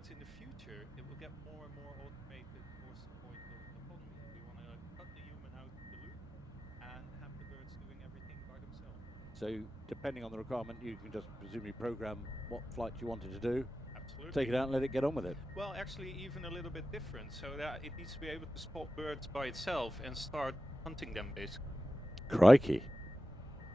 but in the future, it will get more and more automated towards the point of autonomy. We want to cut the human out of the loop and have the birds doing everything by themselves. So depending on the requirement, you can just presumably program what flight you wanted to do, Absolutely. take it out and let it get on with it. Well, actually, even a little bit different, so that it needs to be able to spot birds by itself and start hunting them, basically. Crikey.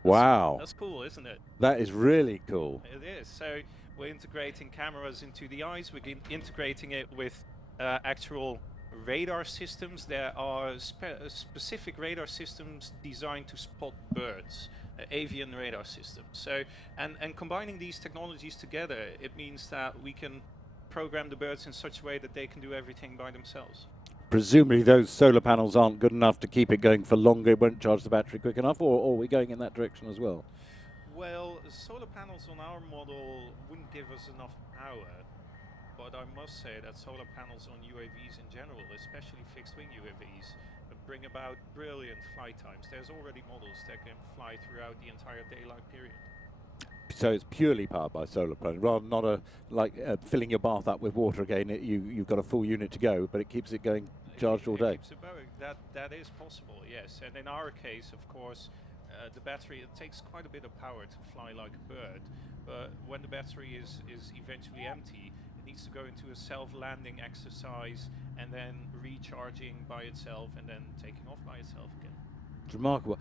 Wow. That's cool, isn't it? That is really cool. It is. So we're integrating cameras into the eyes. We're integrating it with actual radar systems. There are specific radar systems designed to spot birds, avian radar systems. So, and combining these technologies together, it means that we can program the birds in such a way that they can do everything by themselves. Presumably those solar panels aren't good enough to keep it going for longer, it won't charge the battery quick enough, or are we going in that direction as well? Well, solar panels on our model wouldn't give us enough power, but I must say that solar panels on UAVs in general, especially fixed-wing UAVs, bring about brilliant flight times. There's already models that can fly throughout the entire daylight period. So it's purely powered by solar panels, rather not like filling your bath up with water again. You've got a full unit to go, but it keeps it going charged all day. It keeps it going. That is possible, yes. And in our case, of course, the battery, it takes quite a bit of power to fly like a bird. But when the battery is eventually empty, it needs to go into a self-landing exercise and then recharging by itself and then taking off by itself again. It's remarkable.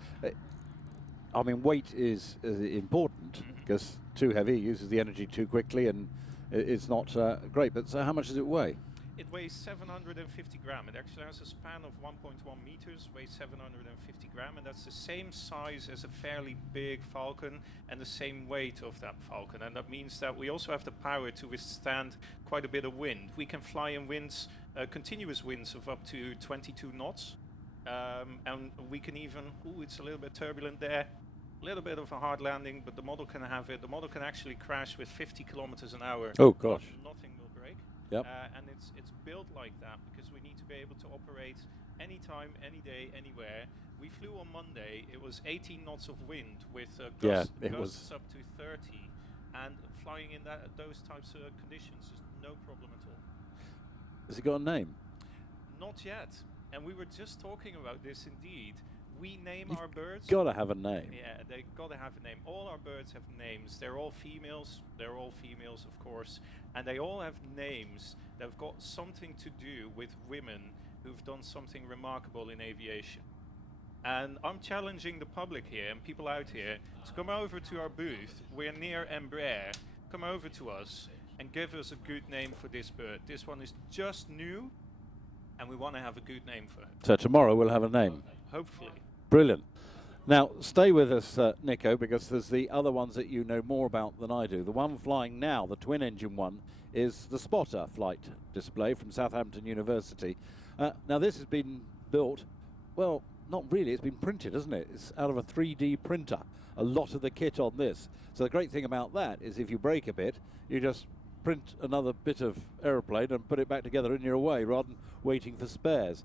I mean, weight is important because too heavy uses the energy too quickly, and it's not great. But so how much does it weigh? It weighs 750 grams. It actually has a span of 1.1 meters, weighs 750 grams, and that's the same size as a fairly big Falcon and the same weight of that Falcon. And that means that we also have the power to withstand quite a bit of wind. We can fly in winds, continuous winds of up to 22 knots. And we can even, it's a little bit turbulent there, a little bit of a hard landing, but the model can have it. The model can actually crash with 50 kilometers an hour. Oh gosh. Nothing will break. Yep. And it's built like that because we need to be able to operate anytime, any day, anywhere. We flew on Monday. It was 18 knots of wind with gusts up to 30. And flying in those types of conditions is no problem at all. Has it got a name? Not yet. And we were just talking about this indeed. We name our birds. Got to have a name. Yeah, they got to have a name. All our birds have names. They're all females. They're all females, of course. And they all have names that have got something to do with women who've done something remarkable in aviation. And I'm challenging the public here and people out here to come over to our booth. We're near Embraer. Come over to us and give us a good name for this bird. This one is just new, and we want to have a good name for it. So tomorrow we'll have a name. Hopefully. Brilliant. Now stay with us, Nico, because there's the other ones that you know more about than I do. The one flying now, the twin-engine one, is the Spotter flight display from Southampton University. Now this has been built, well, not really, it's been printed, hasn't it? It's out of a 3D printer, a lot of the kit on this. So the great thing about that is if you break a bit, you just print another bit of aeroplane and put it back together and you're away, rather than waiting for spares.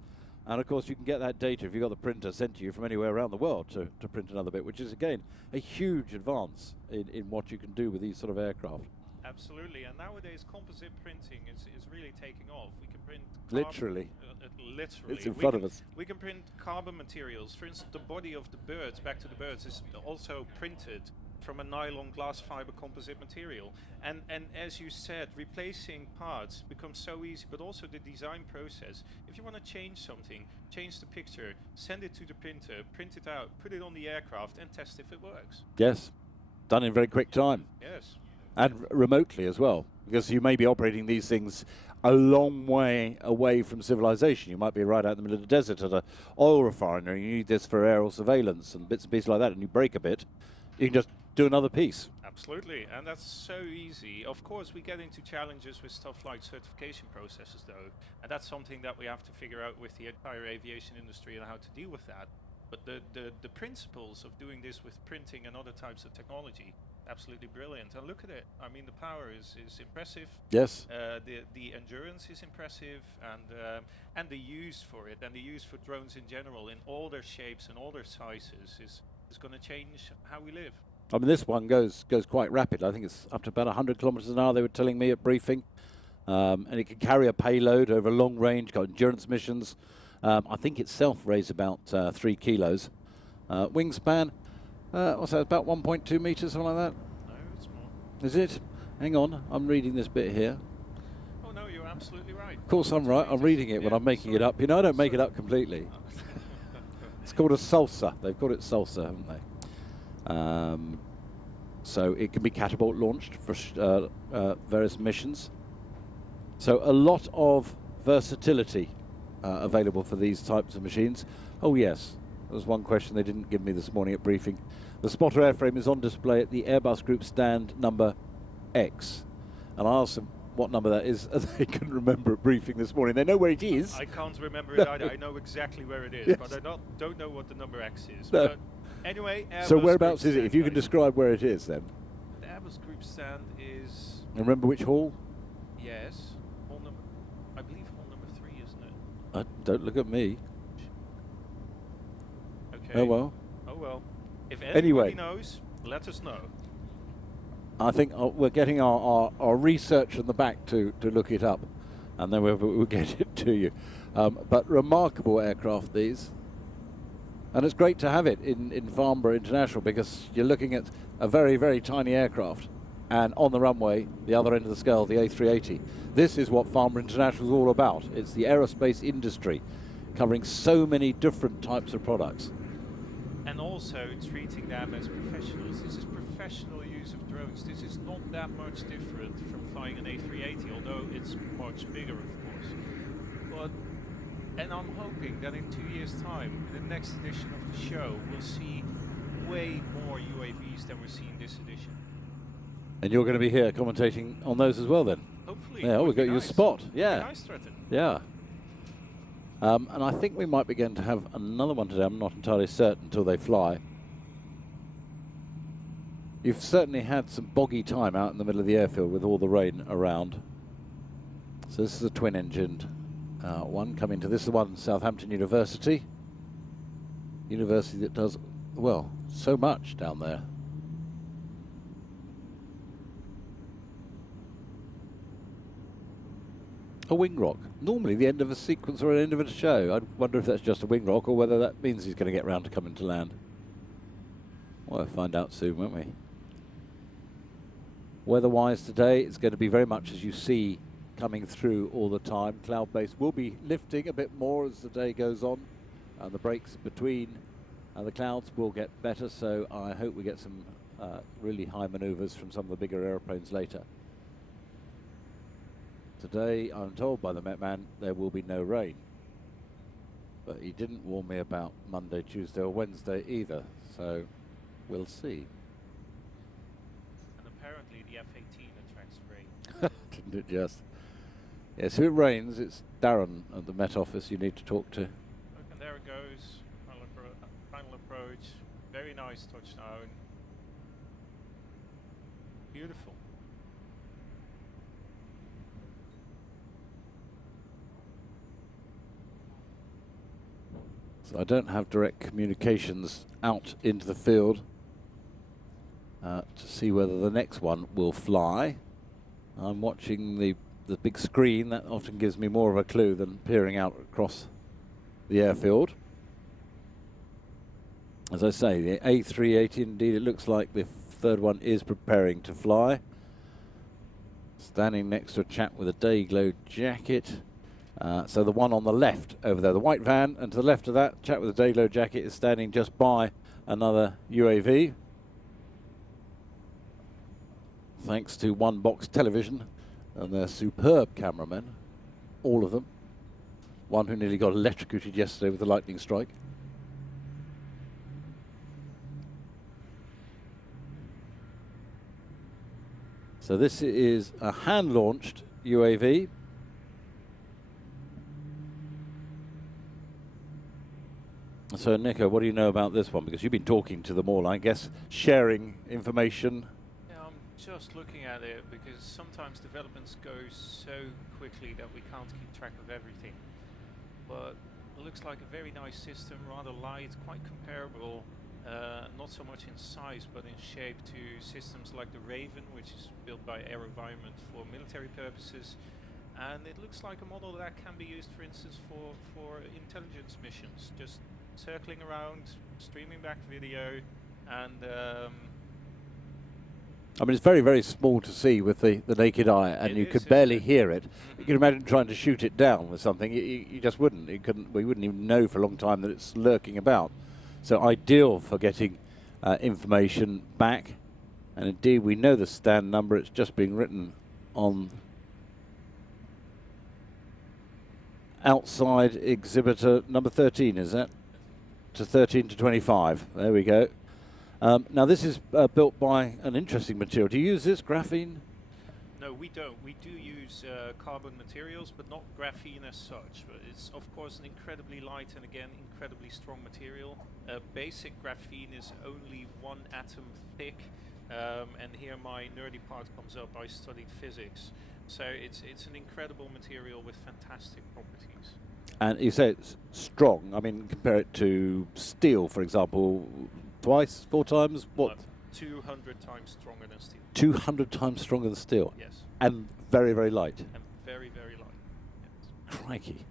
And of course you can get that data if you've got the printer sent to you from anywhere around the world to print another bit, which is again a huge advance in what you can do with these sort of aircraft. Absolutely, and nowadays composite printing is really taking off. We can print literally. Literally. It's in front of us. We can print carbon materials. For instance, the body of the birds, back to the birds, is also printed from a nylon glass fiber composite material. And as you said, replacing parts becomes so easy, but also the design process. If you want to change something, change the picture, send it to the printer, print it out, put it on the aircraft and test if it works. Yes, done in very quick time. Yes. And remotely as well, because you may be operating these things a long way away from civilization. You might be right out in the middle of the desert at an oil refinery. You need this for aerial surveillance and bits and pieces like that, and you break a bit, you can just do another piece. Absolutely, and that's so easy. Of course, we get into challenges with stuff like certification processes, though, and that's something that we have to figure out with the entire aviation industry and how to deal with that. But the principles of doing this with printing and other types of technology, absolutely brilliant. And look at it. I mean, the power is impressive. Yes. The endurance is impressive, and the use for it, and the use for drones in general, in all their shapes and all their sizes, is going to change how we live. I mean, this one goes quite rapid. I think it's up to about 100 kilometers an hour, they were telling me at briefing. and it can carry a payload over a long range, got endurance missions. I think itself weighs about 3 kilos. Wingspan, what's that, about 1.2 meters, something like that? No, it's more. Is it? Hang on, I'm reading this bit here. Oh no, you're absolutely right. Of course I'm right, I'm reading it when I'm making it up. You know, I don't make it up completely. It's called a salsa. They've called it salsa, haven't they? So it can be catapult launched for various missions. So a lot of versatility available for these types of machines. Oh yes, there was one question they didn't give me this morning at briefing. The spotter airframe is on display at the Airbus Group stand number X. And I asked them what number that is, and they couldn't remember at briefing this morning. They know where it is. I can't remember it either. I know exactly where it is, Yes. but I don't know what the number X is. No. But anyway, So Airbus whereabouts Group is it? If you stand, can describe where it is then. The Airbus Group stand is, And remember which hall? yes, hall number, I believe hall number 3, isn't it? Don't look at me. Okay. Oh well. Oh well. If anybody Anyway. knows, let us know. I think we're getting our research in the back to look it up, and then we'll get it to you. But remarkable aircraft these, and it's great to have it in Farnborough International, because you're looking at a very, very tiny aircraft, and on the runway, the other end of the scale, the A380. This is what Farnborough International is all about. It's the aerospace industry, covering so many different types of products. And also treating them as professionals. This is professional use of drones. This is not that much different from flying an A380, although it's much bigger, of course. And I'm hoping that in 2 years' time, in the next edition of the show, we'll see way more UAVs than we're seeing this edition. And you're going to be here commentating on those as well then? Hopefully. Yeah, we've got your spot. Would be Yeah. nice, Stratton. Yeah. And I think we might begin to have another one today. I'm not entirely certain until they fly. You've certainly had some boggy time out in the middle of the airfield with all the rain around. So this is a twin-engined one coming to this is the one Southampton University. University that does, well, so much down there. A wing rock. Normally the end of a sequence or an end of a show. I wonder if that's just a wing rock or whether that means he's going to get round to coming to land. We'll find out soon, won't we? Weather-wise today, it's going to be very much as you see coming through all the time. Cloud base will be lifting a bit more as the day goes on, and the breaks between the clouds will get better, so I hope we get some really high manoeuvres from some of the bigger aeroplanes later. Today, I'm told by the Met Man, there will be no rain. But he didn't warn me about Monday, Tuesday or Wednesday either, so we'll see. And apparently the F-18 attracts rain. Didn't it just? Yes, if it rains, it's Darren at the Met Office you need to talk to. Look, and there it goes. Final approach. Very nice touchdown. Beautiful. So I don't have direct communications out into the field to see whether the next one will fly. I'm watching the big screen. That often gives me more of a clue than peering out across the airfield. As I say, the A380, indeed, it looks like the third one is preparing to fly. Standing next to a chap with a day-glow jacket. So the one on the left over there, the white van, and to the left of that, chap with a day-glow jacket is standing just by another UAV. Thanks to One Box Television and their superb cameramen, all of them. One who nearly got electrocuted yesterday with a lightning strike. So this is a hand-launched UAV. So Nico, what do you know about this one? Because you've been talking to them all, I guess, sharing information. Yeah, I'm just looking at it because sometimes developments go so quickly that we can't keep track of everything. But it looks like a very nice system, rather light, quite comparable, not so much in size but in shape to systems like the Raven, which is built by AeroVironment for military purposes. And it looks like a model that can be used, for instance, for intelligence missions, just circling around, streaming back video, and I mean, it's very, very small to see with the naked eye, and you could barely hear it. You can imagine trying to shoot it down with something. You just wouldn't. You couldn't. We wouldn't even know for a long time that it's lurking about. So ideal for getting information back. And indeed, we know the stand number. It's just being written on outside exhibitor number 13, is that? To 13 to 25. There we go. Now this is built by an interesting material. Do you use this, graphene? No, we don't. We do use carbon materials, but not graphene as such. But it's of course an incredibly light and again incredibly strong material. Basic graphene is only 1 atom thick, and here my nerdy part comes up. I studied physics, so it's an incredible material with fantastic properties. And you say it's strong. I mean, compare it to steel, for example. Twice, 4 times? What? 200 times stronger than steel. 200 times stronger than steel? Yes. And very, very light? And very, very light. Yes. Crikey.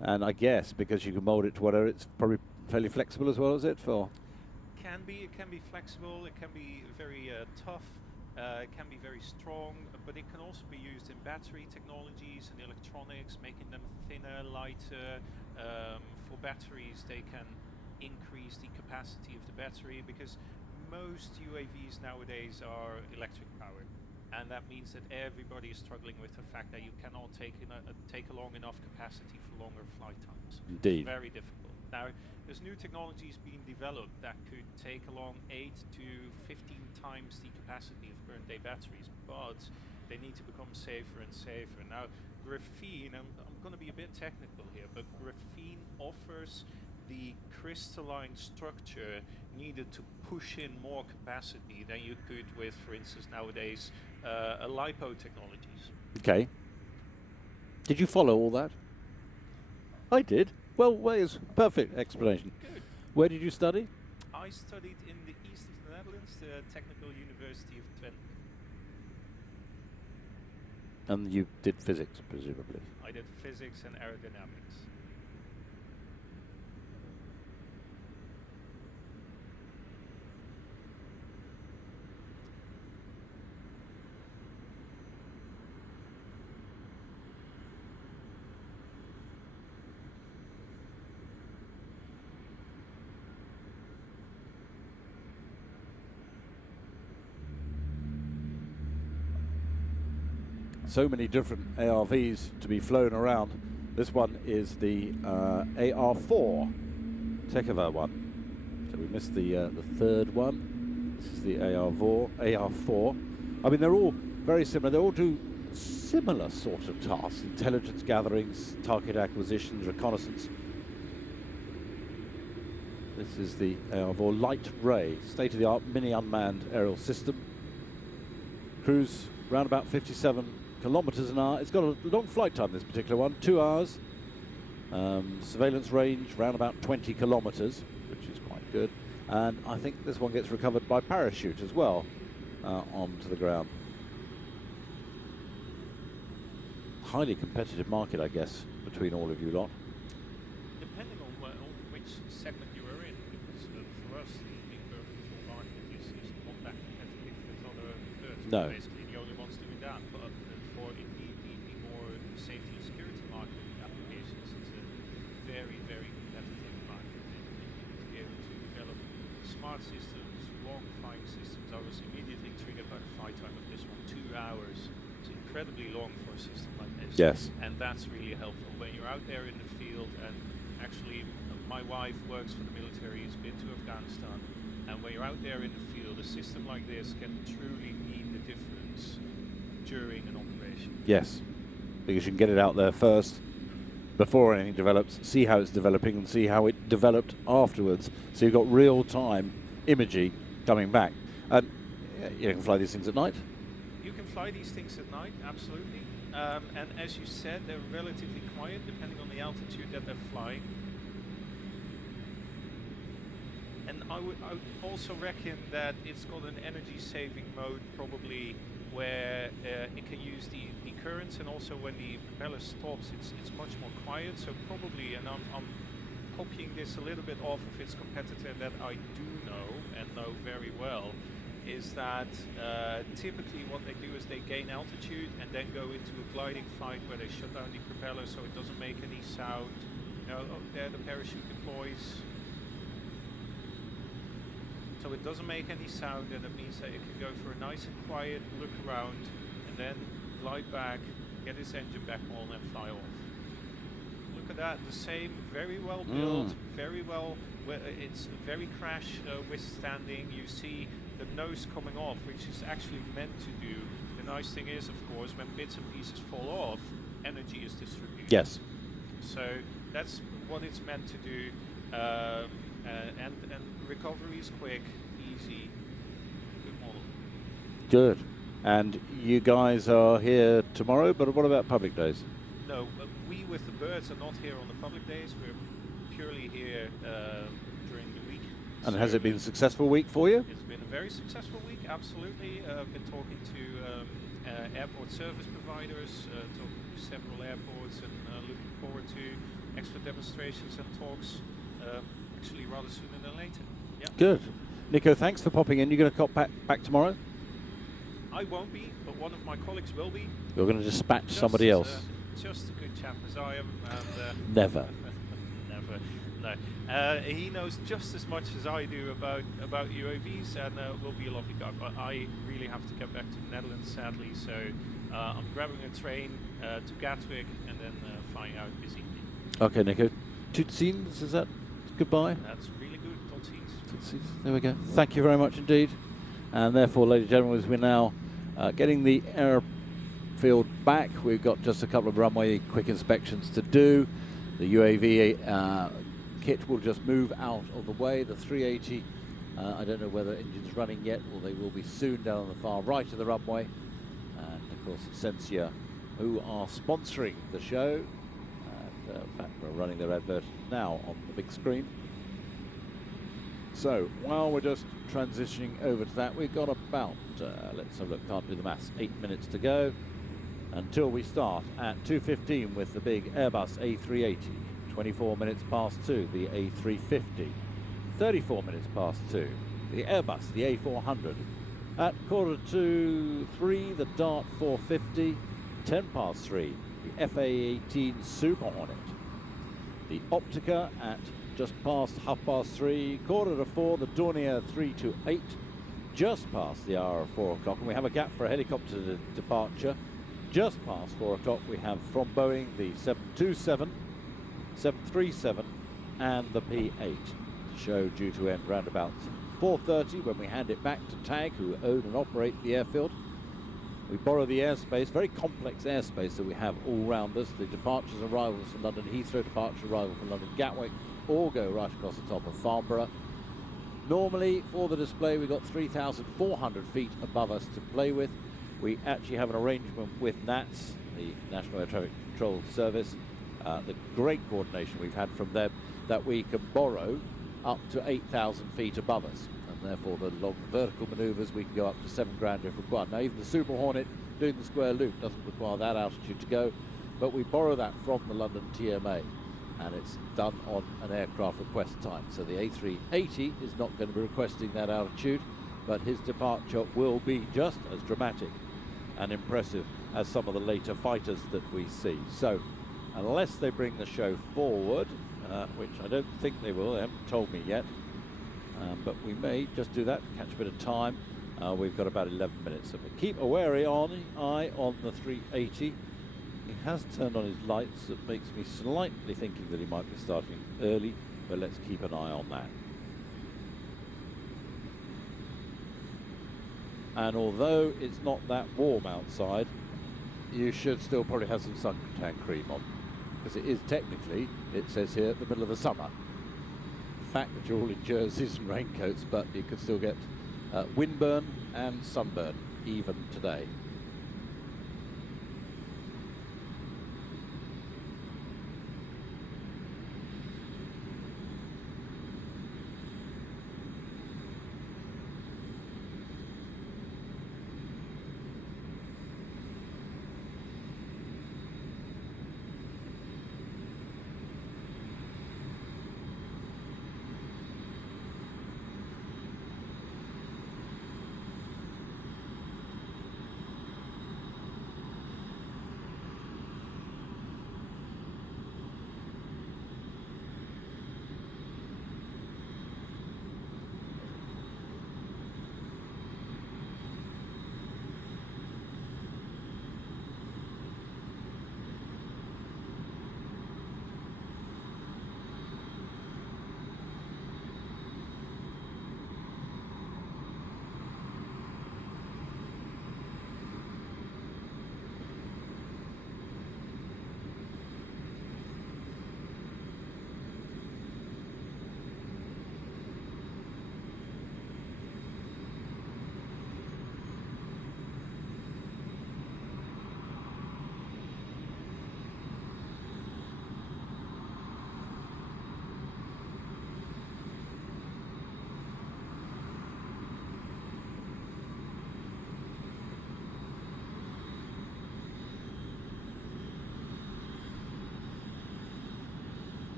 And I guess because you can mould it to whatever, it's probably fairly flexible as well, is it? It can be flexible, it can be very tough, it can be very strong, but it can also be used in battery technologies and electronics, making them thinner, lighter. For batteries, they can increase the capacity of the battery, because most UAVs nowadays are electric powered, and that means that everybody is struggling with the fact that you cannot take along enough capacity for longer flight times. Indeed. It's very difficult. Now, there's new technologies being developed that could take along 8 to 15 times the capacity of current day batteries, but they need to become safer and safer. Now, graphene, I'm going to be a bit technical here, but graphene offers the crystalline structure needed to push in more capacity than you could with, for instance, nowadays, LiPo technologies. Okay. Did you follow all that? I did. Well, there's perfect explanation. Good. Where did you study? I studied in the east of the Netherlands, the Technical University of Twente. And you did physics, presumably? I did physics and aerodynamics. So many different ARVs to be flown around. This one is the AR4 Tekova one. So we missed the third one. This is the AR4. I mean, they're all very similar. They all do similar sort of tasks: intelligence gatherings, target acquisitions, reconnaissance. This is the AR4 Light Ray, state-of-the-art mini unmanned aerial system. Cruise around about 57 kilometers an hour. It's got a long flight time, this particular one, 2 hours. Surveillance range around about 20 kilometers, which is quite good. And I think this one gets recovered by parachute as well onto the ground. Highly competitive market, I guess, between all of you lot. Depending on which segment you are in, because for us the bird control market is not that competitive with other birds. No. Basically the only ones doing that, but for the more safety and security market applications, it's a very, very competitive market. And to be able to develop smart systems, long flying systems. I was immediately triggered by the flight time of this one, 2 hours. It's incredibly long for a system like this. Yes. And that's really helpful when you're out there in the field. And actually, my wife works for the military, has been to Afghanistan, and when you're out there in the field, a system like this can truly mean the difference during an operation. Yes, because you can get it out there first before anything develops, see how it's developing and see how it developed afterwards. So you've got real-time imaging coming back. And you can fly these things at night? You can fly these things at night, absolutely. And as you said, they're relatively quiet depending on the altitude that they're flying. And And I would also reckon that it's got an energy saving mode probably where it can use the currents, and also when the propeller stops it's much more quiet. So probably, and I'm copying this a little bit off of its competitor that I do know and know very well, is that typically what they do is they gain altitude and then go into a gliding flight where they shut down the propeller so it doesn't make any sound. You know, oh, there the parachute deploys. So it doesn't make any sound, and it means that it can go for a nice and quiet look around and then glide back, get its engine back on and fly off. Look at that, the same, very well built, very well, it's very crash withstanding. You see the nose coming off, which is actually meant to do. The nice thing is, of course, when bits and pieces fall off, energy is distributed. Yes. So that's what it's meant to do. And recovery is quick, easy, good model. Good. And you guys are here tomorrow, but what about public days? No, we with the birds are not here on the public days. We're purely here during the week. And so has it been a successful week for you? It's been a very successful week, absolutely. I've been talking to airport service providers, talking to several airports, and looking forward to extra demonstrations and talks. Actually rather sooner than later. Yeah. Good. Nico, thanks for popping in. You're going to cop back tomorrow? I won't be, but one of my colleagues will be. You're going to dispatch somebody else? Just a good chap as I am. And, Never. Never. No. He knows just as much as I do about UAVs, and will be a lovely guy. But I really have to get back to the Netherlands, sadly. So I'm grabbing a train to Gatwick and then flying out this evening. Okay, Nico. Tot ziens, is that goodbye? That's really good. Tot ziens. Tot ziens. There we go. Thank you very much indeed. And therefore, ladies and gentlemen, as we're now getting the airfield back, we've got just a couple of runway quick inspections to do. The UAV kit will just move out of the way. The 380, I don't know whether engine's running yet, or they will be soon down on the far right of the runway. And of course, Sensia, who are sponsoring the show. And in fact, we're running their advert now on the big screen. So while we're just transitioning over to that, we've got about, let's have a look, can't do the maths, 8 minutes to go until we start at 2:15 with the big Airbus A380, 24 minutes past 2, the A350, 34 minutes past 2, the Airbus, the A400, at 2:45, the Dart 450, 10 past 3, the FA-18 Super Hornet, the Optica at just past 3:30, 4:45, the Dornier 328, just past the hour of 4 o'clock, and we have a gap for a helicopter departure. Just past 4 o'clock, we have from Boeing the 727, 737, and the P8. The show due to end round about 4:30 when we hand it back to TAG, who own and operate the airfield. We borrow the airspace, very complex airspace that we have all round us. The departures and arrivals from London Heathrow, departure arrival from London Gatwick, all go right across the top of Farnborough. Normally, for the display, we've got 3,400 feet above us to play with. We actually have an arrangement with NATS, the National Air Traffic Control Service, the great coordination we've had from them, that we can borrow up to 8,000 feet above us. And therefore, the long vertical manoeuvres, we can go up to 7 grand if required. Now, even the Super Hornet doing the square loop doesn't require that altitude to go, but we borrow that from the London TMA. And it's done on an aircraft request time. So the A380 is not going to be requesting that altitude, but his departure will be just as dramatic and impressive as some of the later fighters that we see. So unless they bring the show forward, which I don't think they will, they haven't told me yet, but we may just do that, catch a bit of time. We've got about 11 minutes, so we keep a wary eye on the 380. He has turned on his lights. That makes me slightly thinking that he might be starting early, but let's keep an eye on that. And although it's not that warm outside, you should still probably have some suntan cream on, because it is technically, it says here, the middle of the summer. The fact that you're all in jerseys and raincoats, but you could still get windburn and sunburn even today.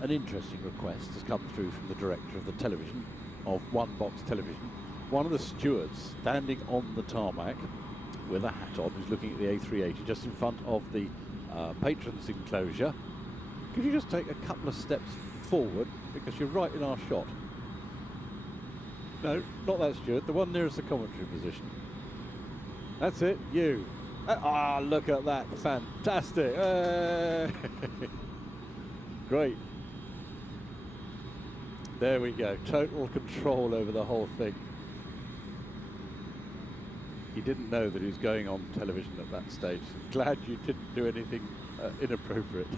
an interesting request has come through from the director of the television, of One Box Television. One of the stewards standing on the tarmac with a hat on, who's looking at the A380 just in front of the patrons enclosure. Could you just take a couple of steps forward, because you're right in our shot? No, not that steward, the one nearest the commentary position. That's it, you. Ah, look at that, fantastic. Great. There we go, total control over the whole thing. He didn't know that he was going on television at that stage. Glad you didn't do anything inappropriate.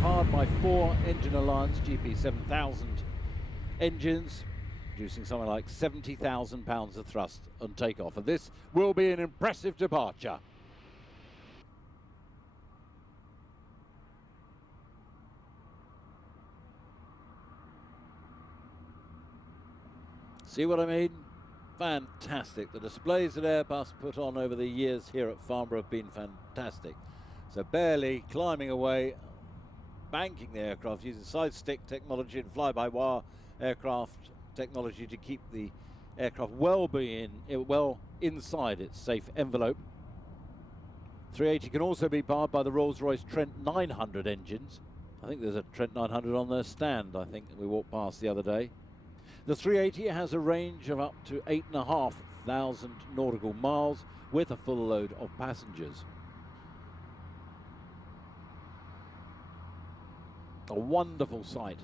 Powered by 4 Engine Alliance GP7000 engines, producing something like 70,000 pounds of thrust on takeoff. And this will be an impressive departure. See what I mean? Fantastic. The displays that Airbus put on over the years here at Farnborough have been fantastic. So barely climbing away, banking the aircraft using side stick technology and fly-by-wire aircraft technology to keep the aircraft well inside its safe envelope. 380 can also be powered by the Rolls-Royce Trent 900 engines. I think there's a Trent 900 on their stand, I think, that we walked past the other day. The 380 has a range of up to 8,500 nautical miles with a full load of passengers. A wonderful sight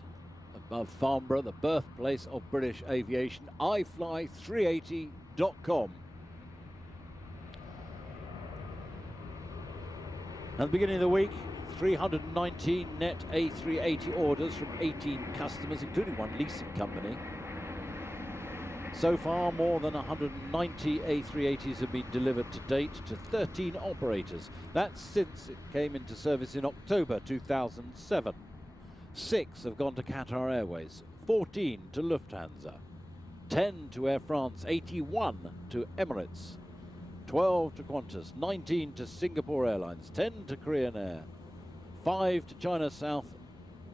above Farnborough, the birthplace of British aviation. iFly380.com. At the beginning of the week, 319 net A380 orders from 18 customers, including one leasing company. So far, more than 190 A380s have been delivered to date to 13 operators. That's since it came into service in October 2007. 6 have gone to Qatar Airways, 14 to Lufthansa, 10 to Air France, 81 to Emirates, 12 to Qantas, 19 to Singapore Airlines, 10 to Korean Air, 5 to China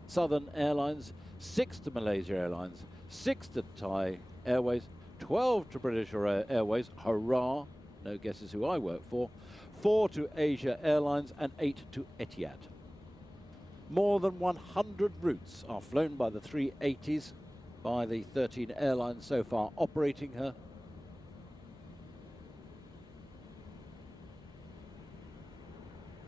Southern Airlines, 6 to Malaysia Airlines, 6 to Thai Airways, 12 to British Airways, hurrah, no guesses who I work for, 4 to Asia Airlines and 8 to Etihad. More than 100 routes are flown by the 380s, by the 13 airlines so far operating her.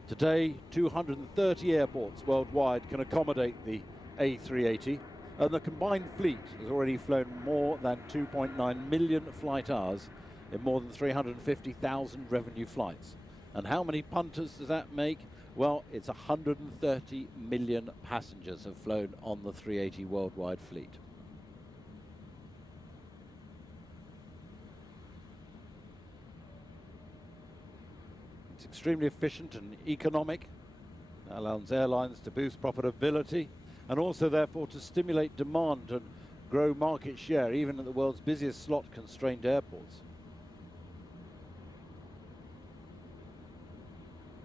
Today, 230 airports worldwide can accommodate the A380, and the combined fleet has already flown more than 2.9 million flight hours in more than 350,000 revenue flights. And how many punters does that make? Well, it's 130 million passengers have flown on the 380 worldwide fleet. It's extremely efficient and economic. That allows airlines to boost profitability and also therefore to stimulate demand and grow market share even at the world's busiest slot-constrained airports.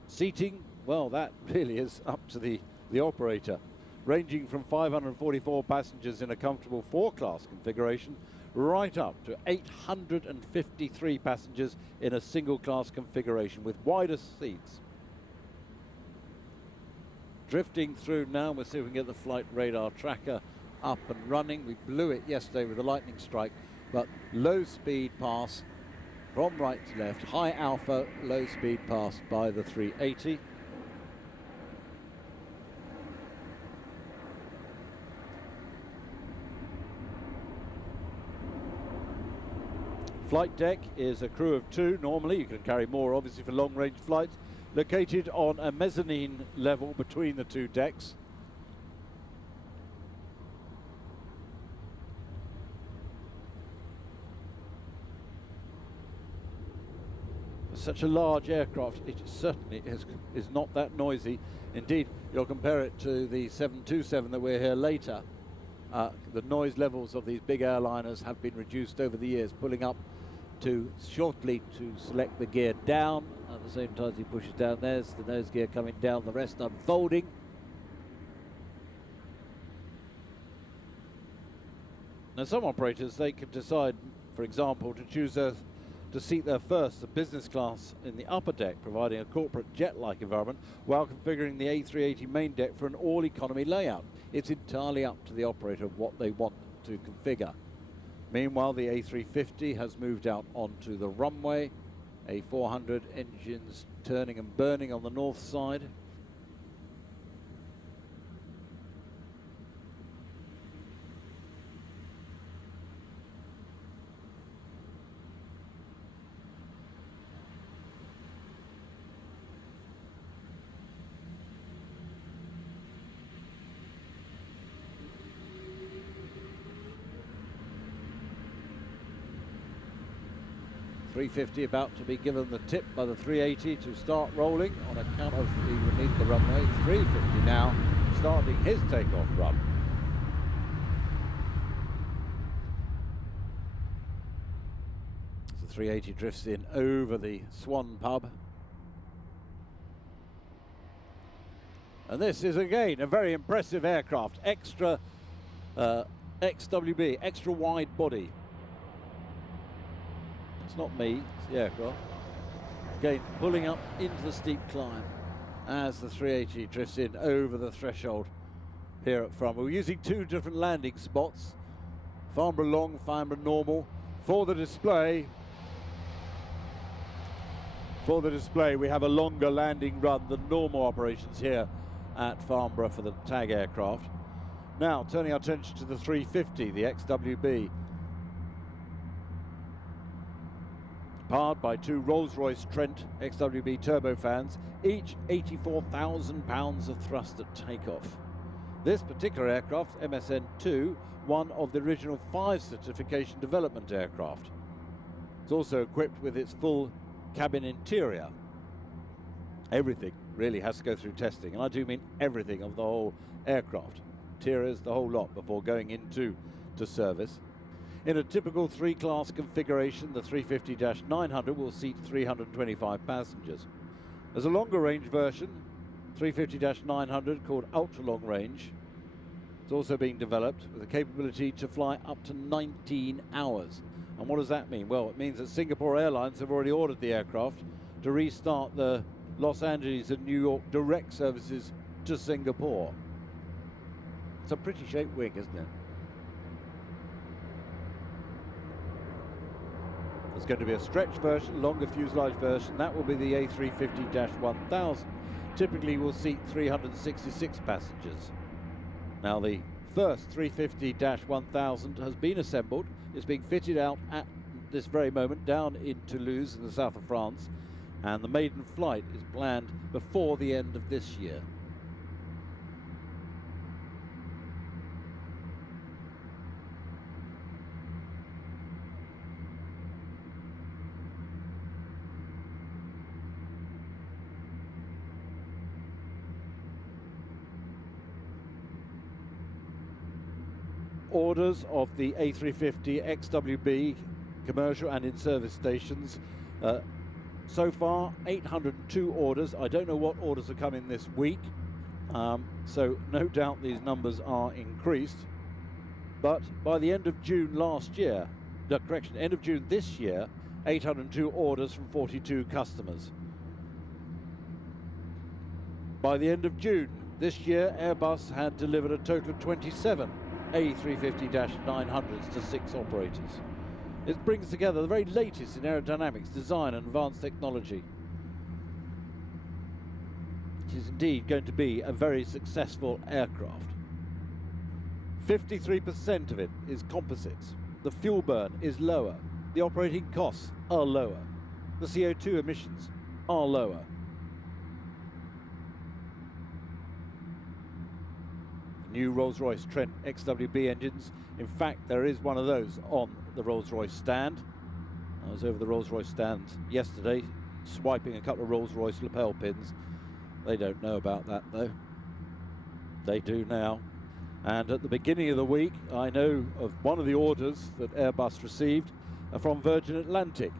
Seating, well, that really is up to the operator, ranging from 544 passengers in a comfortable 4-class configuration right up to 853 passengers in a single-class configuration with wider seats. Drifting through now, we'll see if we can get the flight radar tracker up and running. We blew it yesterday with a lightning strike, but low speed pass from right to left, high alpha, low speed pass by the 380. Flight deck is a crew of 2 normally. You can carry more obviously for long range flights. Located on a mezzanine level between the 2 decks. For such a large aircraft, it certainly is not that noisy. Indeed, you'll compare it to the 727 that we're here later. The noise levels of these big airliners have been reduced over the years, pulling up to shortly to select the gear down. At the same time as he pushes down, there's the nose gear coming down, the rest unfolding. Now some operators, they can decide, for example, to choose to seat their first, the business class in the upper deck, providing a corporate jet-like environment, while configuring the A380 main deck for an all-economy layout. It's entirely up to the operator of what they want to configure. Meanwhile, the A350 has moved out onto the runway. A400 engines turning and burning on the north side. .350 about to be given the tip by the 380 to start rolling on account of he will need the runway. 350 now starting his takeoff run. The 380 drifts in over the Swan pub. And this is again a very impressive aircraft. Extra XWB, extra wide body. It's not me, it's the aircraft. Again, pulling up into the steep climb as the 380 drifts in over the threshold here at Farnborough. We're using 2 different landing spots, Farnborough long, Farnborough normal. For the display, we have a longer landing run than normal operations here at Farnborough for the tag aircraft. Now, turning our attention to the 350, the XWB. powered by two Rolls-Royce Trent XWB turbofans, each 84,000 pounds of thrust at takeoff. This particular aircraft, MSN-2, one of the original 5 certification development aircraft. It's also equipped with its full cabin interior. Everything really has to go through testing, and I do mean everything of the whole aircraft. Interiors, the whole lot, before going into service. In a typical 3-class configuration, the 350-900 will seat 325 passengers. There's a longer range version, 350-900, called ultra long range. It's also being developed with the capability to fly up to 19 hours. And what does that mean? Well, it means that Singapore Airlines have already ordered the aircraft to restart the Los Angeles and New York direct services to Singapore. It's a pretty shaped wing, isn't it? There's going to be a stretch version, longer fuselage version. That will be the A350-1000. Typically will seat 366 passengers. Now the first 350-1000 has been assembled. It's being fitted out at this very moment down in Toulouse in the south of France, and the maiden flight is planned before the end of this year. Orders of the A350 XWB commercial and in service stations. So far, 802 orders. I don't know what orders are coming this week, so no doubt these numbers are increased. But by the end of June last year, end of June this year, 802 orders from 42 customers. By the end of June this year, Airbus had delivered a total of 27 A350-900s to 6 operators. It brings together the very latest in aerodynamics, design and advanced technology. It is indeed going to be a very successful aircraft. 53% of it is composites. The fuel burn is lower. The operating costs are lower. The CO2 emissions are lower. New Rolls-Royce Trent XWB engines. In fact, there is one of those on the Rolls-Royce stand. I was over the Rolls-Royce stand yesterday, swiping a couple of Rolls-Royce lapel pins. They don't know about that, though. They do now. And at the beginning of the week, I know of one of the orders that Airbus received from Virgin Atlantic.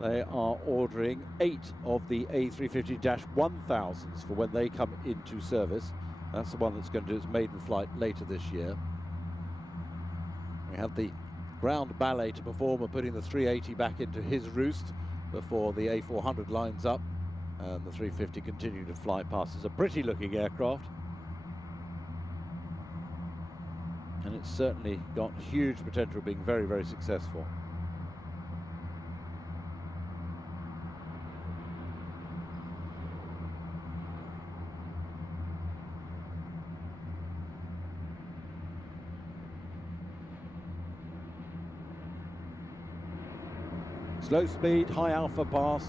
They are ordering 8 of the A350-1000s for when they come into service. That's the one that's going to do its maiden flight later this year. We have the ground ballet to perform of putting the 380 back into his roost before the A400 lines up and the 350 continue to fly past. It's a pretty looking aircraft, and it's certainly got huge potential of being very, very successful. Slow speed, high alpha pass.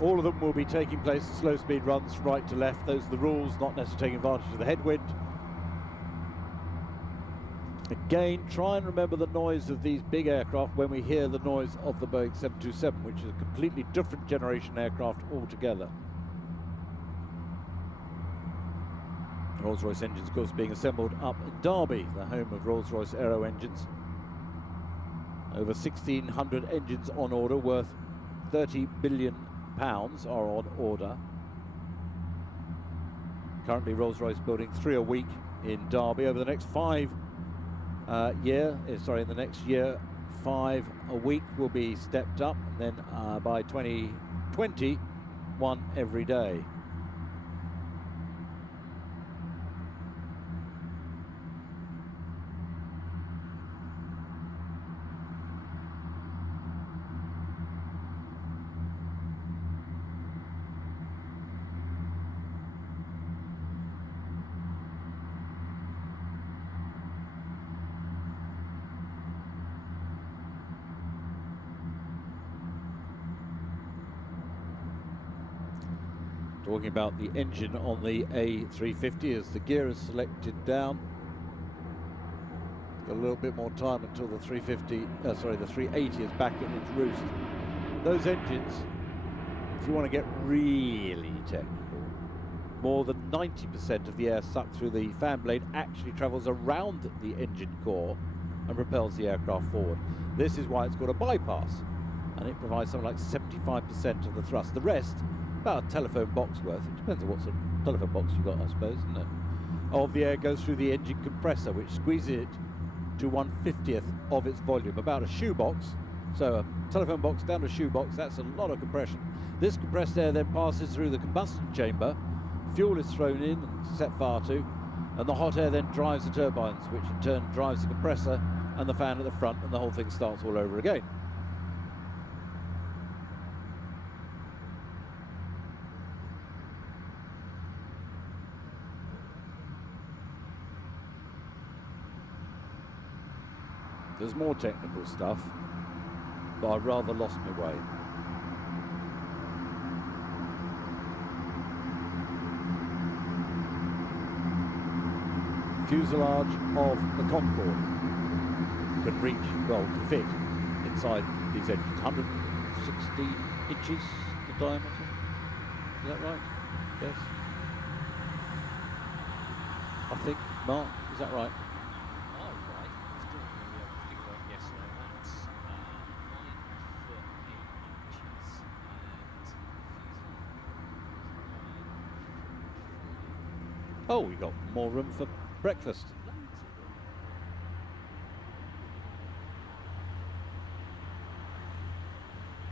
All of them will be taking place as slow speed runs from right to left. Those are the rules, not necessarily taking advantage of the headwind. Again, try and remember the noise of these big aircraft when we hear the noise of the Boeing 727, which is a completely different generation aircraft altogether. Rolls-Royce engines, of course, being assembled up in Derby, the home of Rolls-Royce Aero engines. Over 1,600 engines on order, worth £30 billion are on order. Currently, Rolls-Royce building 3 a week in Derby. Over the next in the next year, 5 a week will be stepped up, and then by 2020, 1 every day. Talking about the engine on the A350 as the gear is selected down. Got a little bit more time until the 380 is back in its roost. Those engines, if you want to get really technical, more than 90% of the air sucked through the fan blade actually travels around the engine core and propels the aircraft forward. This is why it's called a bypass, and it provides something like 75% of the thrust. The rest, about a telephone box worth, it depends on what sort of telephone box you've got, I suppose, isn't it? Of the air goes through the engine compressor, which squeezes it to 1/50th of its volume, about a shoebox. So a telephone box down to a shoebox, that's a lot of compression. This compressed air then passes through the combustion chamber, fuel is thrown in and set fire to, and the hot air then drives the turbines, which in turn drives the compressor and the fan at the front, and the whole thing starts all over again. There's more technical stuff, but I've rather lost my way. Fuselage of the Concorde can reach, well, can fit inside these engines. 160 inches the diameter. Is that right? Yes. I think, Mark, is that right? Oh, we got more room for breakfast.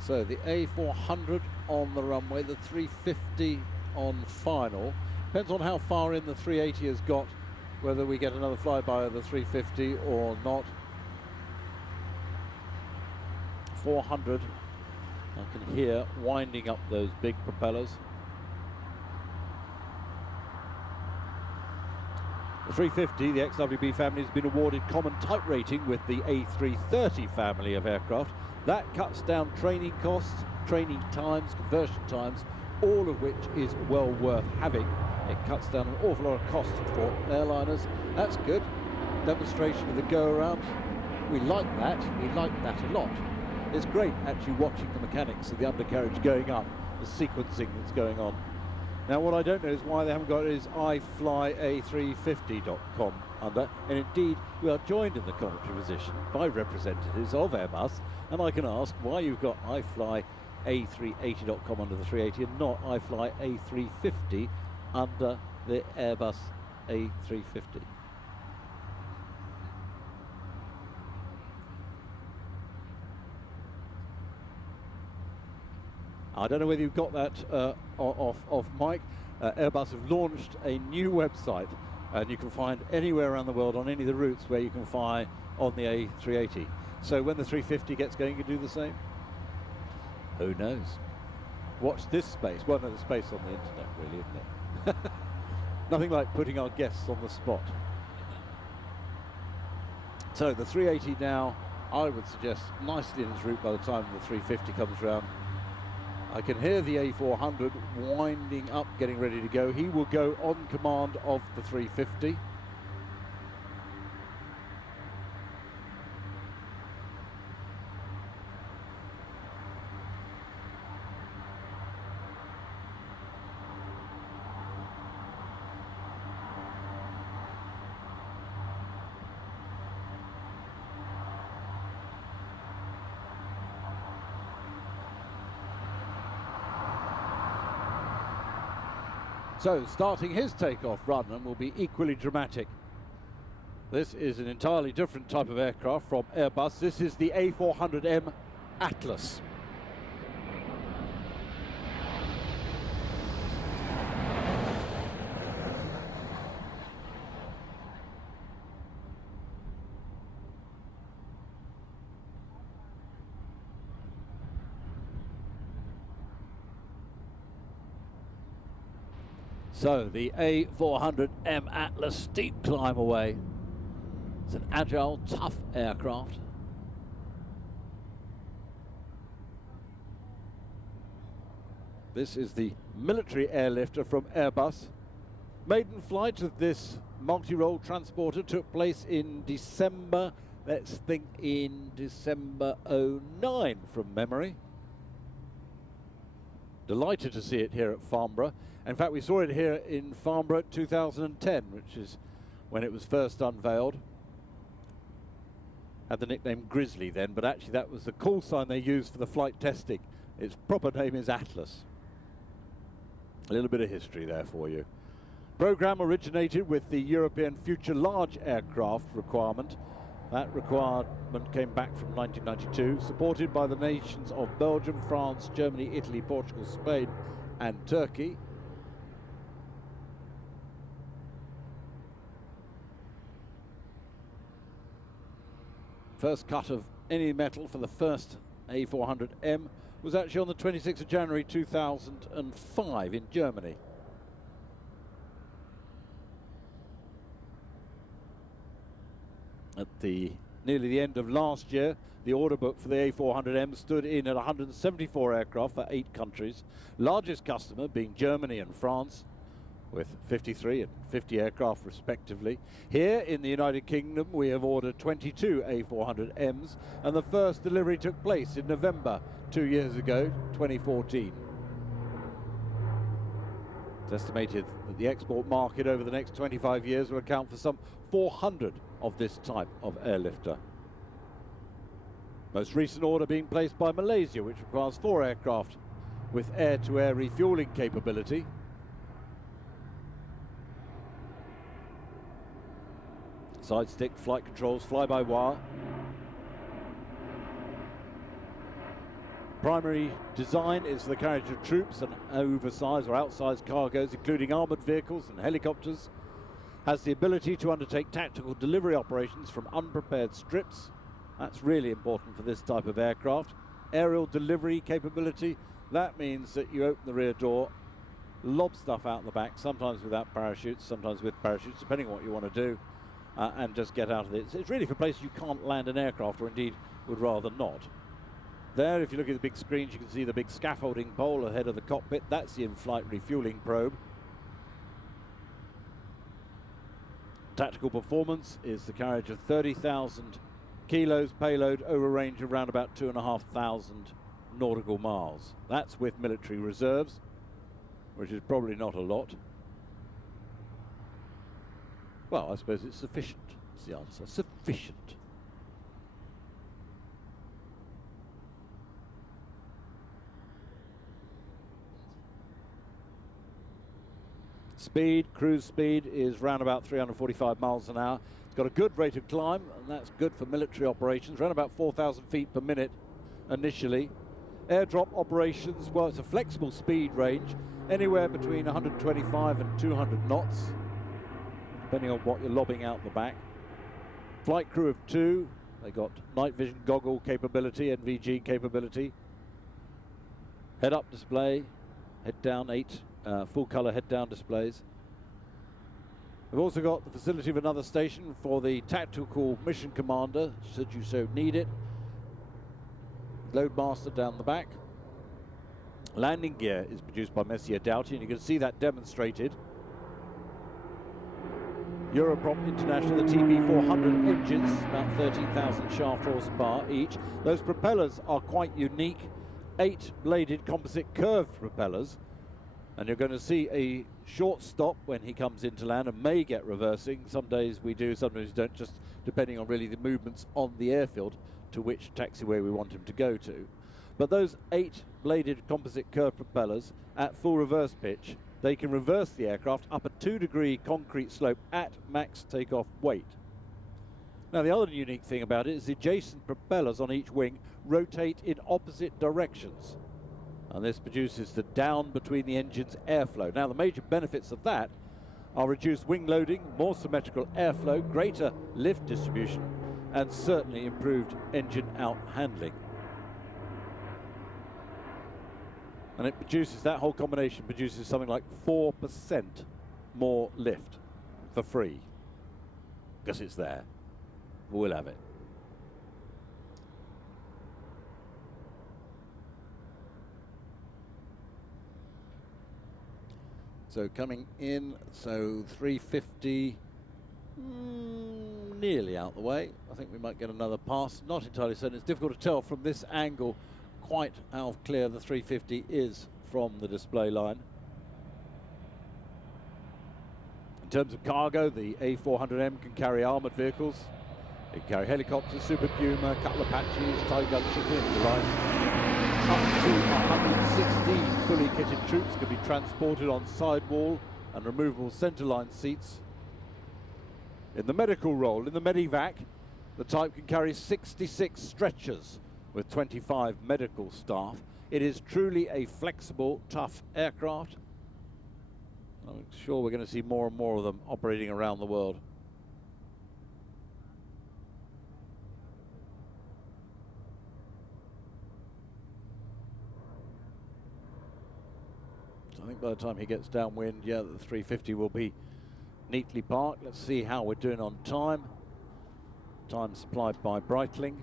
So the A400 on the runway, the 350 on final. Depends on how far in the 380 has got, whether we get another flyby of the 350 or not. 400, I can hear winding up those big propellers. The 350, the XWB family, has been awarded common type rating with the A330 family of aircraft. That cuts down training costs, training times, conversion times, all of which is well worth having. It cuts down an awful lot of costs for airliners. That's good. Demonstration of the go-around. We like that a lot. It's great actually watching the mechanics of the undercarriage going up, the sequencing that's going on. Now, what I don't know is why they haven't got it is iflya350.com under, and indeed we are joined in the commentary position by representatives of Airbus, and I can ask why you've got iflya380.com under the 380 and not iflya350 under the Airbus A350. I don't know whether you've got that off mic. Airbus have launched a new website, and you can find anywhere around the world on any of the routes where you can fly on the A380. So when the 350 gets going, you can do the same? Who knows? Watch this space. Well, no, the space on the internet, really, isn't it? Nothing like putting our guests on the spot. So the 380 now, I would suggest, nicely in its route by the time the 350 comes round. I can hear the A400 winding up, getting ready to go. He will go on command of the 350. So, starting his takeoff run and will be equally dramatic. This is an entirely different type of aircraft from Airbus. This is the A400M Atlas. So the A400M Atlas steep climb away. It's an agile, tough aircraft. This is the military airlifter from Airbus. Maiden flight of this multi-role transporter took place in December, let's think in December '09 from memory. Delighted to see it here at Farnborough. In fact, we saw it here in Farnborough 2010, which is when it was first unveiled. Had the nickname Grizzly then, but actually that was the call sign they used for the flight testing. Its proper name is Atlas. A little bit of history there for you. Program originated with the European Future Large Aircraft requirement. That requirement came back from 1992, supported by the nations of Belgium, France, Germany, Italy, Portugal, Spain and Turkey. First cut of any metal for the first A400M was actually on the 26th of January 2005 in Germany. At nearly the end of last year, the order book for the A400M stood in at 174 aircraft for 8 countries, largest customer being Germany and France, with 53 and 50 aircraft respectively. Here in the United Kingdom we have ordered 22 A400Ms, and the first delivery took place in November 2 years ago, 2014. It's estimated that the export market over the next 25 years will account for some 400 of this type of airlifter. Most recent order being placed by Malaysia, which requires 4 aircraft with air-to-air refueling capability. Side stick, flight controls, fly-by-wire. Primary design is the carriage of troops and oversized or outsized cargoes, including armoured vehicles and helicopters. Has the ability to undertake tactical delivery operations from unprepared strips. That's really important for this type of aircraft. Aerial delivery capability, that means that you open the rear door, lob stuff out the back, sometimes without parachutes, sometimes with parachutes, depending on what you want to do, and just get out of it. It's really for places you can't land an aircraft, or indeed would rather not. There, if you look at the big screens, you can see the big scaffolding pole ahead of the cockpit. That's the in-flight refueling probe. Tactical performance is the carriage of 30,000 kilos payload over a range of around about 2,500 nautical miles. That's with military reserves, which is probably not a lot. Well, I suppose it's sufficient, is the answer. Sufficient. Speed, cruise speed is round about 345 miles an hour. It's got a good rate of climb, and that's good for military operations, around about 4,000 feet per minute initially. Airdrop operations, well, it's a flexible speed range, anywhere between 125 and 200 knots, depending on what you're lobbing out the back. Flight crew of 2, they got night vision goggle capability, NVG capability. Head-up display, head-down 8. Full colour head-down displays. We've also got the facility of another station for the tactical mission commander, should you so need it. Loadmaster down the back. Landing gear is produced by Messier Doughty, and you can see that demonstrated. Europrop International, the TB400 engines, about 13,000 shaft horsepower each. Those propellers are quite unique, 8-bladed composite curved propellers. And you're going to see a short stop when he comes into land and may get reversing. Some days we do, sometimes we don't, just depending on really the movements on the airfield to which taxiway we want him to go to. But those 8-bladed composite curved propellers at full reverse pitch, they can reverse the aircraft up a 2-degree concrete slope at max takeoff weight. Now the other unique thing about it is the adjacent propellers on each wing rotate in opposite directions. And this produces the down between the engine's airflow. Now the major benefits of that are reduced wing loading, more symmetrical airflow, greater lift distribution, and certainly improved engine out handling. And it produces, that whole combination produces something like 4% more lift for free, because it's there. We'll have it. So coming in, so 350, nearly out the way. I think we might get another pass. Not entirely certain. It's difficult to tell from this angle quite how clear the 350 is from the display line. In terms of cargo, the A400M can carry armoured vehicles. It can carry helicopters, Super Puma, a couple of Apaches, TIE gunships in the line. Up to 116 fully kitted troops can be transported on sidewall and removable centerline seats. In the medical role, in the Medivac, the type can carry 66 stretchers with 25 medical staff. It is truly a flexible, tough aircraft. I'm sure we're going to see more and more of them operating around the world. I think by the time he gets downwind, yeah, the 350 will be neatly parked. Let's see how we're doing on time. Time supplied by Breitling.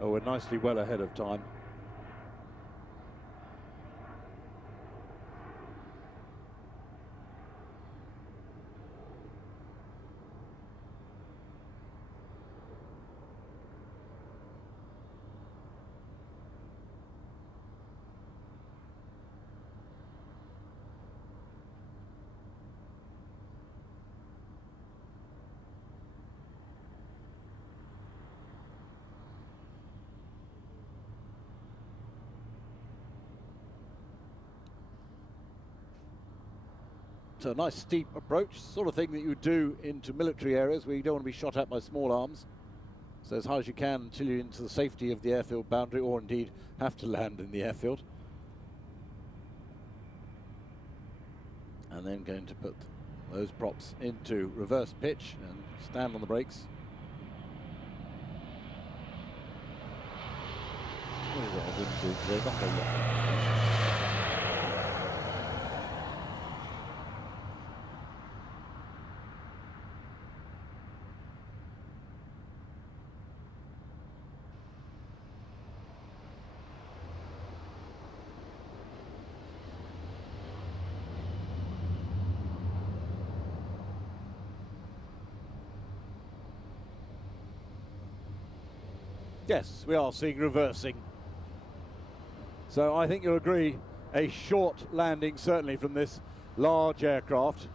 Oh, we're nicely well ahead of time. So a nice steep approach, sort of thing that you would do into military areas where you don't want to be shot at by small arms. So as high as you can until you're into the safety of the airfield boundary, or indeed have to land in the airfield. And then going to put those props into reverse pitch and stand on the brakes. What is it I didn't do today? Not a lot. Yes, we are seeing reversing. So I think you'll agree, a short landing certainly from this large aircraft,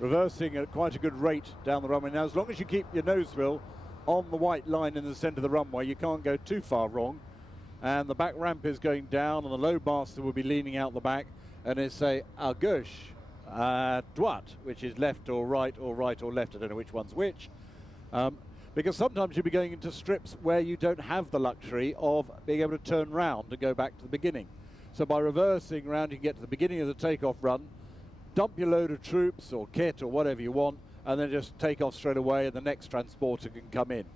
reversing at quite a good rate down the runway. Now, as long as you keep your nose wheel on the white line in the centre of the runway, you can't go too far wrong. And the back ramp is going down, and the loadmaster will be leaning out the back, and it's a à gauche, droite, which is left or right or right or left. I don't know which one's which. Because sometimes you'll be going into strips where you don't have the luxury of being able to turn round and go back to the beginning. So by reversing round, you can get to the beginning of the takeoff run, dump your load of troops or kit or whatever you want, and then just take off straight away, and the next transporter can come in.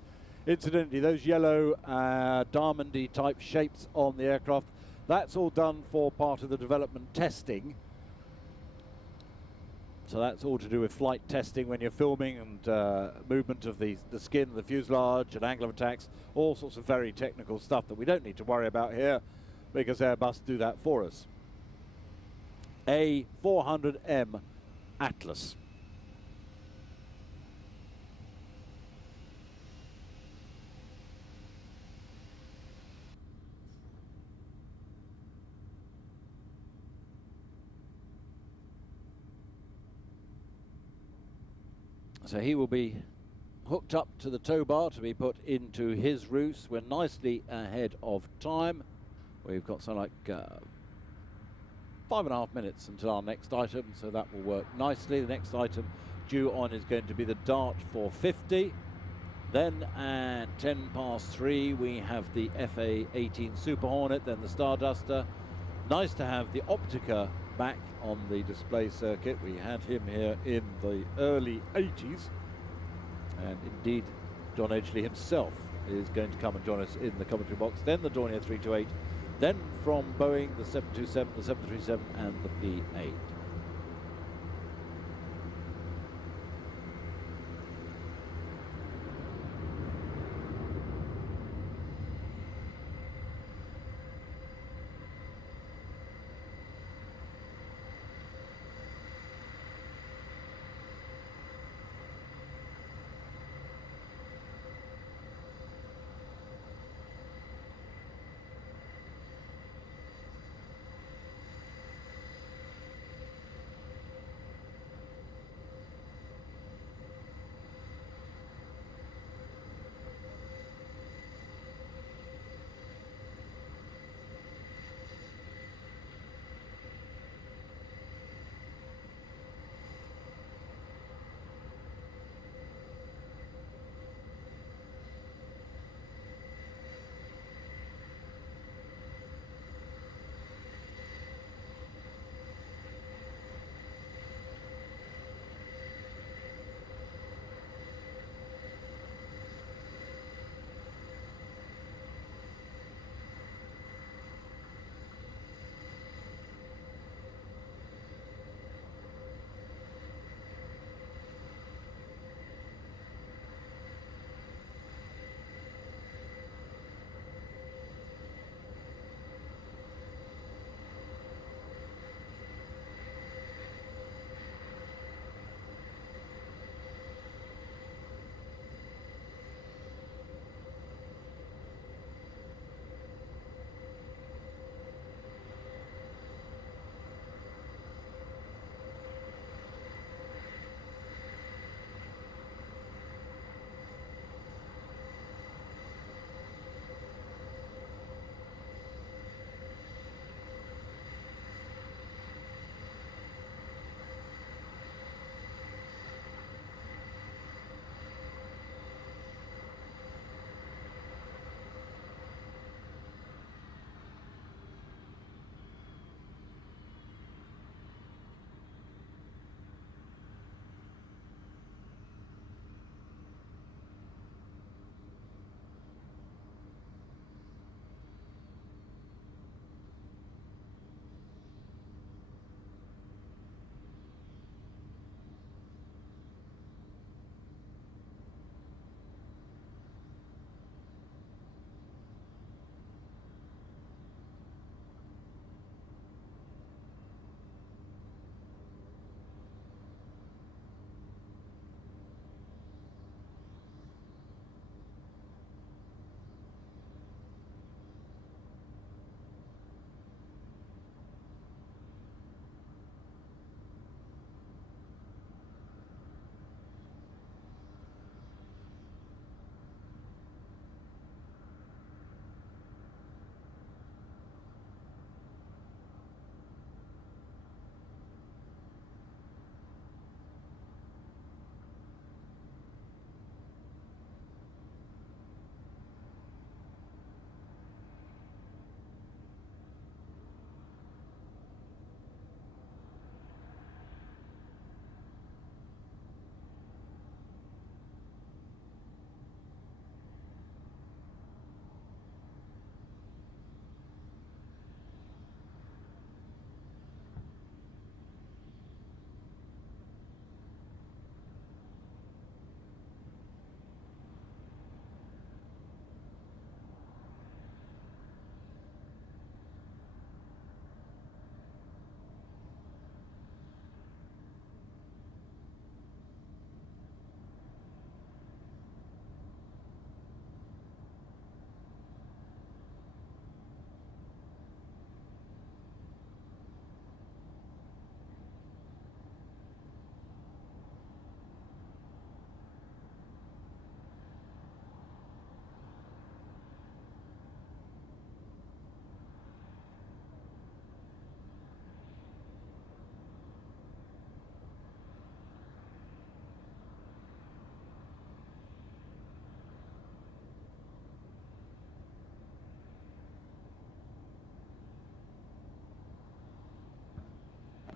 Incidentally, those yellow diamondy type shapes on the aircraft, that's all done for part of the development testing. So that's all to do with flight testing when you're filming, and movement of the skin, the fuselage, and angle of attacks, all sorts of very technical stuff that we don't need to worry about here because Airbus do that for us. A400M Atlas. So he will be hooked up to the tow bar to be put into his roost. We're nicely ahead of time. We've got something like 5.5 minutes until our next item, so that will work nicely. The next item due on is going to be the Dart 450. Then at 3:10 we have the FA-18 Super Hornet, then the Starduster. Nice to have the Optica back on the display circuit. We had him here in the early 80s, and indeed John Edgley himself is going to come and join us in the commentary box. Then the Dornier 328, then from Boeing the 727, the 737 and the P8.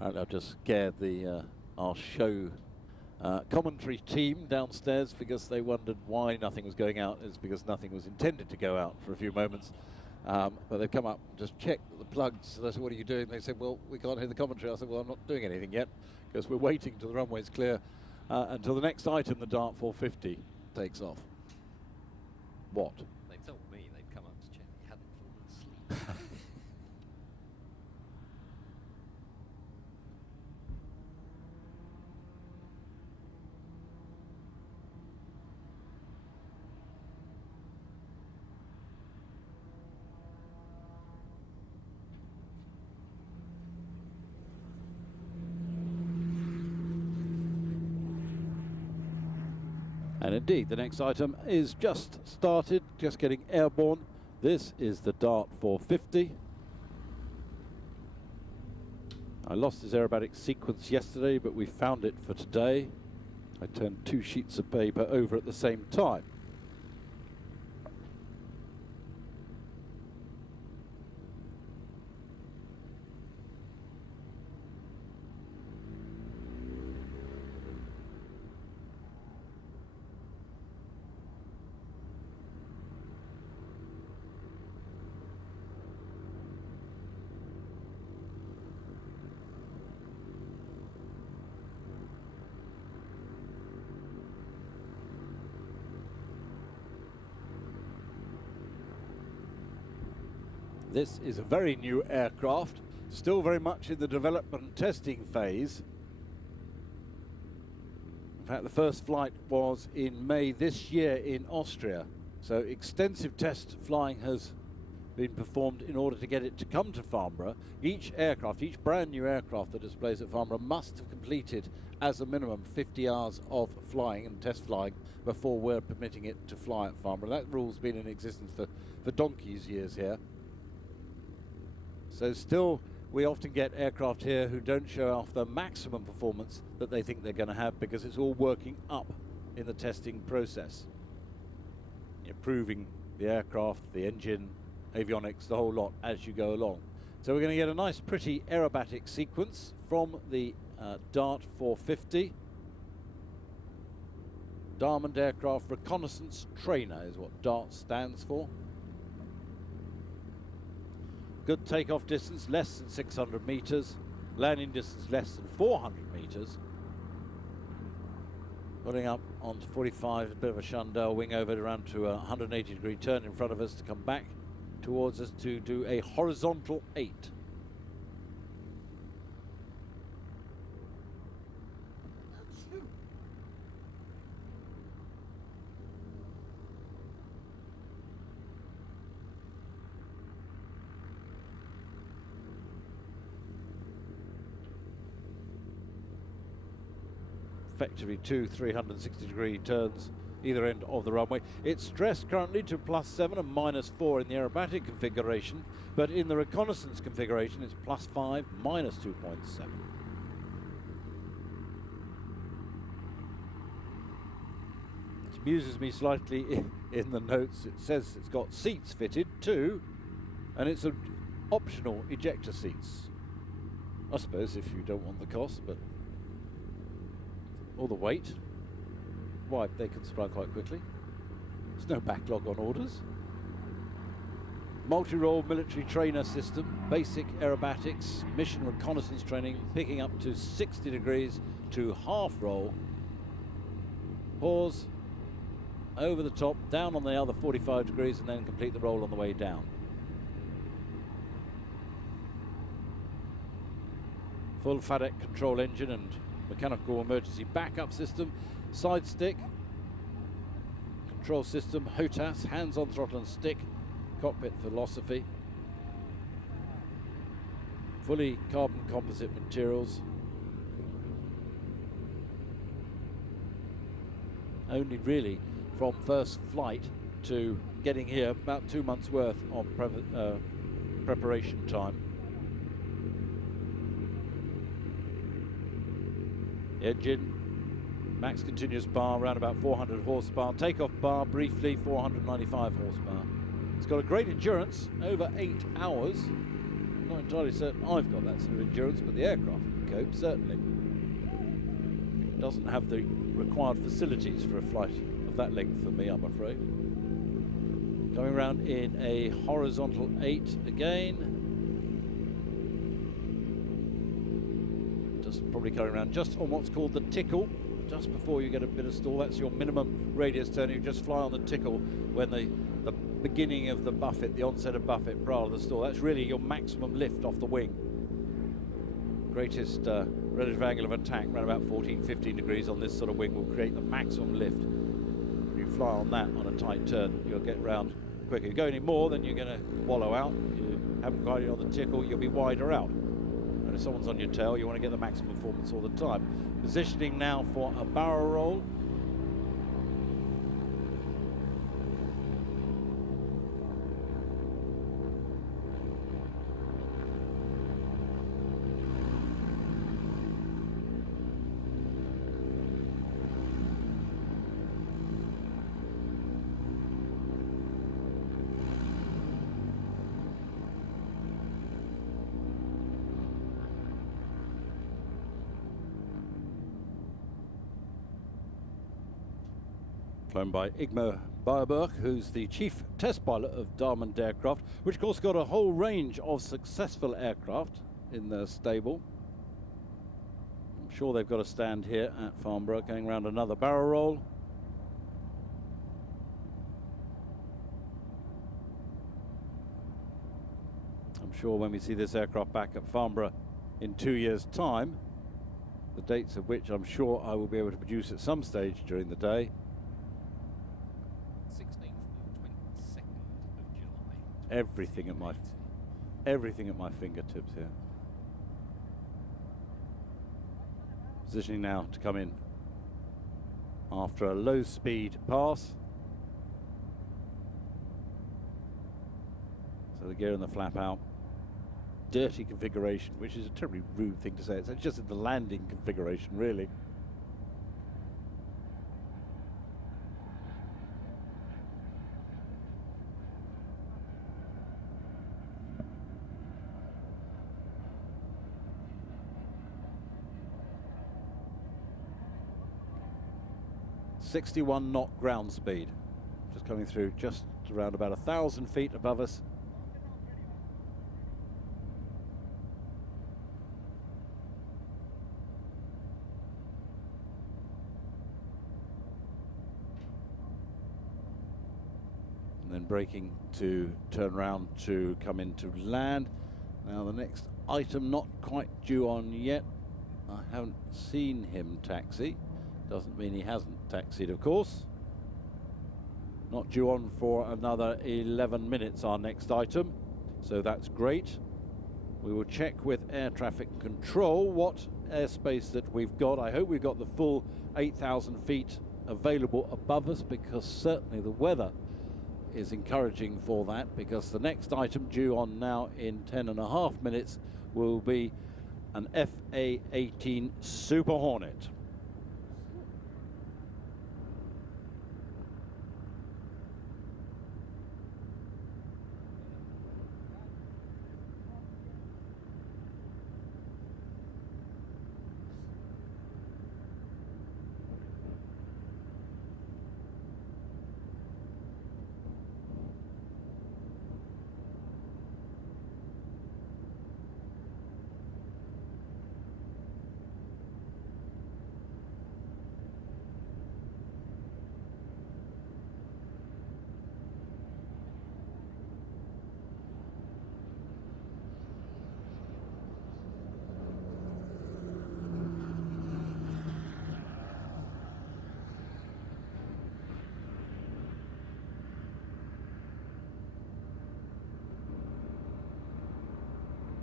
I've just scared the our show commentary team downstairs because they wondered why nothing was going out. It's because nothing was intended to go out for a few moments. But they've come up and just checked the plugs. So I said, what are you doing? They said, well, we can't hear the commentary. I said, well, I'm not doing anything yet because we're waiting till the runway's clear until the next item, the Dart 450, takes off. What? They told me they'd come up to check you hadn't fallen asleep. And indeed, the next item is just started, just getting airborne. This is the Dart 450. I lost this aerobatic sequence yesterday, but we found it for today. I turned 2 sheets of paper over at the same time. This is a very new aircraft, still very much in the development and testing phase. In fact, the first flight was in May this year in Austria. So extensive test flying has been performed in order to get it to come to Farnborough. Each aircraft, each brand new aircraft that displays at Farnborough must have completed as a minimum 50 hours of flying and test flying before we're permitting it to fly at Farnborough. That rule's been in existence for donkey's years here. So still, we often get aircraft here who don't show off the maximum performance that they think they're going to have because it's all working up in the testing process. Improving the aircraft, the engine, avionics, the whole lot as you go along. So we're going to get a nice pretty aerobatic sequence from the Dart 450. Diamond Aircraft Reconnaissance Trainer is what DART stands for. Good takeoff distance, less than 600 meters. Landing distance, less than 400 meters. Putting up onto 45, a bit of a Chandelle wing over around to a 180-degree turn in front of us to come back towards us to do a horizontal 8. Effectively 2 360-degree turns either end of the runway. It's stressed currently to +7 and -4 in the aerobatic configuration, but in the reconnaissance configuration it's +5, -2.7. It amuses me slightly in the notes. It says it's got seats fitted too, and it's an optional ejector seats. I suppose if you don't want the cost, but or the weight, why, they can supply quite quickly. There's no backlog on orders. Multi-role military trainer system, basic aerobatics, mission reconnaissance training, picking up to 60 degrees to half roll. Pause, over the top, down on the other 45 degrees, and then complete the roll on the way down. Full FADEC control engine and mechanical emergency backup system, side stick, control system, HOTAS, hands on throttle and stick, cockpit philosophy, fully carbon composite materials, only really from first flight to getting here about 2 months worth of preparation time. Engine, max continuous bar around about 400 horsepower. Takeoff bar briefly 495 horsepower. It's got a great endurance, over 8 hours. I'm not entirely certain I've got that sort of endurance, but the aircraft Nico, certainly. Doesn't have the required facilities for a flight of that length for me, I'm afraid. Coming round in a horizontal 8 again. Just probably coming around just on what's called the tickle, just before you get a bit of stall. That's your minimum radius turn. You just fly on the tickle when the beginning of the buffet, the onset of buffet prior to the stall. That's really your maximum lift off the wing. Greatest relative angle of attack, around about 14-15 degrees on this sort of wing, will create the maximum lift. If you fly on that on a tight turn, you'll get round quicker. You go any more, then you're going to wallow out. You haven't got it on the tickle, you'll be wider out. And if someone's on your tail, you want to get the maximum performance all the time. Positioning now for a barrel roll. Flown by Igmo Beyerberg, who's the chief test pilot of Diamond Aircraft, which of course got a whole range of successful aircraft in their stable. I'm sure they've got a stand here at Farnborough, going around another barrel roll. I'm sure when we see this aircraft back at Farnborough in 2 years' time, the dates of which I'm sure I will be able to produce at some stage during the day, 16th and 22nd of July. everything at my fingertips here. Positioning now to come in after a low speed pass. So the gear and the flap out. Dirty configuration, which is a terribly rude thing to say. It's just in the landing configuration, really. .61 knot ground speed, just coming through just around about 1,000 feet above us. And then braking to turn round to come into land. Now the next item not quite due on yet. I haven't seen him taxi. Doesn't mean he hasn't taxied, of course. Not due on for another 11 minutes, our next item. So that's great. We will check with air traffic control what airspace that we've got. I hope we've got the full 8,000 feet available above us, because certainly the weather is encouraging for that, because the next item due on now in 10.5 minutes will be an FA-18 Super Hornet.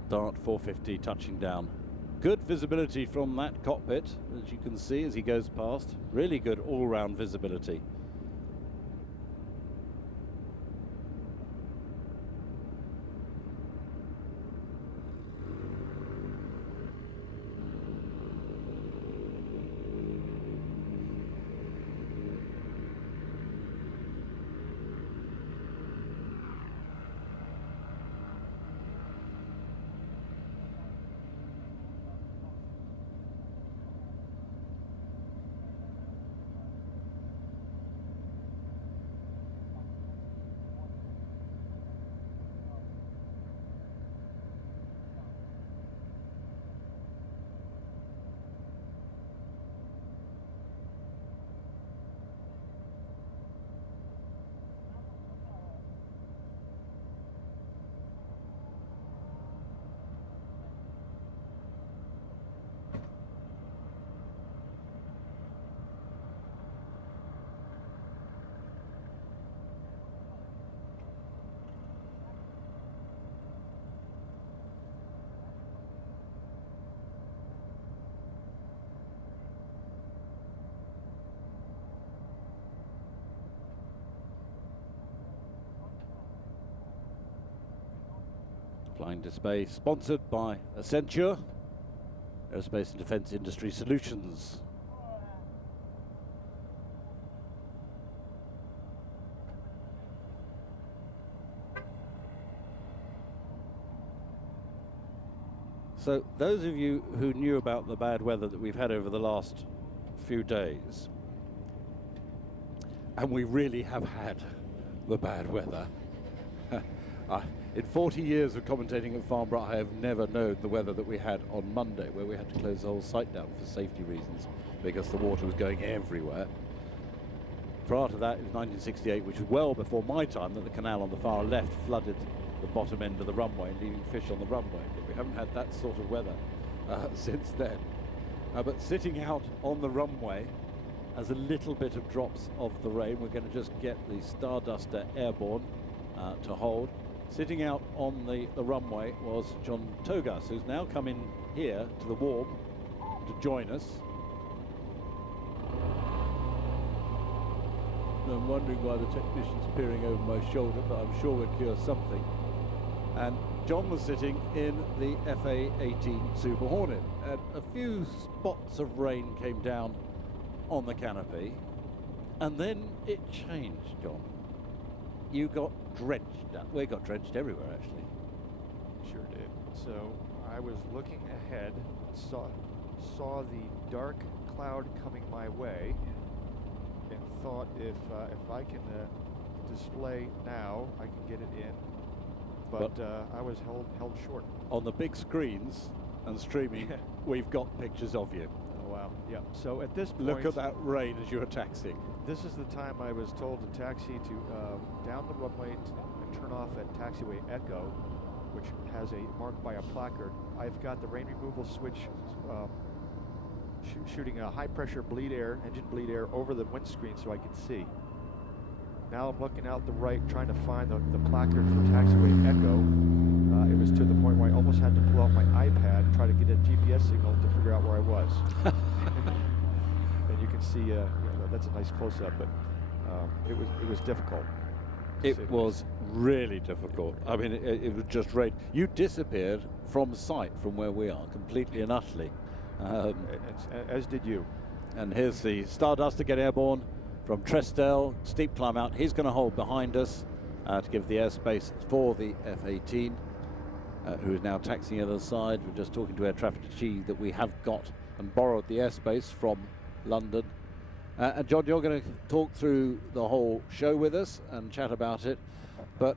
Dart 450 touching down. Good visibility from that cockpit, as you can see as he goes past. Really good all-round visibility. Flying display sponsored by Accenture, Aerospace and Defence Industry Solutions. So those of you who knew about the bad weather that we've had over the last few days, and we really have had the bad weather. In 40 years of commentating at Farnborough, I have never known the weather that we had on Monday, where we had to close the whole site down for safety reasons because the water was going everywhere. Prior to that, it was 1968, which was well before my time, that the canal on the far left flooded the bottom end of the runway, leaving fish on the runway. But we haven't had that sort of weather since then. But sitting out on the runway, as a little bit of drops of the rain, we're going to just get the Starduster airborne to hold. Sitting out on the runway was John Togas, who's now come in here to the warm to join us. I'm wondering why the technician's peering over my shoulder, but I'm sure we'll cure something. And John was sitting in the FA-18 Super Hornet, and a few spots of rain came down on the canopy, and then it changed, John. You got drenched. We got drenched everywhere, actually. Sure did. So I was looking ahead, saw the dark cloud coming my way, and thought if I can display now, I can get it in. But I was held short. On the big screens and streaming, we've got pictures of you. Oh wow! Yeah. So at this point, look at that rain as you were taxiing. This is the time I was told to taxi to down the runway and turn off at taxiway Echo, which has marked by a placard. I've got the rain removal switch shooting a high pressure engine bleed air over the windscreen so I can see. Now I'm looking out the right, trying to find the placard for taxiway Echo. It was to the point where I almost had to pull out my iPad and try to get a GPS signal to figure out where I was. And you can see, that's a nice close-up, but it was difficult. It was really difficult. I mean, it was just rain. You disappeared from sight from where we are, completely and utterly. As did you. And here's the Starduster get airborne from Trestel, steep climb out. He's going to hold behind us to give the airspace for the F-18, who is now taxiing the other side. We're just talking to air traffic chief that we have got and borrowed the airspace from London. And John, you're going to talk through the whole show with us and chat about it. But,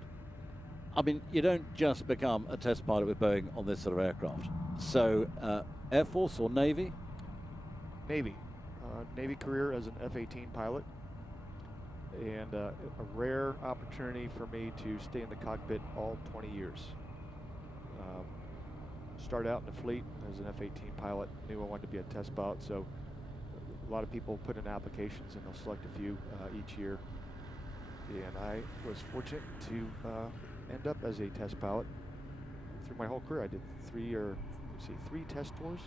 I mean, you don't just become a test pilot with Boeing on this sort of aircraft. So, Air Force or Navy? Navy. Navy career as an F-18 pilot. And a rare opportunity for me to stay in the cockpit all 20 years. Started out in the fleet as an F-18 pilot, knew I wanted to be a test pilot, so a lot of people put in applications and they'll select a few each year. And I was fortunate to end up as a test pilot through my whole career. I did three test tours,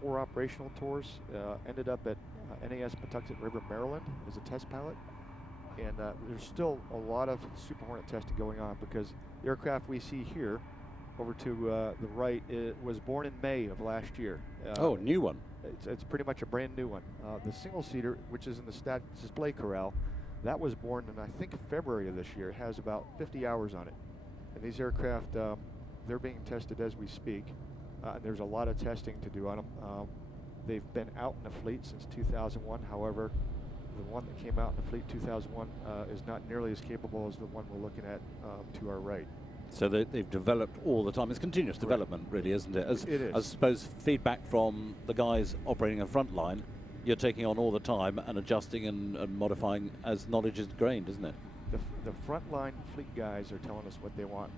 4 operational tours, ended up at NAS Patuxent River, Maryland as a test pilot. And there's still a lot of Super Hornet testing going on because the aircraft we see here over to the right, it was born in May of last year. Oh, new one. It's pretty much a brand new one. The single-seater, which is in the stat display corral, that was born in, I think, February of this year. It has about 50 hours on it. And these aircraft, they're being tested as we speak. There's a lot of testing to do on them. They've been out in the fleet since 2001. However, the one that came out in the fleet 2001 is not nearly as capable as the one we're looking at to our right. So they've developed all the time. It's continuous development, really, isn't it? It is. I suppose feedback from the guys operating a front line, you're taking on all the time and adjusting and modifying as knowledge is gained, isn't it? The frontline fleet guys are telling us what they want.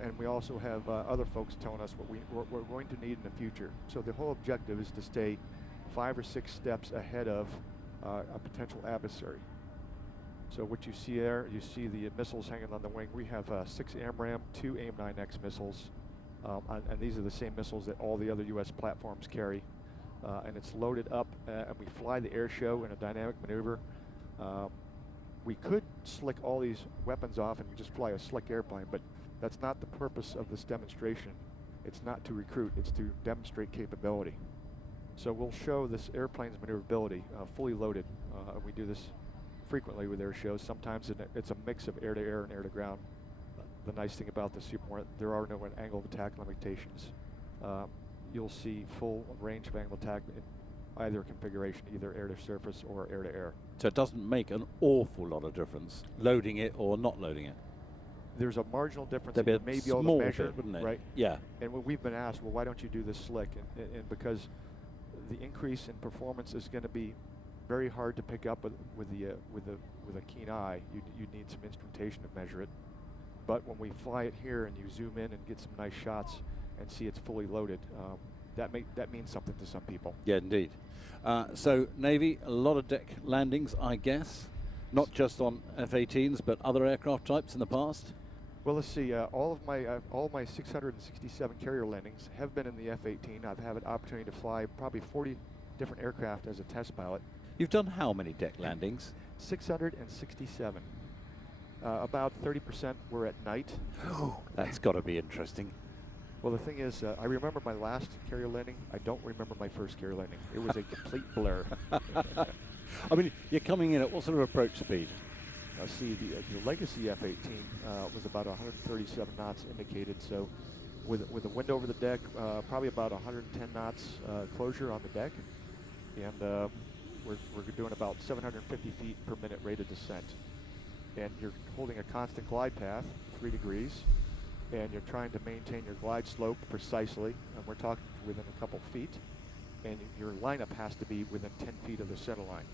And we also have other folks telling us what we're going to need in the future. So the whole objective is to stay 5 or 6 steps ahead of a potential adversary. So what you see there, you see the missiles hanging on the wing. We have 6 AMRAAM, 2 AIM-9X missiles, and these are the same missiles that all the other U.S. platforms carry. And it's loaded up, and we fly the air show in a dynamic maneuver. We could slick all these weapons off and just fly a slick airplane, but That's not the purpose of this demonstration. It's not to recruit, it's to demonstrate capability. So we'll show this airplane's maneuverability fully loaded. We do this frequently with air shows. Sometimes it's a mix of air-to-air and air-to-ground. The nice thing about the Super Hornet, there are no angle of attack limitations. You'll see full range of angle of attack in either configuration, either air-to-surface or air-to-air. So it doesn't make an awful lot of difference loading it or not loading it. There's a marginal difference There'd that be you a may be able small to measure, bit, wouldn't it? right? Yeah. And we've been asked, well, why don't you do this slick? And because the increase in performance is going to be very hard to pick up with a keen eye. You need some instrumentation to measure it. But when we fly it here and you zoom in and get some nice shots and see it's fully loaded, that means something to some people. Yeah, indeed. So Navy, a lot of deck landings, I guess, not just on F-18s, but other aircraft types in the past. Well, let's see. All of my 667 carrier landings have been in the F-18. I've had an opportunity to fly probably 40 different aircraft as a test pilot. You've done how many deck landings? 667. About 30% were at night. Oh, that's got to be interesting. Well, the thing is, I remember my last carrier landing. I don't remember my first carrier landing. It was a complete blur. I mean, you're coming in at what sort of approach speed? See, the legacy F-18 was about 137 knots indicated. So, with the wind over the deck, probably about 110 knots closure on the deck, and we're doing about 750 feet per minute rate of descent. And you're holding a constant glide path, 3 degrees, and you're trying to maintain your glide slope precisely. And we're talking within a couple feet, and your lineup has to be within 10 feet of the center line.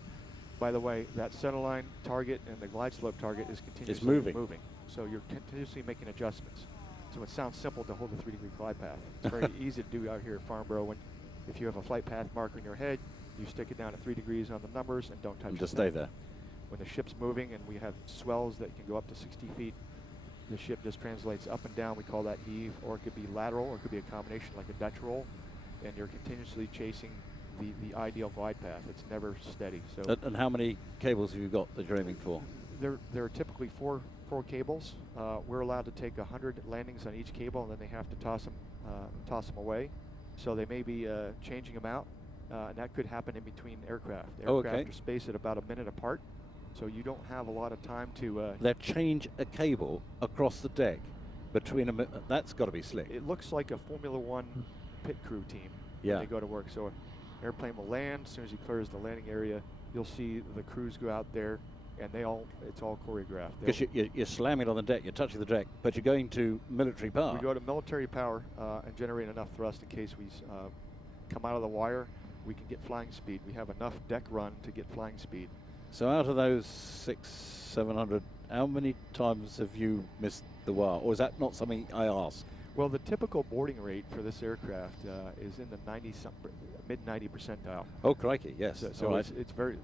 By the way, that center line target and the glide slope target is continuously moving. So you're continuously making adjustments. So it sounds simple to hold a 3-degree glide path. It's very easy to do out here at Farnborough. If you have a flight path marker in your head, you stick it down to 3 degrees on the numbers and don't touch it. Just stay there. When the ship's moving and we have swells that can go up to 60 feet, the ship just translates up and down. We call that heave, or it could be lateral, or it could be a combination like a Dutch roll, and you're continuously chasing the ideal glide path. It's never steady. So And how many cables have you got that you're aiming for? There are typically four cables. We're allowed to take 100 landings on each cable, and then they have to toss them away. So they may be changing them out, and that could happen in between aircraft. Aircraft are spaced at about a minute apart, so you don't have a lot of time to. They change a cable across the deck between them. That's got to be slick. It looks like a Formula One pit crew team when they go to work. So an airplane will land. As soon as he clears the landing area, you'll see the crews go out there, and it's all choreographed. Because you're slamming on the deck, you're touching the deck, but you're going to military power. We go to military power and generate enough thrust in case we come out of the wire. We can get flying speed. We have enough deck run to get flying speed. So out of those 600-700, how many times have you missed the wire? Or is that not something I ask? Well, the typical boarding rate for this aircraft is in the mid-90 percentile. Oh, crikey, yes. So right.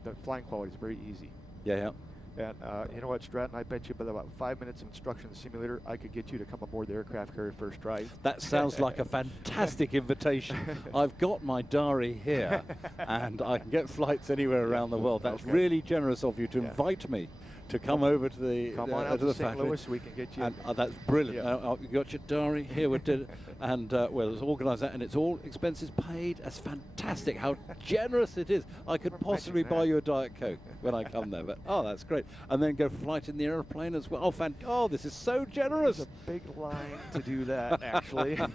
The flying quality is very easy. Yeah. And you know what, Stratton, I bet you with about 5 minutes of instruction in the simulator, I could get you to come aboard the aircraft carrier first try. That sounds like a fantastic invitation. I've got my diary here, and I can get flights anywhere around the world. That's really generous of you to invite me to come over to the come on out to the St. factory. Louis, we can get you. And that's brilliant. You got your diary here, we did, and let's organise that, and it's all expenses paid. That's fantastic. How generous it is. I could possibly buy you a Diet Coke when I come there, but that's great. And then go flight in the airplane as well. Oh, this is so generous. There's a big line to do that, actually. I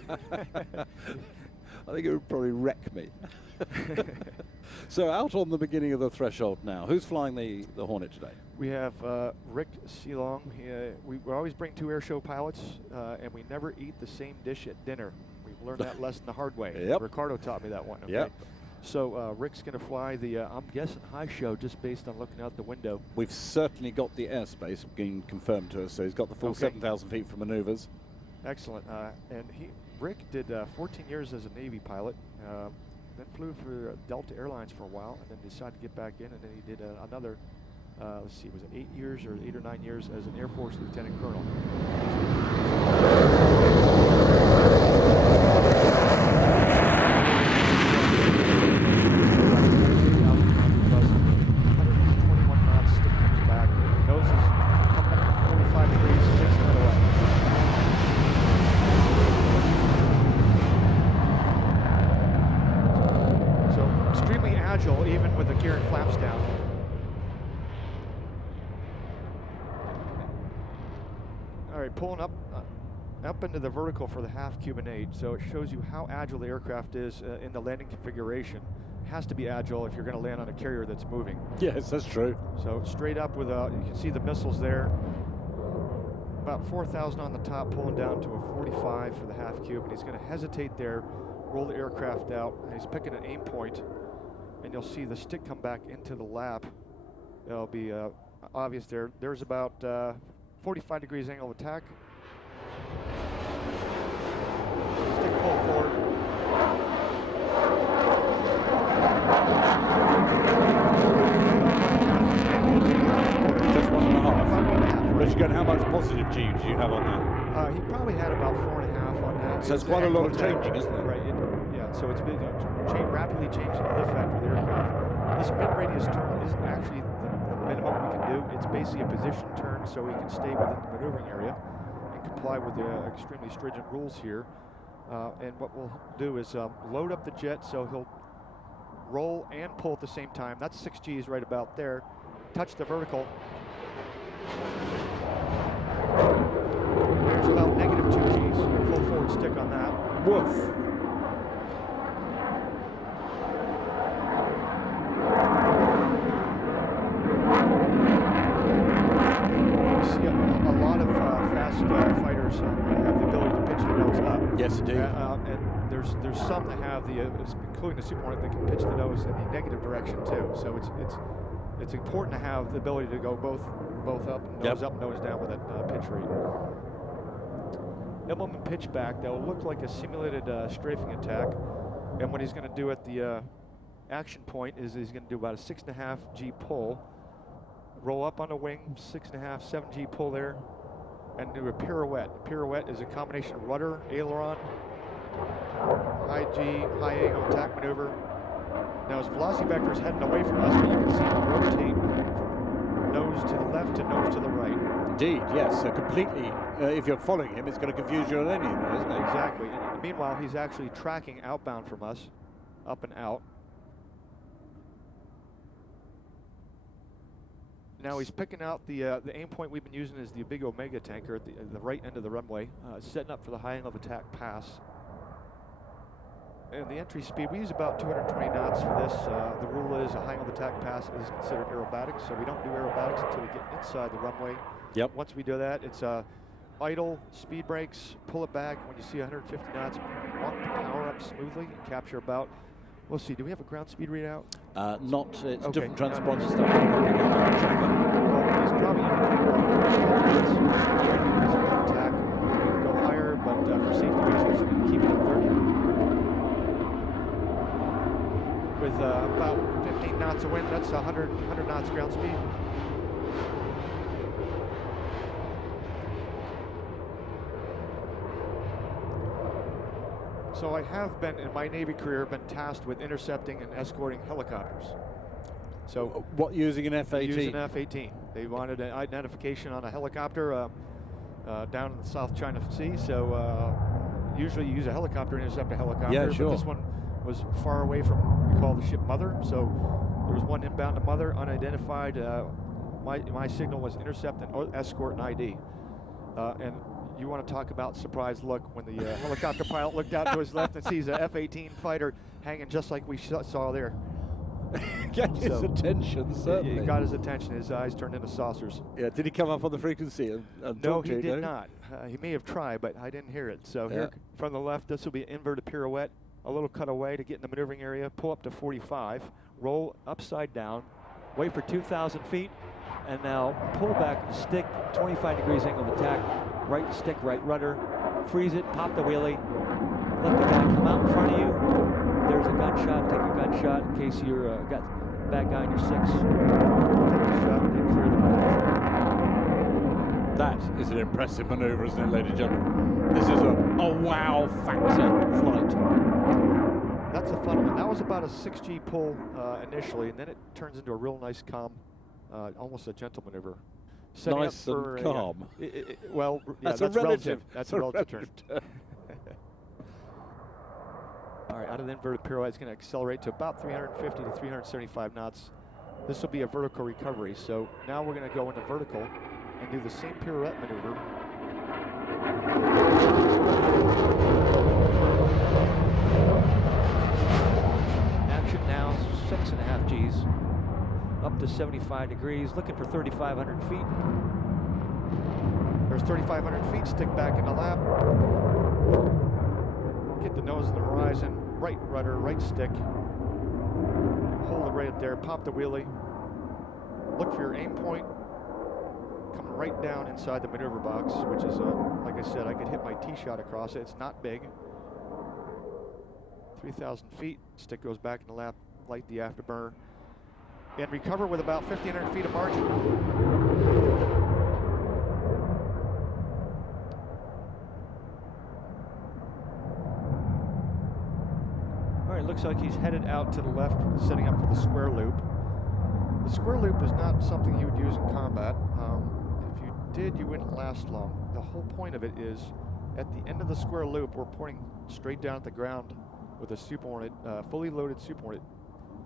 think it would probably wreck me. So out on the beginning of the threshold now, who's flying the Hornet today? We have Rick Sealong. We always bring 2 airshow pilots, and we never eat the same dish at dinner. We've learned that lesson the hard way. Yep. Ricardo taught me that one. Okay? Yep. So Rick's going to fly the, I'm guessing, high show just based on looking out the window. We've certainly got the airspace being confirmed to us, so he's got the full 7,000 feet for maneuvers. Excellent. And Rick did 14 years as a Navy pilot, then flew for Delta Airlines for a while, and then decided to get back in, and then he did another, let's see, was it 8 or 9 years as an Air Force Lieutenant Colonel. steering flaps down. All right, pulling up into the vertical for the half Cuban 8, so it shows you how agile the aircraft is in the landing configuration. It has to be agile if you're going to land on a carrier that's moving. Yes, that's true. So straight up with you can see the missiles there. About 4,000 on the top, pulling down to a 45 for the half cube, and he's going to hesitate there, roll the aircraft out, and he's picking an aim point, and you'll see the stick come back into the lap. It'll be obvious there. There's about 45 degrees angle of attack. Stick pull forward. Just 1.5. Richard, how much positive G do you have on that? He probably had about 4.5 on that. So it's quite a lot of changing, isn't it? Right. Yeah. So it's been rapidly changing the lift factor of the aircraft. This mid radius turn isn't actually the minimum we can do. It's basically a position turn, so we can stay within the maneuvering area and comply with the extremely stringent rules here. And what we'll do is load up the jet, so he'll roll and pull at the same time. That's 6 Gs right about there. Touch the vertical. There's about negative 2 Gs. Full forward stick on that. Woof. You see a lot of fast fighters have the ability to pitch the nose up. Yes, indeed. And there's some that have including the Super Hornet, that can pitch the nose in the negative direction too. So it's important to have the ability to go both up, nose up, nose down with that pitch rate. Implement pitch back that will look like a simulated strafing attack, and what he's going to do at the action point is he's going to do about a 6.5 G pull, roll up on the wing, 6.5, 7 G pull there, and do a pirouette. A pirouette is a combination of rudder, aileron, high G, high angle attack maneuver. Now his velocity vector is heading away from us, but you can see him rotate from nose to the left to nose to the right. Indeed, yes. So completely, if you're following him, it's going to confuse you on any of those, isn't it? Exactly. And meanwhile, he's actually tracking outbound from us, up and out. Now he's picking out the aim point we've been using is the big Omega tanker at the right end of the runway, setting up for the high angle of attack pass. And the entry speed, we use about 220 knots for this. The rule is a high angle of attack pass is considered aerobatic, so we don't do aerobatics until we get inside the runway. Yep. Once we do that, it's idle, speed brakes, pull it back. When you see 150 knots, walk the power up smoothly and capture about, we'll see, do we have a ground speed readout? Not, it's Okay. different transponder stuff. Well, he's probably indicating attack. We can go higher, but for safety reasons, we're going to keep it at 30. With about 15 knots of wind, that's 100 knots ground speed. So I have been, in my Navy career, been tasked with intercepting and escorting helicopters. So what, using an F-18? Using an F-18. They wanted an identification on a helicopter down in the South China Sea. So usually you use a helicopter to intercept a helicopter. Yeah, sure. But this one was far away from, we call the ship Mother. So there was one inbound to Mother, unidentified. My signal was intercept and escort and ID. And you want to talk about surprised look when the helicopter pilot looked out to his left and sees an F-18 fighter hanging just like we saw there. Get his attention, certainly. It got his attention. His eyes turned into saucers. Yeah, did he come up on the frequency and no, talk to he you? did not. He may have tried, but I didn't hear it. So here from the left, this will be an inverted pirouette, a little cutaway to get in the maneuvering area, pull up to 45, roll upside down, wait for 2,000 feet, and now pull back, stick, 25 degrees angle of attack, right stick, right rudder, freeze it, pop the wheelie, let the guy come out in front of you. There's a gunshot, take a gunshot in case you're got bad guy in your 6. Take the shot, then clear the range. That is an impressive maneuver, isn't it, ladies and gentlemen? This is a wow factor flight. That's a fun one. That was about a 6G pull initially, and then it turns into a real nice calm, almost a gentle maneuver. Setting Nice up for and calm. Well, yeah, That's a relative. That's a relative term. All right, out of the inverted pirouette, it's going to accelerate to about 350 to 375 knots. This will be a vertical recovery. So now we're going to go into vertical and do the same pirouette maneuver. Action now, 6.5 Gs. Up to 75 degrees, looking for 3,500 feet. There's 3,500 feet, stick back in the lap. Get the nose in the horizon, right rudder, right stick. Hold it right there, pop the wheelie. Look for your aim point. Coming right down inside the maneuver box, which is, like I said, I could hit my tee shot across it. It's not big. 3,000 feet, stick goes back in the lap, light the afterburner, and recover with about 1,500 feet of margin. All right, looks like he's headed out to the left, setting up for the square loop. The square loop is not something you would use in combat. If you did, you wouldn't last long. The whole point of it is, at the end of the square loop, we're pointing straight down at the ground with a Super Hornet, fully loaded Super Hornet,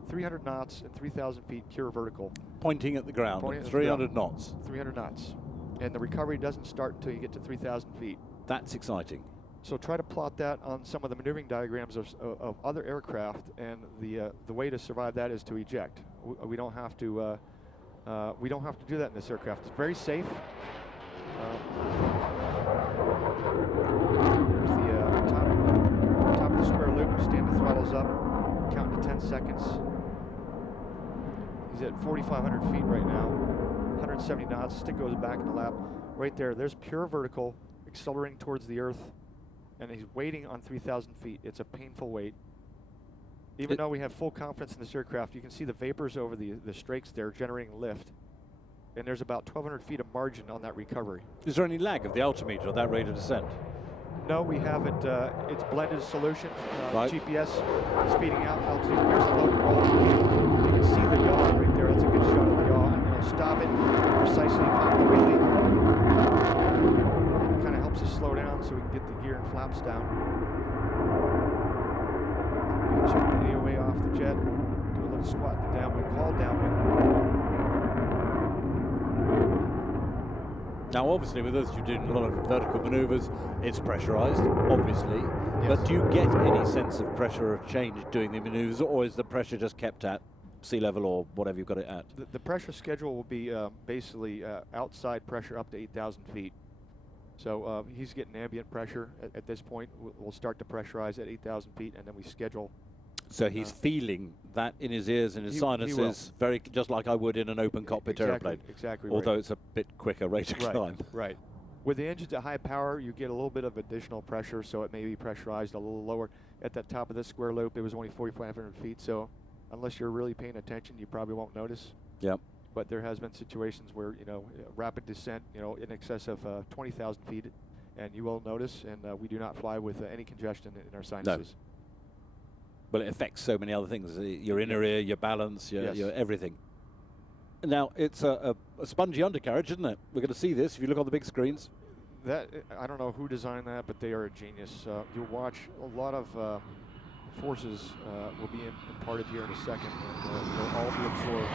300 knots and 3,000 feet pure vertical. Pointing at the ground, Pointing at 300 knots. 300 knots. And the recovery doesn't start until you get to 3,000 feet. That's exciting. So try to plot that on some of the maneuvering diagrams of other aircraft, and the way to survive that is to eject. We don't have to do that in this aircraft. It's very safe. There's the top of the square loop. Stand the throttles up. Count to 10 seconds. He's at 4,500 feet right now. 170 knots. Stick goes back in the lap. Right there. There's pure vertical, accelerating towards the Earth. And he's waiting on 3,000 feet. It's a painful wait. Even though we have full confidence in this aircraft, you can see the vapors over the strakes there generating lift. And there's about 1,200 feet of margin on that recovery. Is there any lag of the altimeter at that rate of descent? No, we haven't. It's blended solution. Right. GPS is feeding out altitude. Here's a loaded roll. You can see the yaw right there. That's a good shot of the yaw. And it'll stop it precisely, pop the wheelie. It kind of helps us slow down so we can get the gear and flaps down. We can check the AOA off the jet. Do a little squat in the downwind, call downwind. Now, obviously, with us, you're doing a lot of vertical maneuvers. It's pressurized, obviously. Yes. But do you get any sense of pressure or change doing the maneuvers, or is the pressure just kept at sea level or whatever you've got it at? The pressure schedule will be basically outside pressure up to 8,000 feet. So he's getting ambient pressure at this point. We'll start to pressurize at 8,000 feet, and then we schedule. So he's feeling that in his ears and his He sinuses, very just like I would in an open cockpit airplane. Exactly. Although right. it's a bit quicker rate of climb. Right. With the engines at high power, you get a little bit of additional pressure, so it may be pressurized a little lower. At the top of this square loop, it was only 4,500 feet, so unless you're really paying attention, you probably won't notice. Yep. But there has been situations where, rapid descent, in excess of 20,000 feet, and you will notice, and we do not fly with any congestion in our sinuses. No. Well, it affects so many other things, your inner ear, your balance, Yes. your everything. Now, it's a spongy undercarriage, isn't it? We're going to see this if you look on the big screens. That, I don't know who designed that, but they are a genius. You'll watch a lot of forces will be imparted here in a second, and they'll all be absorbed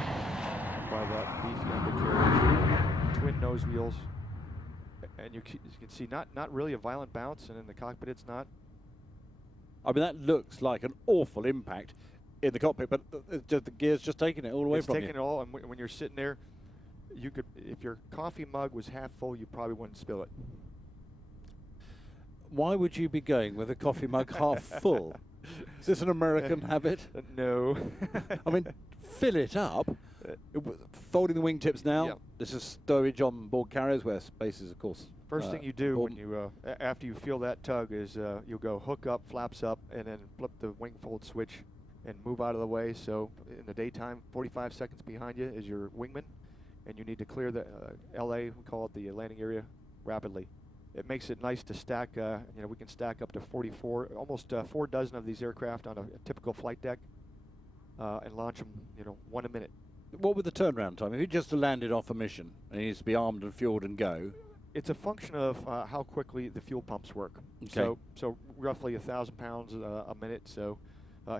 by that beefy undercarriage. Twin nose wheels, and you can see not really a violent bounce, and in the cockpit it's not. I mean, that looks like an awful impact in the cockpit, but the gear's just taking it all away from you. It's taking it all, and when you're sitting there, you could, if your coffee mug was half full, you probably wouldn't spill it. Why would you be going with a coffee mug half full? Is this an American habit? No. I mean, fill it up. Folding the wingtips now. Yep. This is stowage on board carriers where space is, of course. First thing you do when you, after you feel that tug is you'll go hook up, flaps up, and then flip the wing fold switch and move out of the way. So in the daytime, 45 seconds behind you is your wingman, and you need to clear the LA, we call it the landing area, rapidly. It makes it nice to stack, we can stack up to 44, almost 4 dozen of these aircraft on a typical flight deck and launch them, 1 a minute. What would the turnaround time? If he just landed off a mission and he needs to be armed and fueled and go? It's a function of how quickly the fuel pumps work. Okay. So roughly 1,000 pounds a minute. So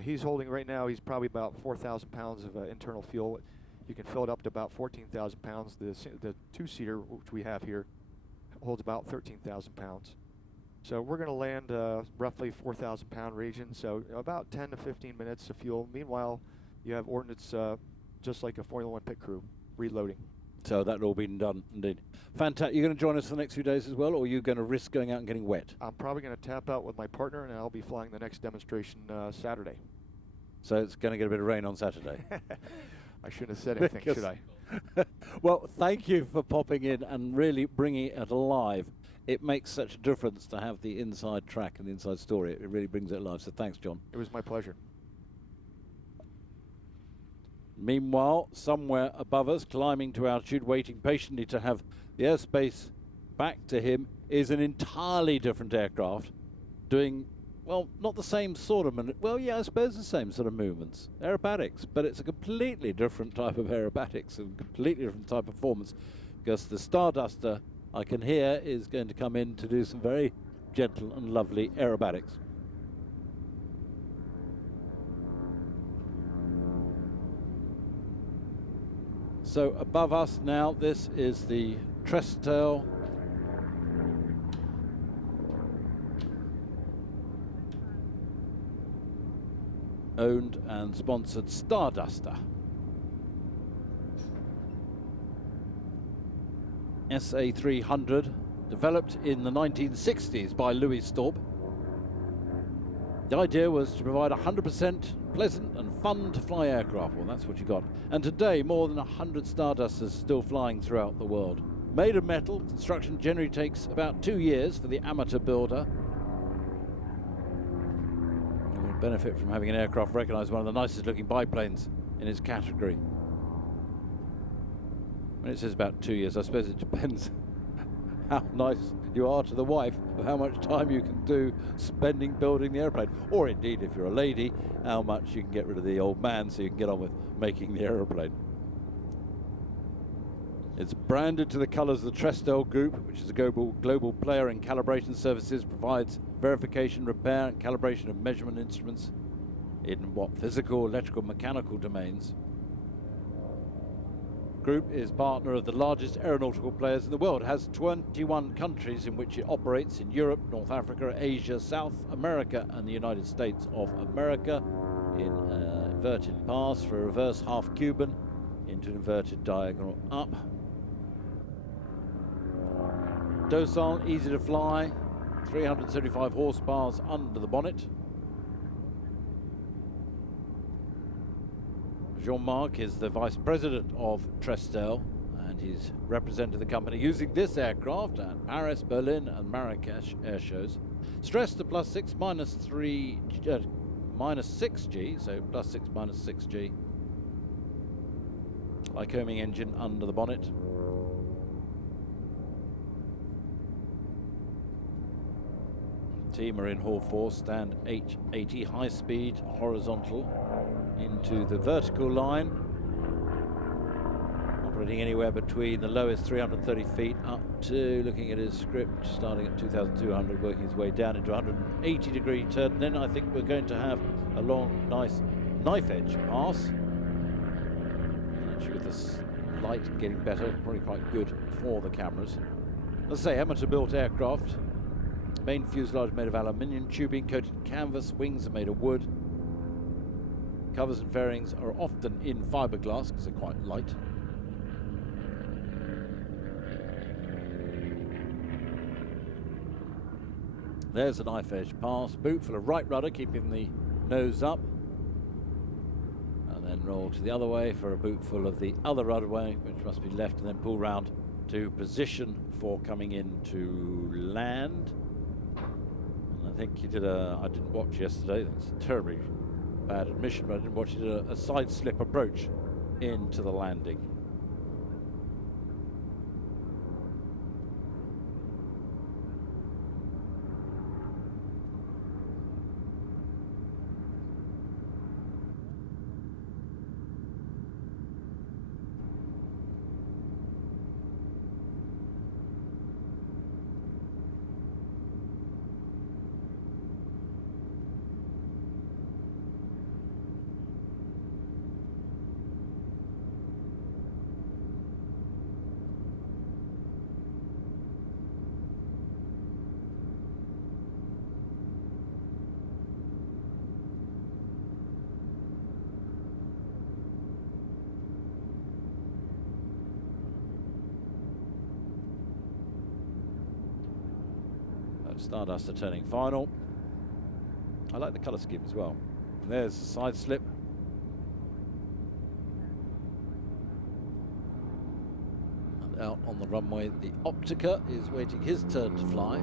he's holding right now, he's probably about 4,000 pounds of internal fuel. You can fill it up to about 14,000 pounds. The two-seater, which we have here, holds about 13,000 pounds. So we're going to land roughly 4,000 pound region, so about 10 to 15 minutes of fuel. Meanwhile, you have ordnance just like a Formula One pit crew, reloading. So that'll all been done indeed. Fantastic. You're going to join us for the next few days as well, or are you going to risk going out and getting wet? I'm probably going to tap out with my partner, and I'll be flying the next demonstration Saturday. So it's going to get a bit of rain on Saturday. I shouldn't have said anything, should I? Well, thank you for popping in and really bringing it alive. It makes such a difference to have the inside track and the inside story. It really brings it alive. So thanks, John. It was my pleasure. Meanwhile, somewhere above us, climbing to altitude, waiting patiently to have the airspace back to him, is an entirely different aircraft doing, well, not the same sort of, well, yeah, I suppose the same sort of movements, aerobatics, but it's a completely different type of aerobatics and completely different type of performance, because the Starduster, I can hear, is going to come in to do some very gentle and lovely aerobatics. So above us now, this is the Trestel owned and sponsored Starduster. SA300, developed in the 1960s by Louis Staub. The idea was to provide 100% pleasant and fun to fly aircraft. Well, that's what you got. And today, more than 100 Stardusters still flying throughout the world. Made of metal, construction generally takes about 2 years for the amateur builder. And will benefit from having an aircraft recognized one of the nicest looking biplanes in its category. When it says about 2 years, I suppose it depends how nice you are to the wife, of how much time you can do spending building the airplane, or indeed, if you're a lady, how much you can get rid of the old man so you can get on with making the aeroplane. It's branded to the colours of the Trestel Group, which is a global player in calibration services, provides verification, repair and calibration of measurement instruments in what, physical, electrical, mechanical domains. Group is partner of the largest aeronautical players in the world, has 21 countries in which it operates in Europe, North Africa, Asia, South America and the United States of America, in inverted pass for a reverse half Cuban into an inverted diagonal up. Docile, easy to fly, 375 horsepower under the bonnet. Jean-Marc is the vice president of Trestel, and he's represented the company using this aircraft at Paris, Berlin and Marrakesh air shows. Stressed to +6 minus 6G, so +6 minus 6G. Lycoming engine under the bonnet. Team are in Hall 4, stand H80, high speed, horizontal into the vertical line, operating anywhere between the lowest 330 feet up to, looking at his script, starting at 2,200, working his way down into 180-degree turn. And then I think we're going to have a long, nice knife edge pass. Actually, with this light getting better, probably quite good for the cameras. Let's say amateur-built aircraft. Main fuselage made of aluminium tubing, coated canvas, wings are made of wood. Covers and fairings are often in fiberglass because they're quite light. There's a knife edge pass, boot full of right rudder, keeping the nose up. And then roll to the other way for a boot full of the other rudder way, which must be left, and then pull round to position for coming in to land. And I think he did I didn't watch yesterday, that's a terribly bad admission, but I didn't watch it, a side slip approach into the landing. Stardust are turning final. I like the colour scheme as well. And there's the side slip. And out on the runway, the Optica is waiting his turn to fly.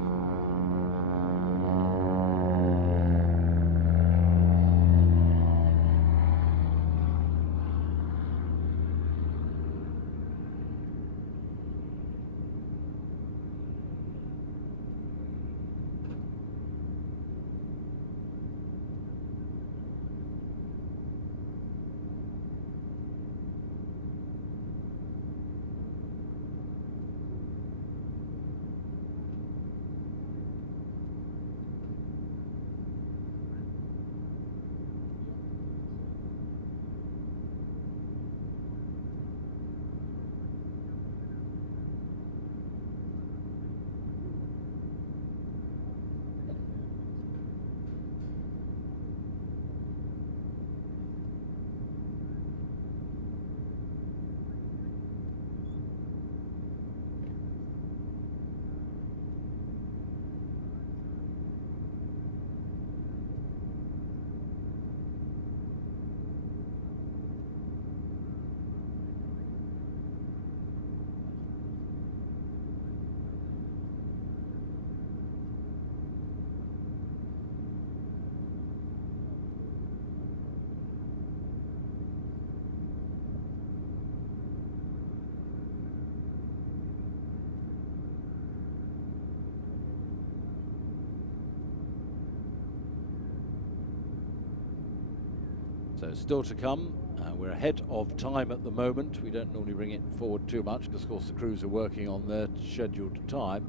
So still to come. We're ahead of time at the moment. We don't normally bring it forward too much because, of course, the crews are working on their scheduled time.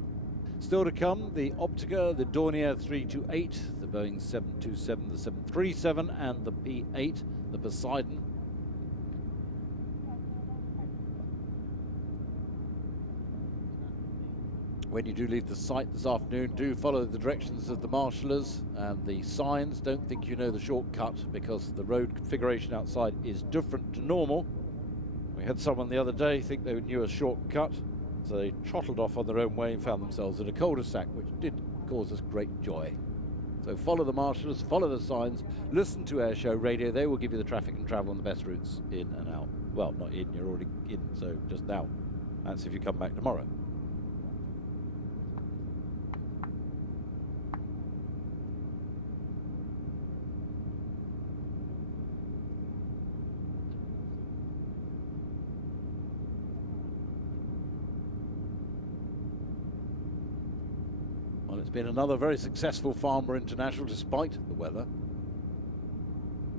Still to come, the Optica, the Dornier 328, the Boeing 727, the 737, and the P8, the Poseidon. When you do leave the site this afternoon, do follow the directions of the marshallers and the signs. Don't think you know the shortcut because the road configuration outside is different to normal. We had someone the other day think they knew a shortcut, so they trottled off on their own way and found themselves in a cul-de-sac, which did cause us great joy. So follow the marshallers, follow the signs, listen to Airshow Radio. They will give you the traffic and travel on the best routes in and out. Well, not in, you're already in, so just out. That's if you come back tomorrow. Well, it's been another very successful Farnborough International despite the weather.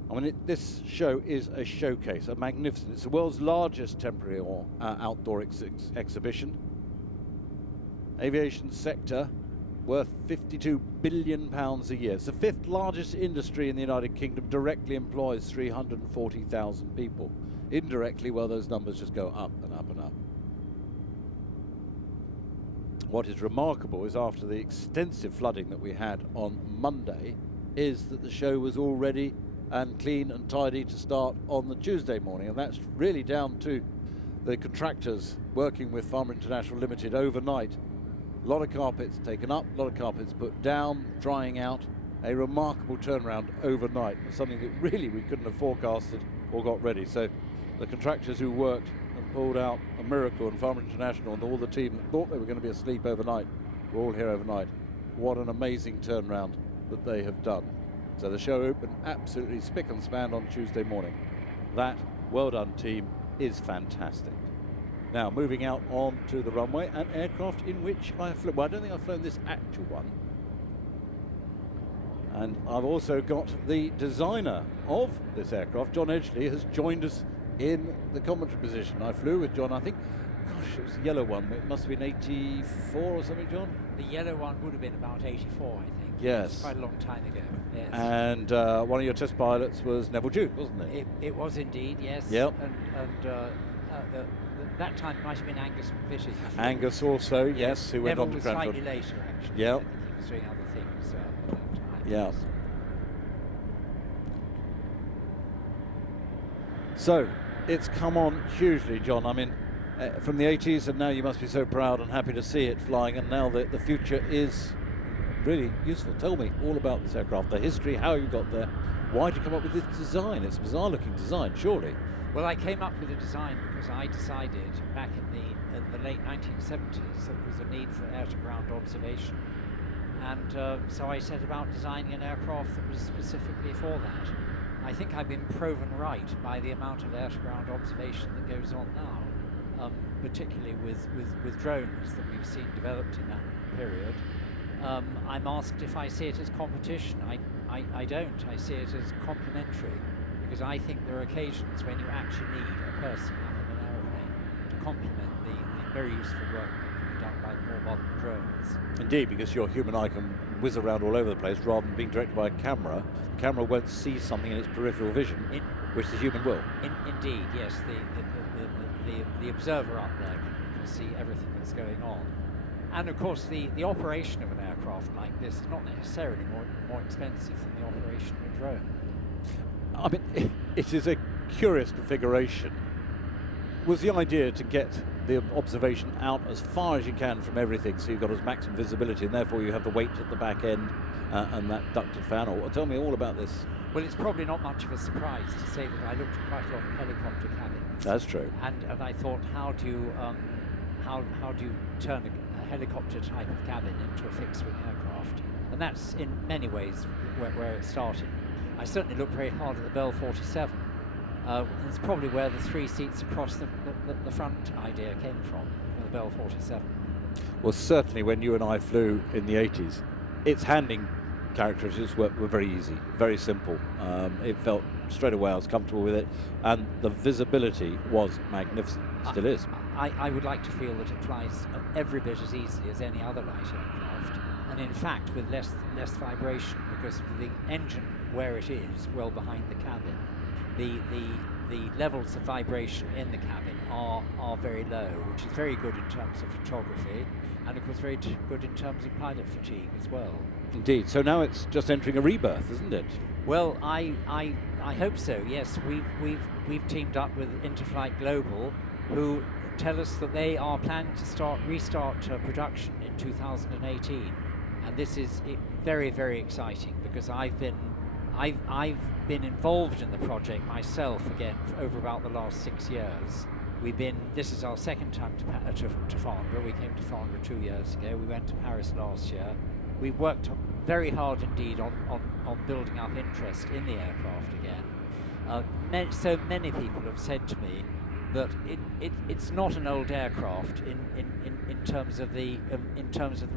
I mean, this show is a showcase, a magnificent. It's the world's largest temporary or outdoor exhibition. Aviation sector worth £52 billion a year. It's the 5th largest industry in the United Kingdom, directly employs 340,000 people. Indirectly, well, those numbers just go up and up and up. What is remarkable is after the extensive flooding that we had on Monday, is that the show was all ready and clean and tidy to start on the Tuesday morning, and that's really down to the contractors working with Farnborough International Limited overnight. A lot of carpets taken up, a lot of carpets put down, drying out. A remarkable turnaround overnight, something that really we couldn't have forecasted or got ready. So the contractors who worked and pulled out a miracle, and Farnborough International and all the team that thought they were going to be asleep overnight were all here overnight. What an amazing turnaround that they have done. So the show opened absolutely spick and span on Tuesday morning. That, well done team, is fantastic. Now moving out onto the runway, an aircraft in which I have flown. Well, I don't think I've flown this actual one. And I've also got the designer of this aircraft, John Edgley, has joined us in the commentary position. I flew with John, I think, gosh, it was the yellow one. It must have been 84 or something, John? The yellow one would have been about 84, I think. Yes. It's quite a long time ago, yes. And one of your test pilots was Neville Duke, wasn't it? It was indeed, yes. Yep. And that time it might have been Angus Vitters. Angus also, yes, who went Neville on to was Cranfield. slightly later, actually. Yep. I think he was doing other things at that time. Yeah. Yes. So, it's come on hugely, John. I mean, from the 80s, and now you must be so proud and happy to see it flying, and now the future is really useful. Tell me all about this aircraft, the history, how you got there. Why did you come up with this design? It's a bizarre looking design, surely. Well, I came up with a design because I decided back in the late 1970s that there was a need for air-to-ground observation. And so I set about designing an aircraft that was specifically for that. I think I've been proven right by the amount of air-to-ground observation that goes on now, particularly with drones that we've seen developed in that period. I'm asked if I see it as competition. I don't. I see it as complementary, because I think there are occasions when you actually need a person up in an aeroplane to complement the very useful work that can be done by the more modern drones. Indeed, because your human eye can whiz around all over the place rather than being directed by a camera. The camera won't see something in its peripheral vision, which the human will. Indeed, yes. The observer up there can see everything that's going on. And of course, the operation of an aircraft like this is not necessarily more expensive than the operation of a drone. I mean, it is a curious configuration. Was the idea to get the observation out as far as you can from everything, so you've got as maximum visibility, and therefore you have the weight at the back end and that ducted fan? Or tell me all about this. Well, it's probably not much of a surprise to say that I looked at quite a lot of helicopter cabins. That's true. And I thought, how do you turn a helicopter type of cabin into a fixed-wing aircraft? And that's in many ways where it started. I certainly looked very hard at the Bell 47. It's probably where the 3 seats across the front idea came from the Bell 47. Well, certainly when you and I flew in the 80s, its handling characteristics were very easy, very simple. It felt straight away I was comfortable with it, and the visibility was magnificent. Still is. I would like to feel that it flies every bit as easily as any other light aircraft, and in fact with less vibration, because the engine where it is, well behind the cabin, the levels of vibration in the cabin are very low, which is very good in terms of photography, and of course very good in terms of pilot fatigue as well. Indeed. So now it's just entering a rebirth, isn't it? Well, I hope so. Yes, we've teamed up with Interflight Global, who tell us that they are planning to restart production in 2018, and this is very, very exciting, because I've been involved in the project myself again for over about the last 6 years. This is our second time to Farnborough. We came to Farnborough 2 years ago. We went to Paris last year. We've worked very hard indeed on building up interest in the aircraft again. So many people have said to me that it's not an old aircraft in terms of the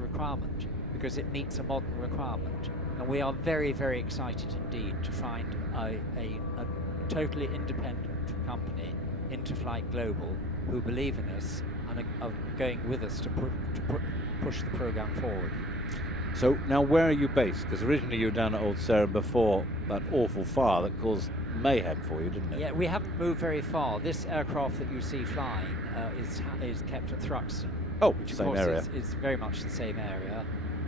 requirement, because it meets a modern requirement. And we are very, very excited indeed to find a totally independent company, Interflight Global, who believe in us and are going with us to push the program forward. So now where are you based? Because originally you were down at Old Sarum before that awful fire that caused mayhem for you, didn't it? Yeah, we haven't moved very far. This aircraft that you see flying is kept at Thruxton. Oh, which same of course area. is very much the same area.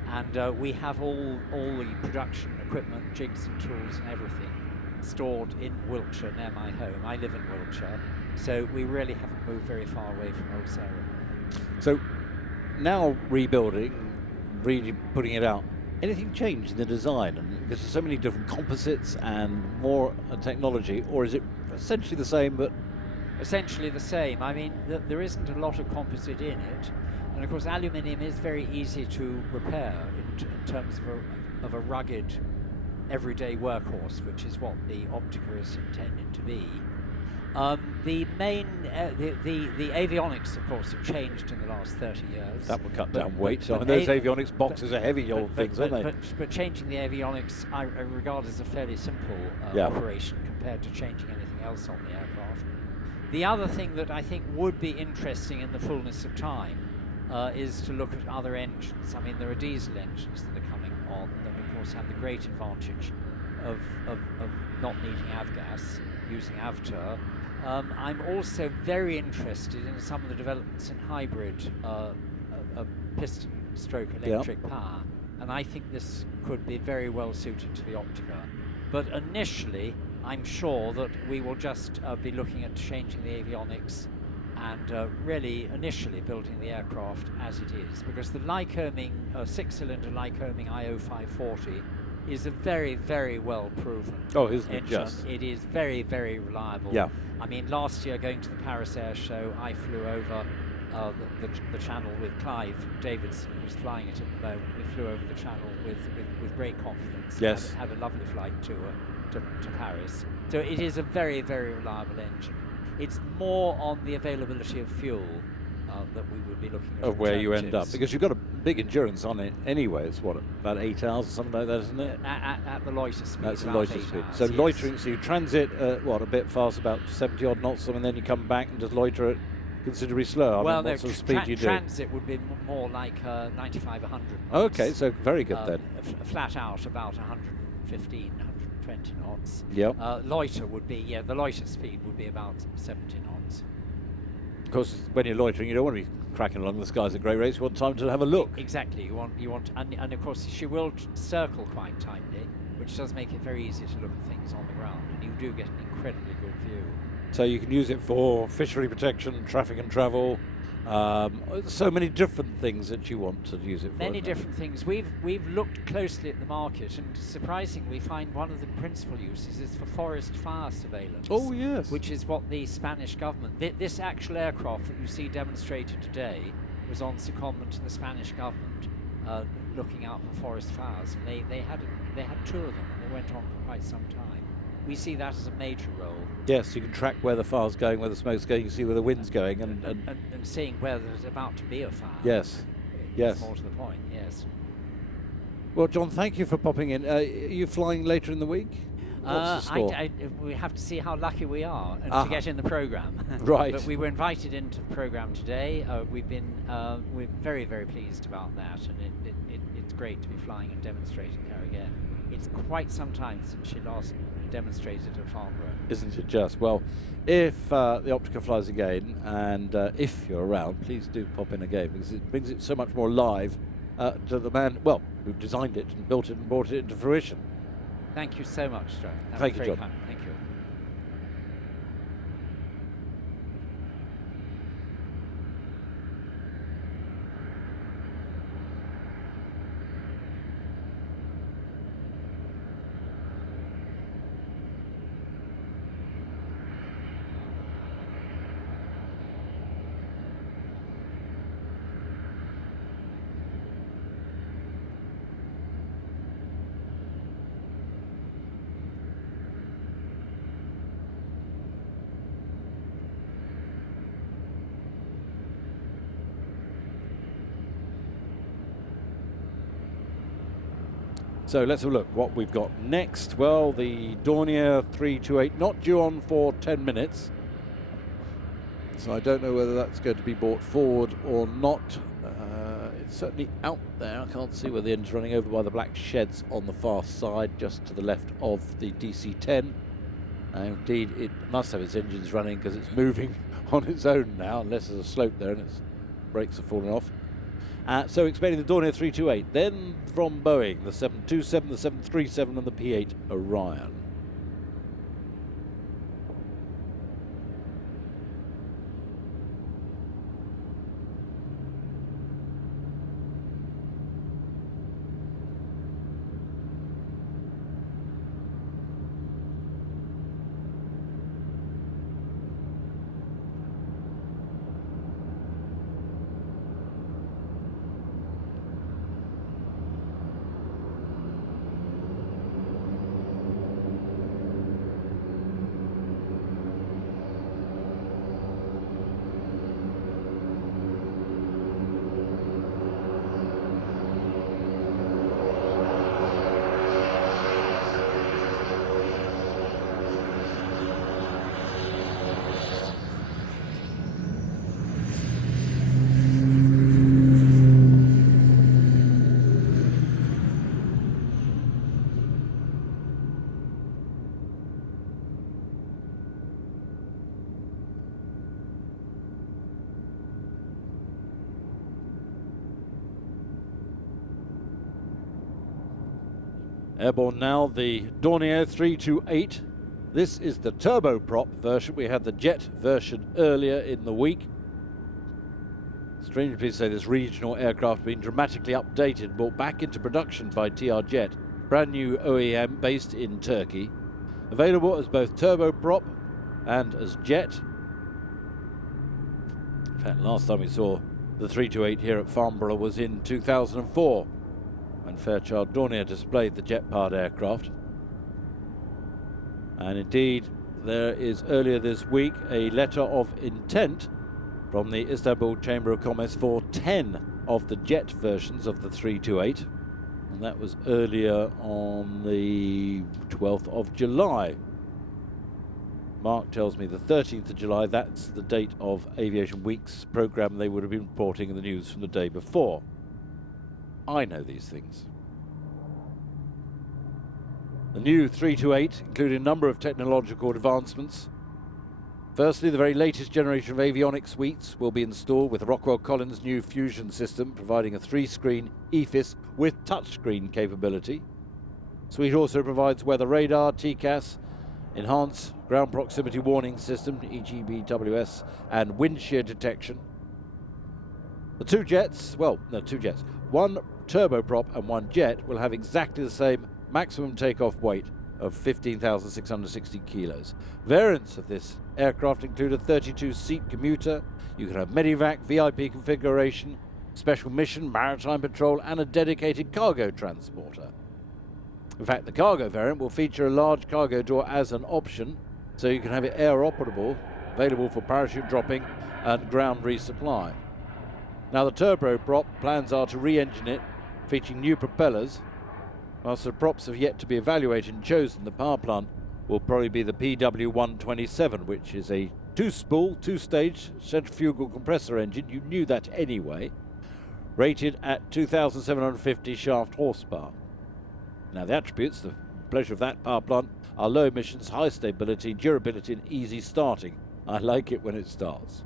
And we have all the production equipment, jigs and tools and everything stored in Wiltshire, near my home. I live in Wiltshire, so we really haven't moved very far away from Old Sarum. So now rebuilding, really putting it out, anything changed in the design? And because there's so many different composites and more technology, or is it essentially the same but... Essentially the same. I mean, there isn't a lot of composite in it. And of course, aluminium is very easy to repair in terms of a rugged, everyday workhorse, which is what the Optica is intended to be. The main, the avionics, of course, have changed in the last 30 years. That would cut down weight. So those avionics boxes are heavy old things, aren't they? But changing the avionics, I regard as a fairly simple operation compared to changing anything else on the aircraft. The other thing that I think would be interesting in the fullness of time is to look at other engines. I mean, there are diesel engines that are coming on that, of course, have the great advantage of not needing avgas, using AVTR. I'm also very interested in some of the developments in hybrid piston-stroke electric power, and I think this could be very well suited to the Optica. But initially, I'm sure that we will just be looking at changing the avionics and really initially building the aircraft as it is, because the Lycoming 6-cylinder Lycoming IO540 is a very, very well proven isn't it engine. just? It is very, very reliable. Yeah. I mean, last year going to the Paris Air Show, I flew over the channel with Clive Davidson, who's flying it at the moment. We flew over the channel with great confidence. Yes. Had a lovely flight to Paris. So it is a very, very reliable engine. It's more on the availability of fuel that we would be looking at. Of where you end up, alternatives. because you've got a big endurance on it anyway. It's what, about 8 hours or something like that, isn't it? At the loiter speed. That's the about loiter 8 speed. hours, So yes. loitering, so you transit a bit fast, about 70 odd knots, and then you come back and just loiter at considerably slower. Well, I mean, what sort of speed do you do? transit would be more like 95, 100 knots. Okay, so very good then. Flat out about 115, 120 knots. Yep. Loiter would be, the loiter speed would be about 70 knots. Of course, when you're loitering, you don't want to be cracking along the skies at great rates. You want time to have a look. Exactly. You want, and of course she will circle quite tightly, which does make it very easy to look at things on the ground, and you do get an incredibly good view. So you can use it for fishery protection, traffic and travel. So many different things that you want to use it for. Many different things. We've looked closely at the market, and surprisingly, we find one of the principal uses is for forest fire surveillance. Oh yes. Which is what the Spanish government. This actual aircraft that you see demonstrated today was on secondment to the Spanish government, looking out for forest fires, and they had 2 of them, and they went on for quite some time. We see that as a major role. Yes, you can track where the fire's going, where the smoke's going. You can see where the wind's going, and seeing where there's about to be a fire. yes, yes. More to the point, yes. Well, John, thank you for popping in. Are you flying later in the week? What's the score? We have to see how lucky we are and Aha. to get in the program. Right. But we were invited into the program today. We're very, very pleased about that, and it's great to be flying and demonstrating her again. It's quite some time since she last demonstrated at Farnborough. Isn't it just? Well, if the Optica flies again, and if you're around, please do pop in again, because it brings it so much more alive to the man, well, who designed it and built it and brought it into fruition. Thank you so much, Joe. That Thank was you, very John. kind. Thank you. So let's have a look what we've got next. Well, the Dornier 328, not due on for 10 minutes. So I don't know whether that's going to be brought forward or not. It's certainly out there. I can't see where the engine's running, over by the black sheds on the far side, just to the left of the DC-10. Indeed, it must have its engines running, because it's moving on its own now, unless there's a slope there and its brakes are falling off. So expecting the Dornier 328, then from Boeing, the 727, the 737 and the P-8 Orion. Airborne now, the Dornier 328. This is the turboprop version. We had the jet version earlier in the week. Strange pleased to say this regional aircraft been dramatically updated, brought back into production by TR Jet, brand new OEM based in Turkey, available as both turboprop and as jet. In fact, last time we saw the 328 here at Farnborough was in 2004, when Fairchild Dornier displayed the jet-powered aircraft. And indeed, there is earlier this week a letter of intent from the Istanbul Chamber of Commerce for 10 of the jet versions of the 328, and that was earlier on the 12th of July. Mark tells me the 13th of July, that's the date of Aviation Week's programme they would have been reporting in the news from the day before. I know these things. The new 328 included a number of technological advancements. Firstly, the very latest generation of avionics suites will be installed with Rockwell Collins' new Fusion system, providing a 3-screen EFIS with touchscreen capability. Suite also provides weather radar, TCAS, enhanced ground proximity warning system, EGBWS, and wind shear detection. The two jets, one turboprop and one jet, will have exactly the same maximum takeoff weight of 15,660 kilos. Variants of this aircraft include a 32-seat commuter. You can have Medivac, VIP configuration, special mission, maritime patrol, and a dedicated cargo transporter. In fact, the cargo variant will feature a large cargo door as an option, so you can have it air-operable, available for parachute dropping and ground resupply. Now, the turboprop plans are to re-engine it, featuring new propellers. Whilst the props have yet to be evaluated and chosen, the power plant will probably be the PW127, which is a 2-spool, 2-stage centrifugal compressor engine. You knew that anyway. Rated at 2,750 shaft horsepower. Now, the attributes, the pleasure of that power plant, are low emissions, high stability, durability, and easy starting. I like it when it starts.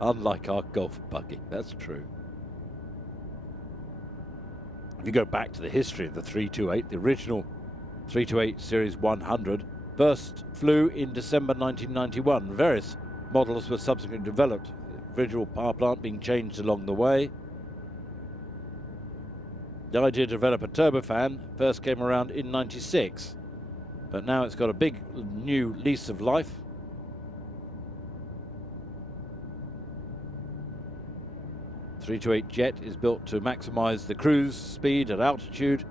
Unlike our golf buggy, that's true. If you go back to the history of the 328, the original 328 Series 100 first flew in December 1991. Various models were subsequently developed, the original power plant being changed along the way. The idea to develop a turbofan first came around in '96, but now it's got a big new lease of life. The 328 jet is built to maximize the cruise speed at altitude,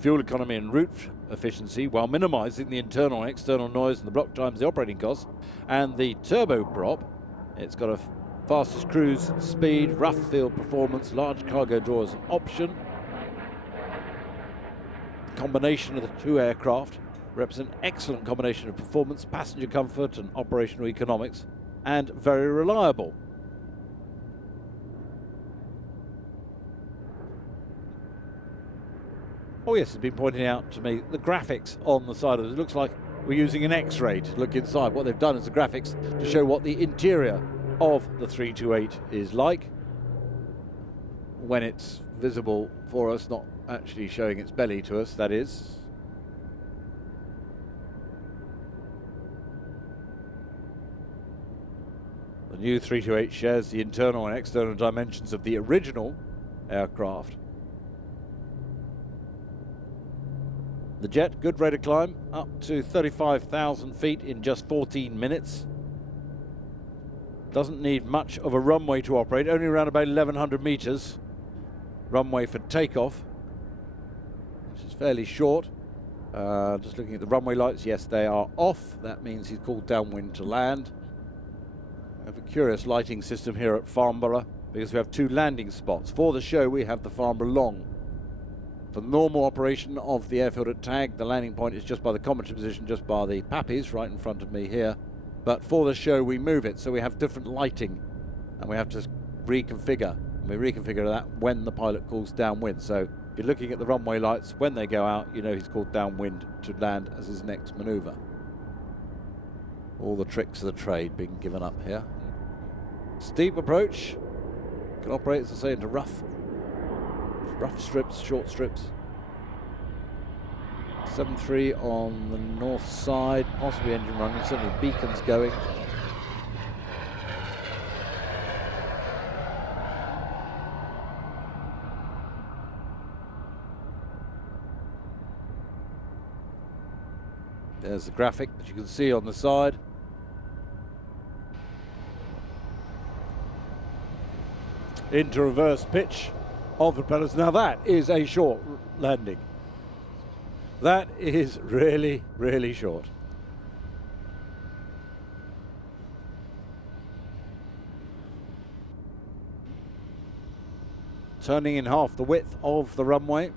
fuel economy and route efficiency, while minimizing the internal and external noise and the block times, the operating costs. And the turboprop, it's got a fastest cruise speed, rough field performance, large cargo door as an option. The combination of the two aircraft represent an excellent combination of performance, passenger comfort and operational economics, and very reliable. Oh yes, it's been pointing out to me the graphics on the side of it. It looks like we're using an X-ray to look inside. What they've done is the graphics to show what the interior of the 328 is like when it's visible for us, not actually showing its belly to us, that is. The new 328 shares the internal and external dimensions of the original aircraft. The jet, good rate of climb, up to 35,000 feet in just 14 minutes. Doesn't need much of a runway to operate, only around about 1,100 meters runway for takeoff, which is fairly short. Just looking at the runway lights, yes, they are off. That means he's called downwind to land. We have a curious lighting system here at Farnborough because we have two landing spots. For the show, we have the Farnborough Long. For the normal operation of the airfield at Tag, the landing point is just by the commentary position, just by the Pappies, right in front of me here. But for the show, we move it, so we have different lighting, and we have to reconfigure. And we reconfigure that when the pilot calls downwind. So if you're looking at the runway lights, when they go out, you know he's called downwind to land as his next manoeuvre. All the tricks of the trade being given up here. Steep approach. Can operate, as I say, into rough strips, short strips. 7.3 on the north side, possibly engine running, certainly beacons going. There's the graphic that you can see on the side. Into reverse pitch of the propellers. Now that is a short landing. That is really, really short. Turning in half the width of the runway.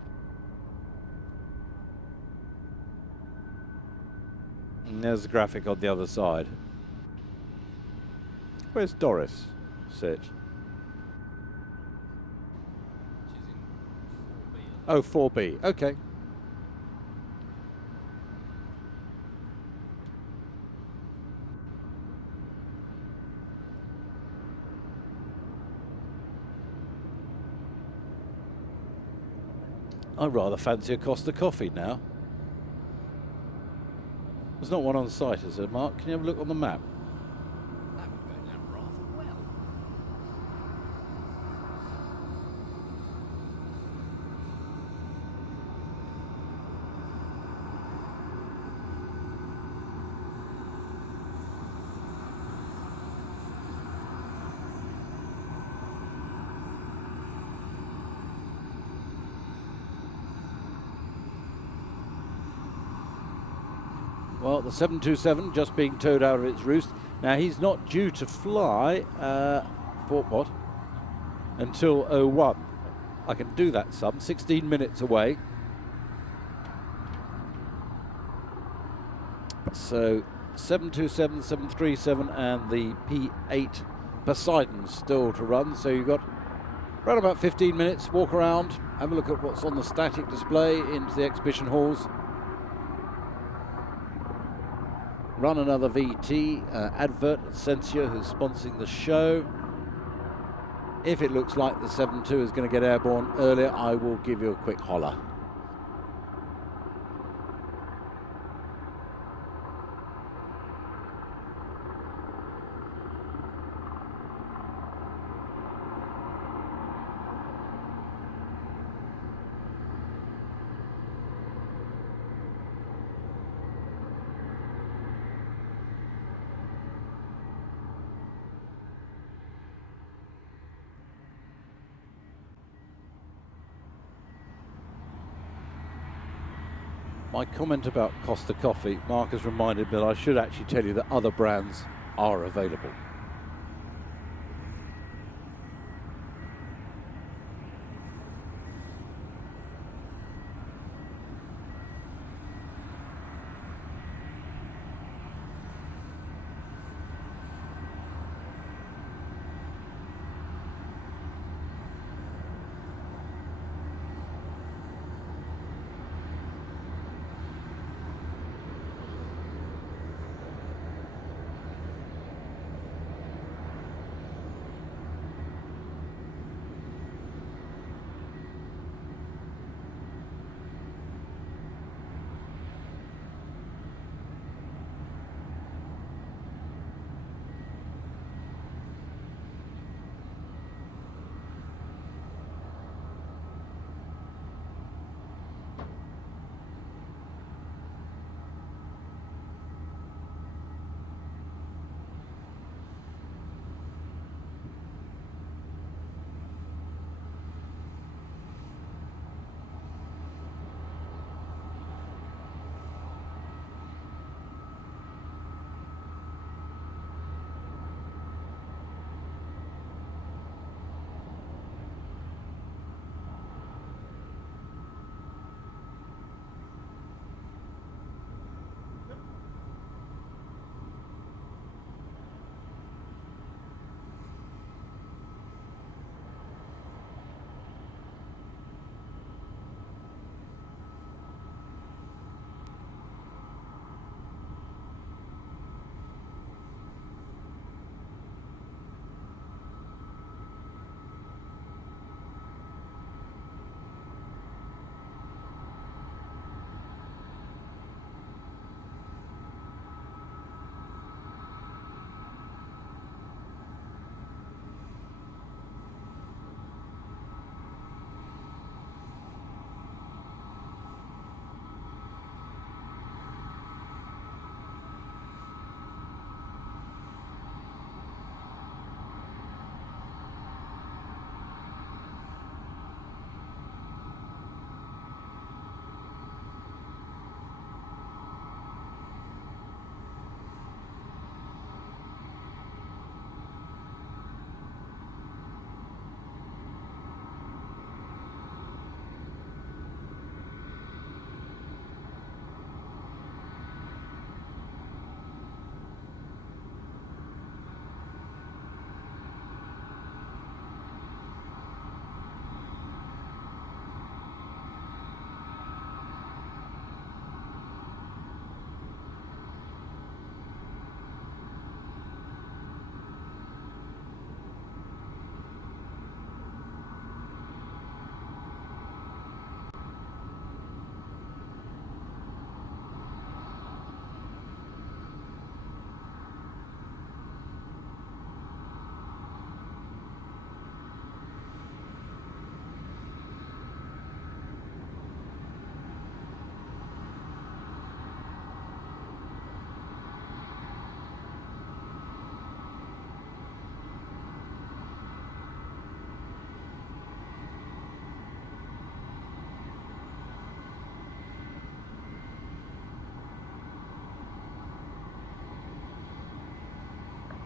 And there's the graphic on the other side. Where's Doris sit? Oh, 4B. Okay. I rather fancy a Costa coffee now. There's not one on site, is there, Mark? Can you have a look on the map? That would go down rather well. Well, the 727 just being towed out of its roost. Now, he's not due to fly Fortbot until 01. I can do that some, 16 minutes away. So 727, 737 and the P8 Poseidon still to run. So you've got around about 15 minutes, walk around, have a look at what's on the static display into the exhibition halls. Run another VT advert at Sensia, who's sponsoring the show. If it looks like the 72 is going to get airborne earlier, I will give you a quick holler. My comment about Costa Coffee, Mark has reminded me that I should actually tell you that other brands are available.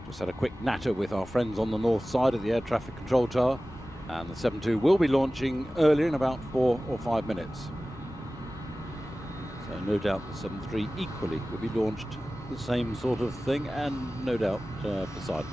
Just had a quick natter with our friends on the north side of the air traffic control tower, and the 7.2 will be launching earlier in about 4 or 5 minutes. So no doubt the 7.3 equally will be launched the same sort of thing, and no doubt Poseidon.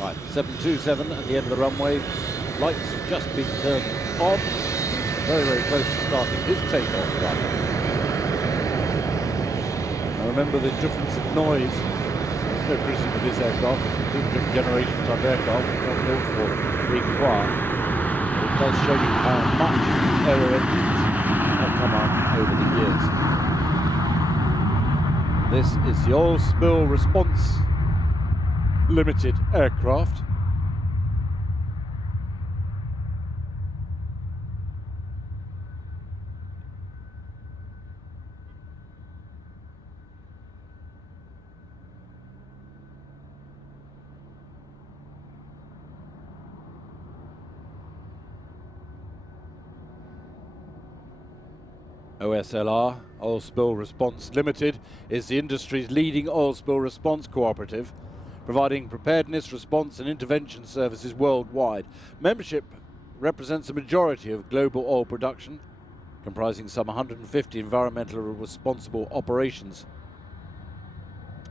Right, 727 at the end of the runway. Lights have just been turned on. Very, very close to starting his takeoff run. Now remember the difference of noise. There's no criticism of this aircraft. It's a completely different generation type aircraft. It's not built for being quiet. It does show you how much aero engines have come up over the years. This is the Oil Spill Response Limited aircraft. OSLR, Oil Spill Response Limited, is the industry's leading oil spill response cooperative, providing preparedness, response and intervention services worldwide. Membership represents a majority of global oil production, comprising some 150 environmentally responsible operations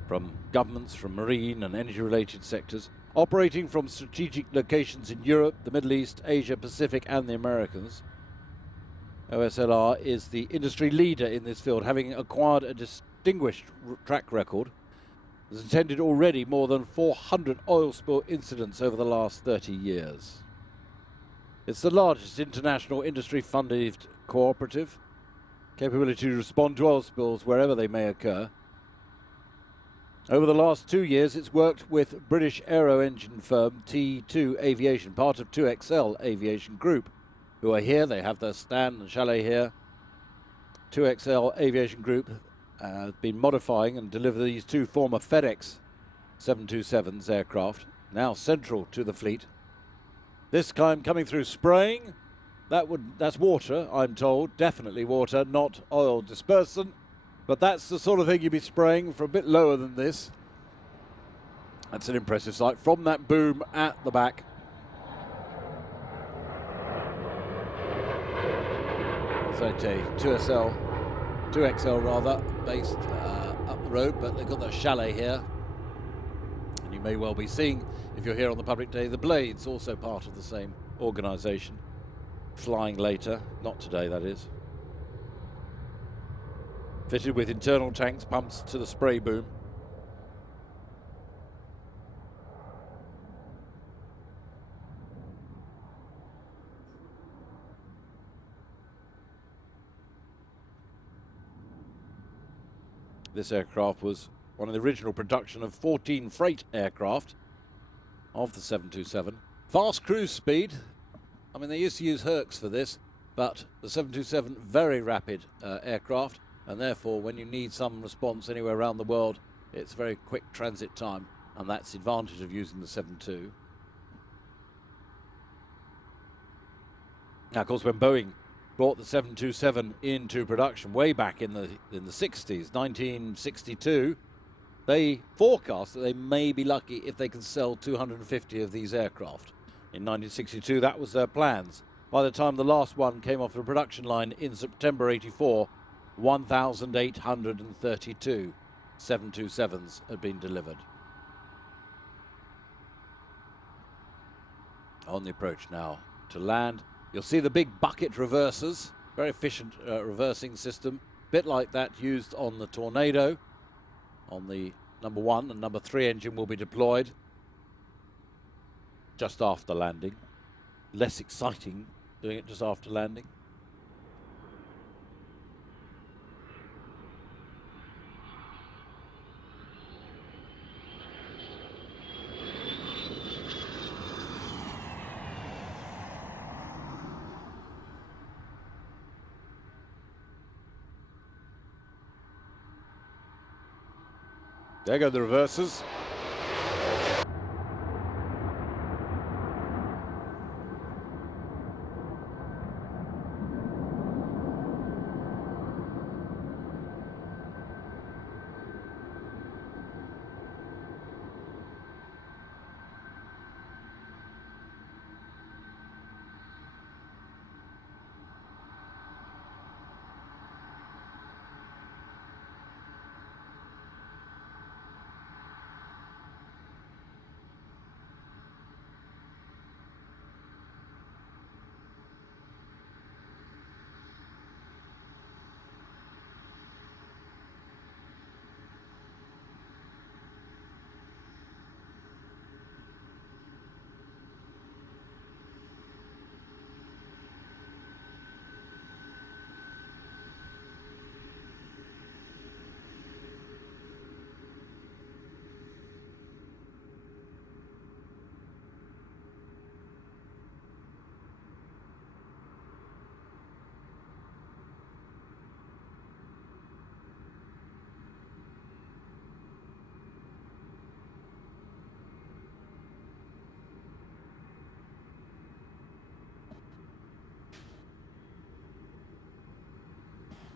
from governments, from marine and energy-related sectors, operating from strategic locations in Europe, the Middle East, Asia, Pacific and the Americas. OSLR is the industry leader in this field, having acquired a distinguished track record. Has attended already more than 400 oil spill incidents over the last 30 years. It's the largest international industry-funded cooperative, capability to respond to oil spills wherever they may occur. Over the last 2 years, it's worked with British aero engine firm T2 Aviation, part of 2XL Aviation Group, who are here. They have their stand and chalet here. 2XL Aviation Group has been modifying and delivered these two former FedEx 727s aircraft, now central to the fleet. This time coming through spraying. That's water, I'm told, definitely water, not oil dispersant. But that's the sort of thing you'd be spraying for a bit lower than this. That's an impressive sight from that boom at the back. As I say, 2XL rather, based up the road, but they've got their chalet here. And you may well be seeing, if you're here on the public day, the Blades, also part of the same organisation. Flying later, not today that is. Fitted with internal tanks, pumps to the spray boom. This aircraft was one of the original production of 14 freight aircraft of the 727. Fast cruise speed. I mean, they used to use Hercs for this, but the 727, very rapid aircraft. And therefore, when you need some response anywhere around the world, it's very quick transit time, and that's the advantage of using the 7.2. Now, of course, when Boeing brought the 727 into production way back in the 60s, 1962, they forecast that they may be lucky if they can sell 250 of these aircraft. In 1962, that was their plans. By the time the last one came off the production line in September '84, 1,832 727s had been delivered. On the approach now to land, you'll see the big bucket reversers, very efficient reversing system, bit like that used on the Tornado. On the number 1 and number 3 engine will be deployed just after landing. Less exciting doing it just after landing. There go the reversers.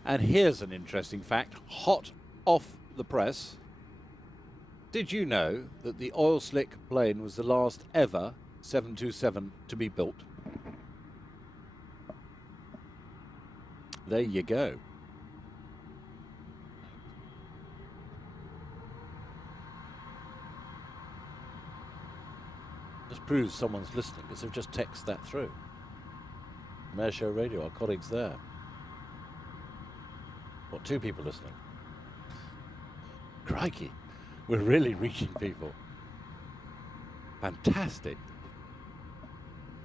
And here's an interesting fact, hot off the press. Did you know that the oil slick plane was the last ever 727 to be built? There you go. Just proves someone's listening because they've just texted that through. From Airshow Radio, our colleagues there. What, 2 people listening? Crikey, we're really reaching people. Fantastic.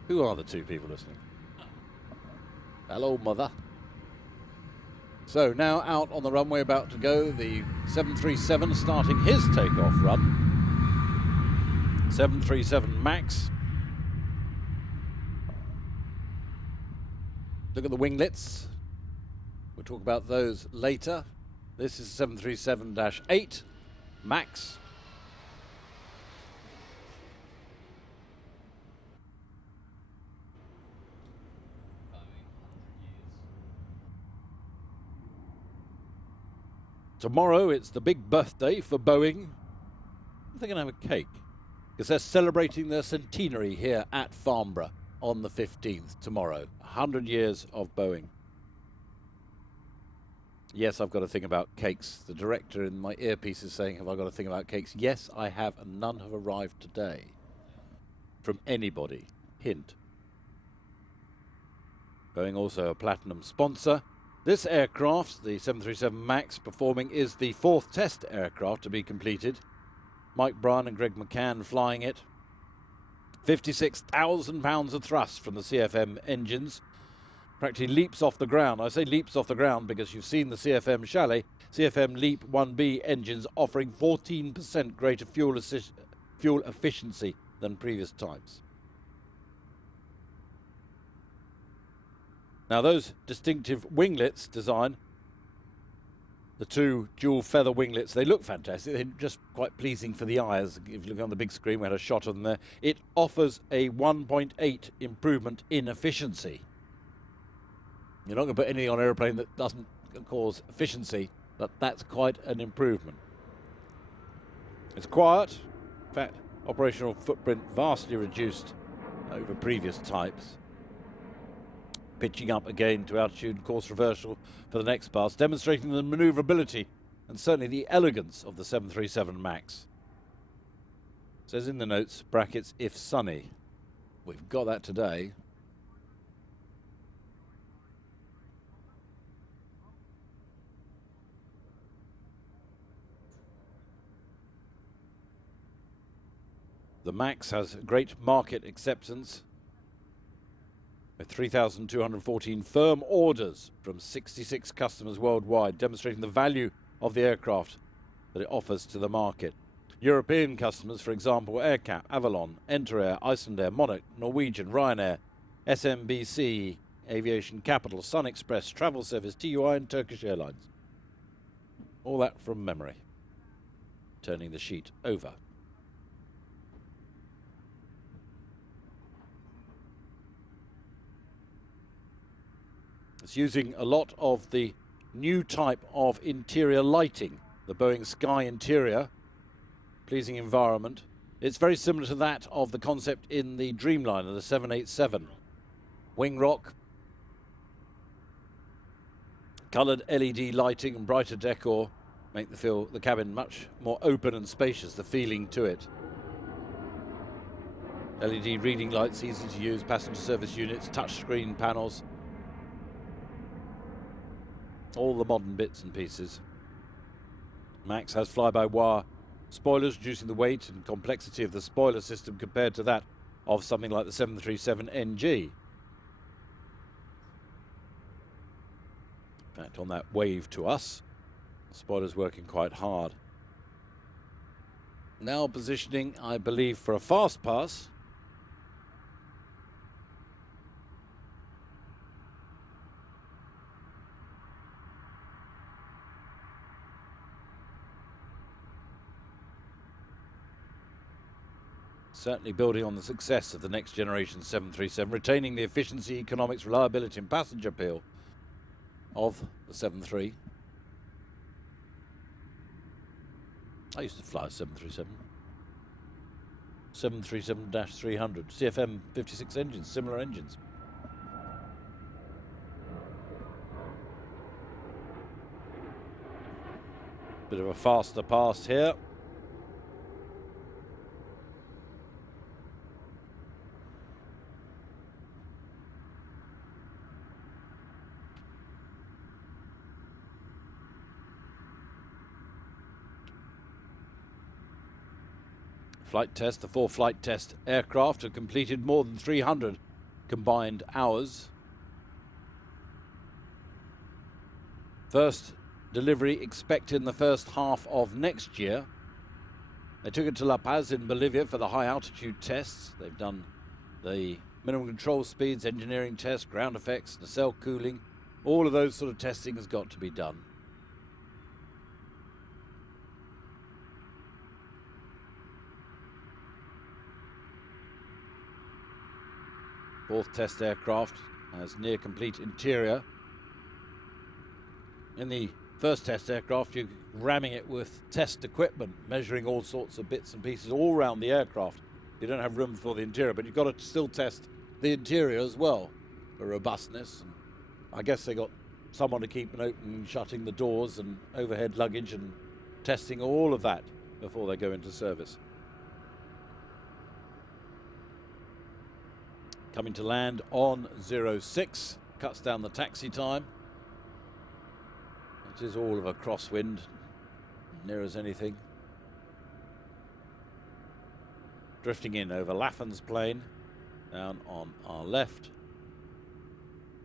Who are the 2 people listening? Hello, mother. So now out on the runway, about to go, the 737 starting his takeoff run. 737 MAX. Look at the winglets. We'll talk about those later. This is 737-8 MAX. Tomorrow it's the big birthday for Boeing. They're going to have a cake because they're celebrating their centenary here at Farnborough on the 15th tomorrow. 100 years of Boeing. Yes, I've got to think about cakes. The director in my earpiece is saying, have I got to think about cakes? Yes, I have, and none have arrived today from anybody. Hint. Boeing also a platinum sponsor. This aircraft, the 737 MAX performing, is the 4th test aircraft to be completed. Mike Bryan and Greg McCann flying it. 56,000 pounds of thrust from the CFM engines. Practically leaps off the ground. I say leaps off the ground because you've seen the CFM Chalet, CFM LEAP 1B engines offering 14% greater fuel efficiency than previous types. Now those distinctive winglets design, the 2 dual feather winglets, they look fantastic. They're just quite pleasing for the eyes. If you look on the big screen, we had a shot of them there. It offers a 1.8 improvement in efficiency. You're not going to put anything on an aeroplane that doesn't cause efficiency, but that's quite an improvement. It's quiet. In fact, operational footprint vastly reduced over previous types. Pitching up again to altitude and course reversal for the next pass, demonstrating the manoeuvrability and certainly the elegance of the 737 MAX. It says in the notes, brackets, if sunny. We've got that today. The MAX has great market acceptance, with 3,214 firm orders from 66 customers worldwide, demonstrating the value of the aircraft that it offers to the market. European customers, for example, AirCap, Avalon, Enterair, Icelandair, Monarch, Norwegian, Ryanair, SMBC, Aviation Capital, Sun Express, Travel Service, TUI and Turkish Airlines. All that from memory. Turning the sheet over. It's using a lot of the new type of interior lighting, the Boeing Sky Interior. Pleasing environment. It's very similar to that of the concept in the Dreamliner, the 787. Wing rock, coloured LED lighting and brighter decor make the cabin much more open and spacious, the feeling to it. LED reading lights, easy to use, passenger service units, touchscreen panels. All the modern bits and pieces. MAX has fly-by-wire spoilers, reducing the weight and complexity of the spoiler system compared to that of something like the 737NG. In fact, on that wave to us, the spoiler's working quite hard. Now positioning, I believe, for a fast pass. Certainly building on the success of the next generation 737, retaining the efficiency, economics, reliability and passenger appeal of the 73. I used to fly a 737. 737-300, CFM 56 engines, similar engines. Bit of a faster pass here. flight test. The 4 flight test aircraft have completed more than 300 combined hours. First delivery expected in the first half of next year. They took it to La Paz in Bolivia for the high altitude tests. They've done the minimum control speeds, engineering tests, ground effects, nacelle cooling. All of those sort of testing has got to be done. Fourth test aircraft has near complete interior. In the first test aircraft, you're ramming it with test equipment, measuring all sorts of bits and pieces all around the aircraft. You don't have room for the interior, but you've got to still test the interior as well for robustness. And I guess they got someone to keep opening and shutting the doors and overhead luggage and testing all of that before they go into service. Coming to land on 06, cuts down the taxi time. It is all of a crosswind, near as anything. Drifting in over Laffan's plain, down on our left.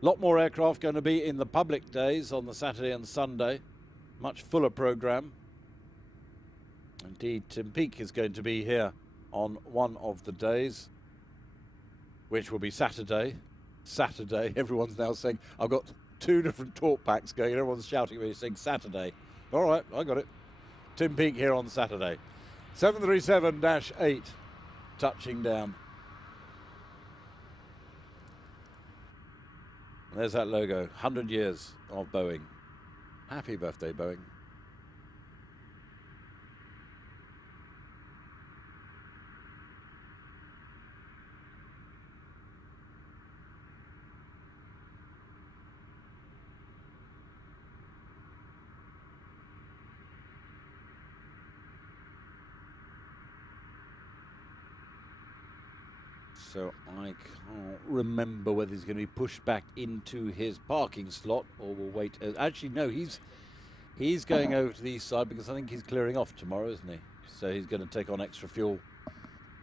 A lot more aircraft going to be in the public days on the Saturday and Sunday. Much fuller programme. Indeed, Tim Peake is going to be here on one of the days, which will be Saturday. Saturday, everyone's now saying, I've got 2 different talk packs going, everyone's shouting at me saying Saturday. All right, I got it. Tim Peake here on Saturday. 737-8 touching down. And there's that logo, 100 years of Boeing. Happy birthday, Boeing. So I can't remember whether he's going to be pushed back into his parking slot or will wait. Actually, no, he's going over to the east side because I think he's clearing off tomorrow, isn't he? So he's going to take on extra fuel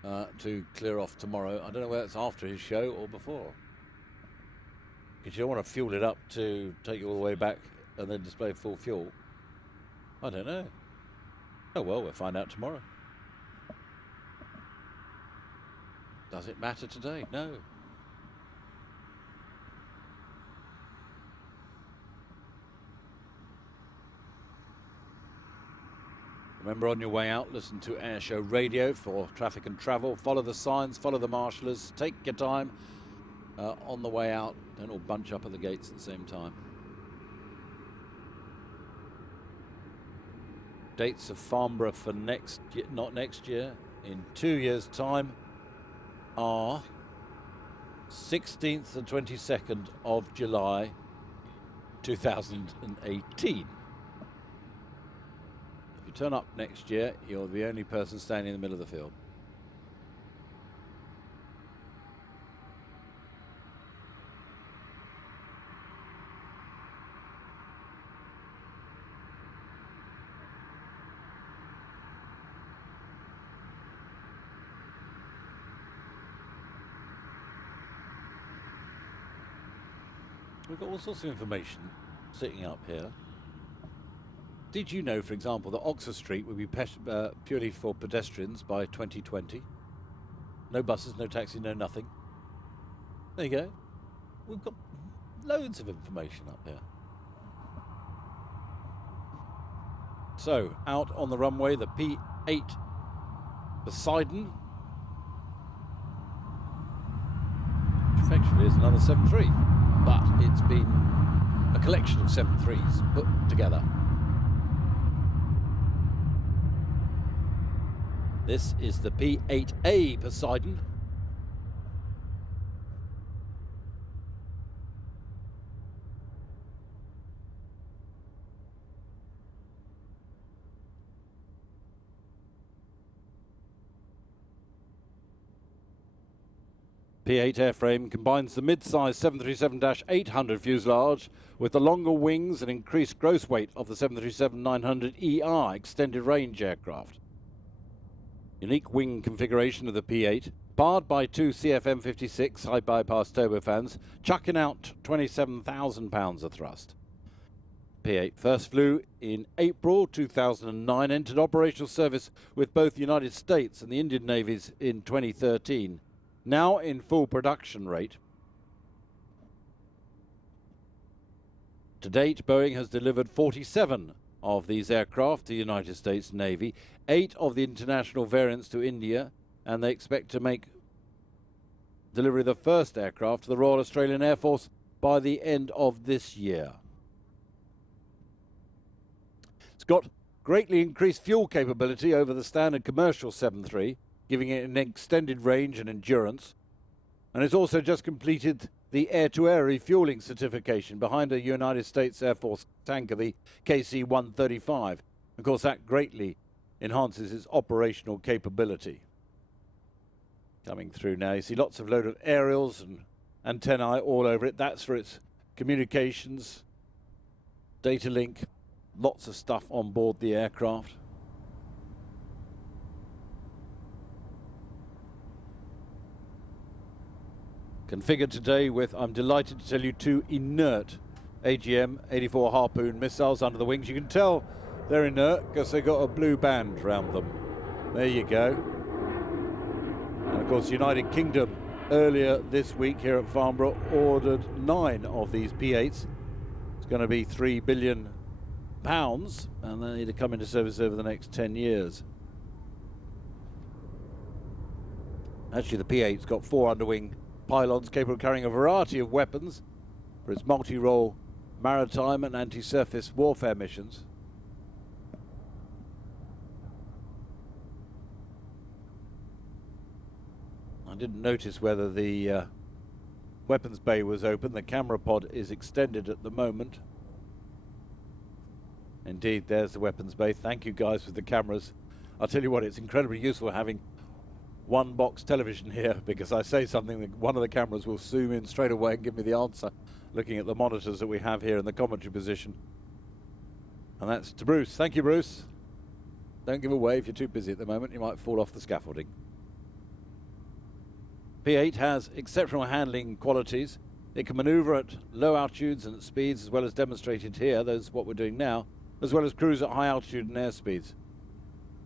to clear off tomorrow. I don't know whether it's after his show or before. Because you don't want to fuel it up to take you all the way back and then display full fuel. I don't know. Oh well, we'll find out tomorrow. Does it matter today? No. Remember, on your way out, listen to Airshow Radio for traffic and travel. Follow the signs, follow the marshallers. Take your time on the way out. Don't all bunch up at the gates at the same time. Dates of Farnborough for next year, not next year, in 2 years' time, are 16th and 22nd of July 2018. If you turn up next year, you're the only person standing in the middle of the field. We've got all sorts of information sitting up here. Did you know, for example, that Oxford Street will be purely for pedestrians by 2020? No buses, no taxis, no nothing. There you go. We've got loads of information up here. So, out on the runway, the P8 Poseidon, which effectively is another 737. But it's been a collection of 737s put together. This is the P8A Poseidon. P8 airframe combines the mid-size 737-800 fuselage with the longer wings and increased gross weight of the 737-900ER extended range aircraft. Unique wing configuration of the P8, barred by two CFM56 high bypass turbofans, chucking out 27,000 pounds of thrust. P8 first flew in April 2009, entered operational service with both the United States and the Indian Navies in 2013. Now in full production rate. To date, Boeing has delivered 47 of these aircraft to the United States Navy, 8 of the international variants to India, and they expect to make delivery of the first aircraft to the Royal Australian Air Force by the end of this year. It's got greatly increased fuel capability over the standard commercial 737, giving it an extended range and endurance. And it's also just completed the air-to-air refueling certification behind a United States Air Force tanker, the KC-135. Of course, that greatly enhances its operational capability. Coming through now, you see lots of load of aerials and antennae all over it. That's for its communications, data link, lots of stuff on board the aircraft. Configured today with, I'm delighted to tell you, 2 inert AGM-84 Harpoon missiles under the wings. You can tell they're inert because they've got a blue band around them. There you go. And of course, United Kingdom earlier this week here at Farnborough ordered 9 of these P8s. It's going to be £3 billion, and they need to come into service over the next 10 years. Actually, the P8's got 4 underwing pylons capable of carrying a variety of weapons for its multi-role maritime and anti-surface warfare missions. I didn't notice whether the weapons bay was open. The camera pod is extended at the moment. Indeed, there's the weapons bay. Thank you guys for the cameras. I'll tell you what, it's incredibly useful having one box television here, because I say something that one of the cameras will zoom in straight away and give me the answer, looking at the monitors that we have here in the commentary position. And that's to Bruce. Thank you, Bruce. Don't give away if you're too busy at the moment. You might fall off the scaffolding. P8 has exceptional handling qualities. It can maneuver at low altitudes and at speeds, as well as demonstrated here. That's what we're doing now, as well as cruise at high altitude and airspeeds,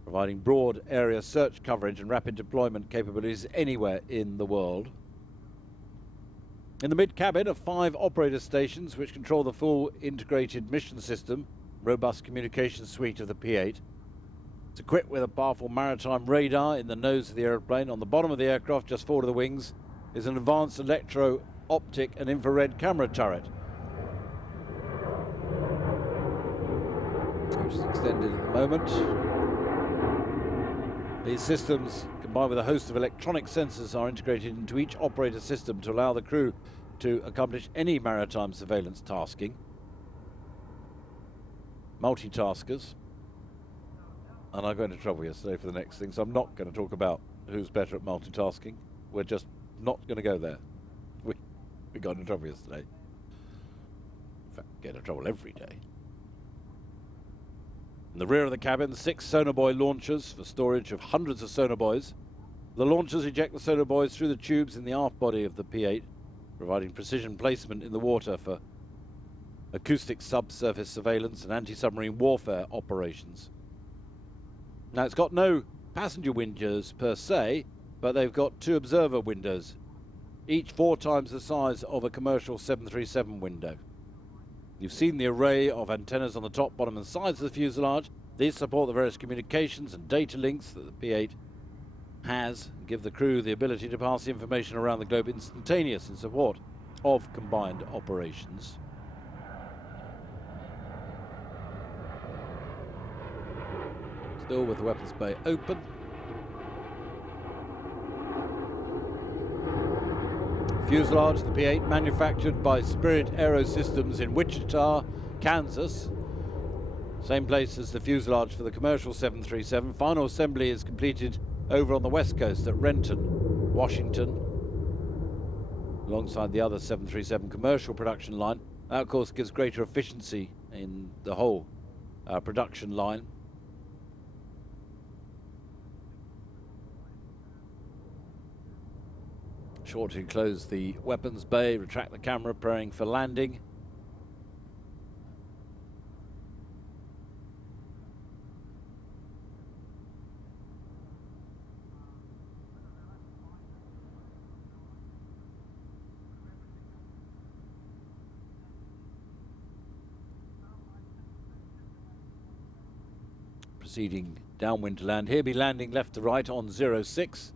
providing broad area search coverage and rapid deployment capabilities anywhere in the world. In the mid-cabin are 5 operator stations which control the full integrated mission system, robust communication suite of the P8. It's equipped with a powerful maritime radar in the nose of the aeroplane. On the bottom of the aircraft, just forward of the wings, is an advanced electro-optic and infrared camera turret, which is extended at the moment. These systems, combined with a host of electronic sensors, are integrated into each operator system to allow the crew to accomplish any maritime surveillance tasking. Multitaskers. And I got into trouble yesterday for the next thing, so I'm not going to talk about who's better at multitasking. We're just not going to go there. We got into trouble yesterday. In fact, get into trouble every day. In the rear of the cabin, 6 sonobuoy launchers for storage of hundreds of sonobuoys. The launchers eject the sonobuoys through the tubes in the aft body of the P8, providing precision placement in the water for acoustic subsurface surveillance and anti-submarine warfare operations. Now, it's got no passenger windows per se, but they've got 2 observer windows, each 4 times the size of a commercial 737 window. You've seen the array of antennas on the top, bottom and sides of the fuselage. These support the various communications and data links that the P8 has, and give the crew the ability to pass the information around the globe instantaneous in support of combined operations. Still with the weapons bay open. Fuselage of the P8 manufactured by Spirit Aerosystems in Wichita, Kansas. Same place as the fuselage for the commercial 737. Final assembly is completed over on the west coast at Renton, Washington, alongside the other 737 commercial production line. That, of course, gives greater efficiency in the whole production line. Shortly close the weapons bay, retract the camera, preparing for landing. Proceeding downwind to land. Here be landing left to right on 06.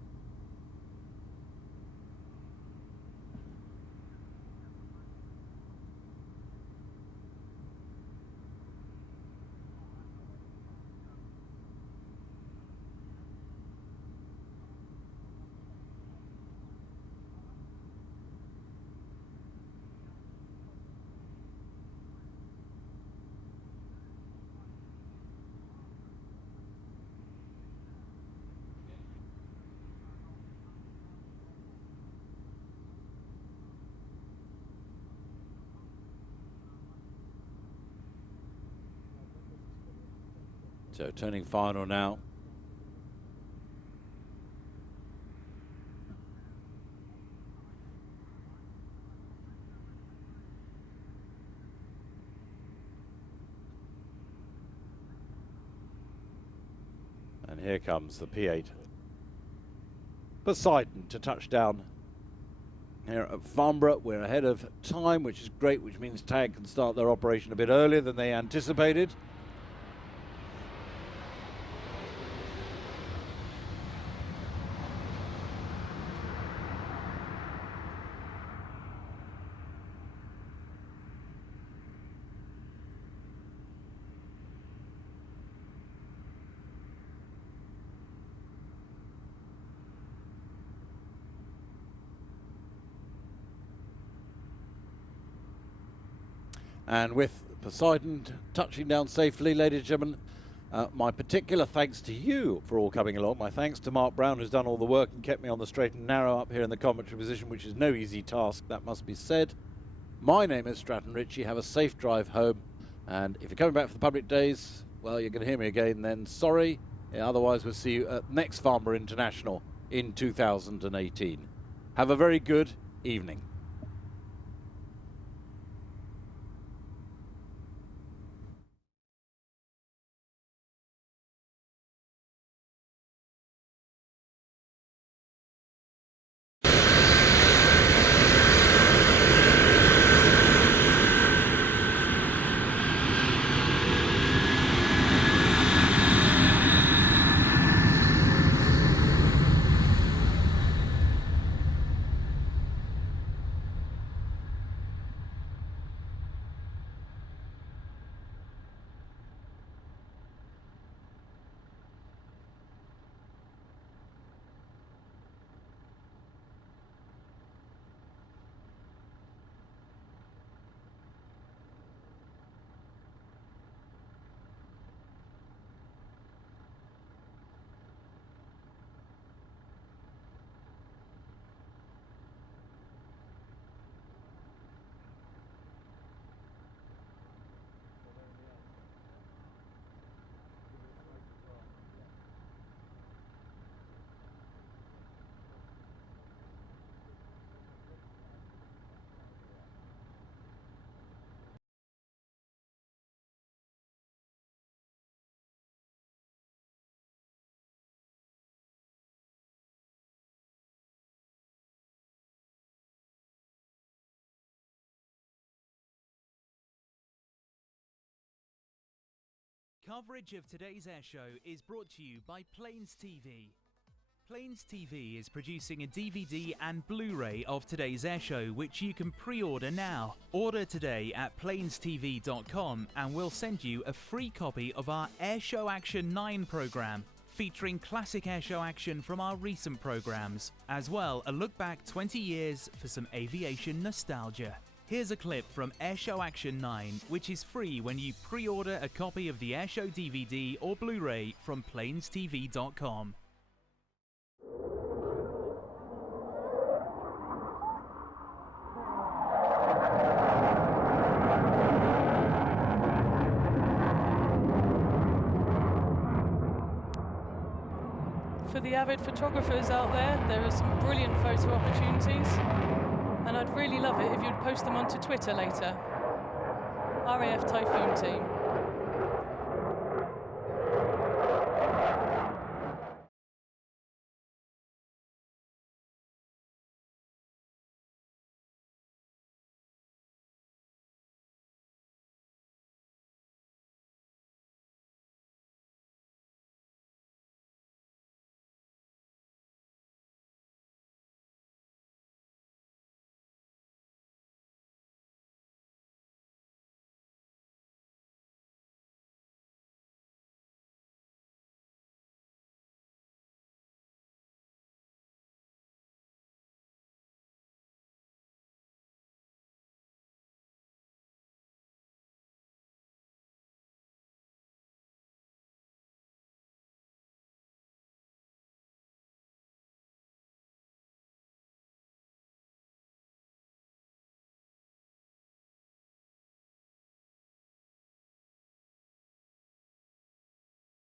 So turning final now. And here comes the P8 Poseidon to touch down here at Farnborough. We're ahead of time, which is great, which means TAG can start their operation a bit earlier than they anticipated. And with Poseidon touching down safely, ladies and gentlemen, my particular thanks to you for all coming along. My thanks to Mark Brown, who's done all the work and kept me on the straight and narrow up here in the commentary position, which is no easy task, that must be said. My name is Stratton Ritchie. Have a safe drive home. And if you're coming back for the public days, well, you're going to hear me again then. Sorry. Otherwise, we'll see you at next Farnborough International in 2018. Have a very good evening. Coverage of today's airshow is brought to you by Plains TV. Plains TV is producing a DVD and Blu-ray of today's airshow, which you can pre-order now. Order today at plainstv.com and we'll send you a free copy of our Airshow Action 9 program, featuring classic airshow action from our recent programs, as well a look back 20 years for some aviation nostalgia. Here's a clip from Airshow Action 9, which is free when you pre-order a copy of the Airshow DVD or Blu-ray from plainstv.com. for the avid photographers out there. There are some brilliant photo opportunities, and I'd really love it if you'd post them onto Twitter later. RAF Typhoon Team.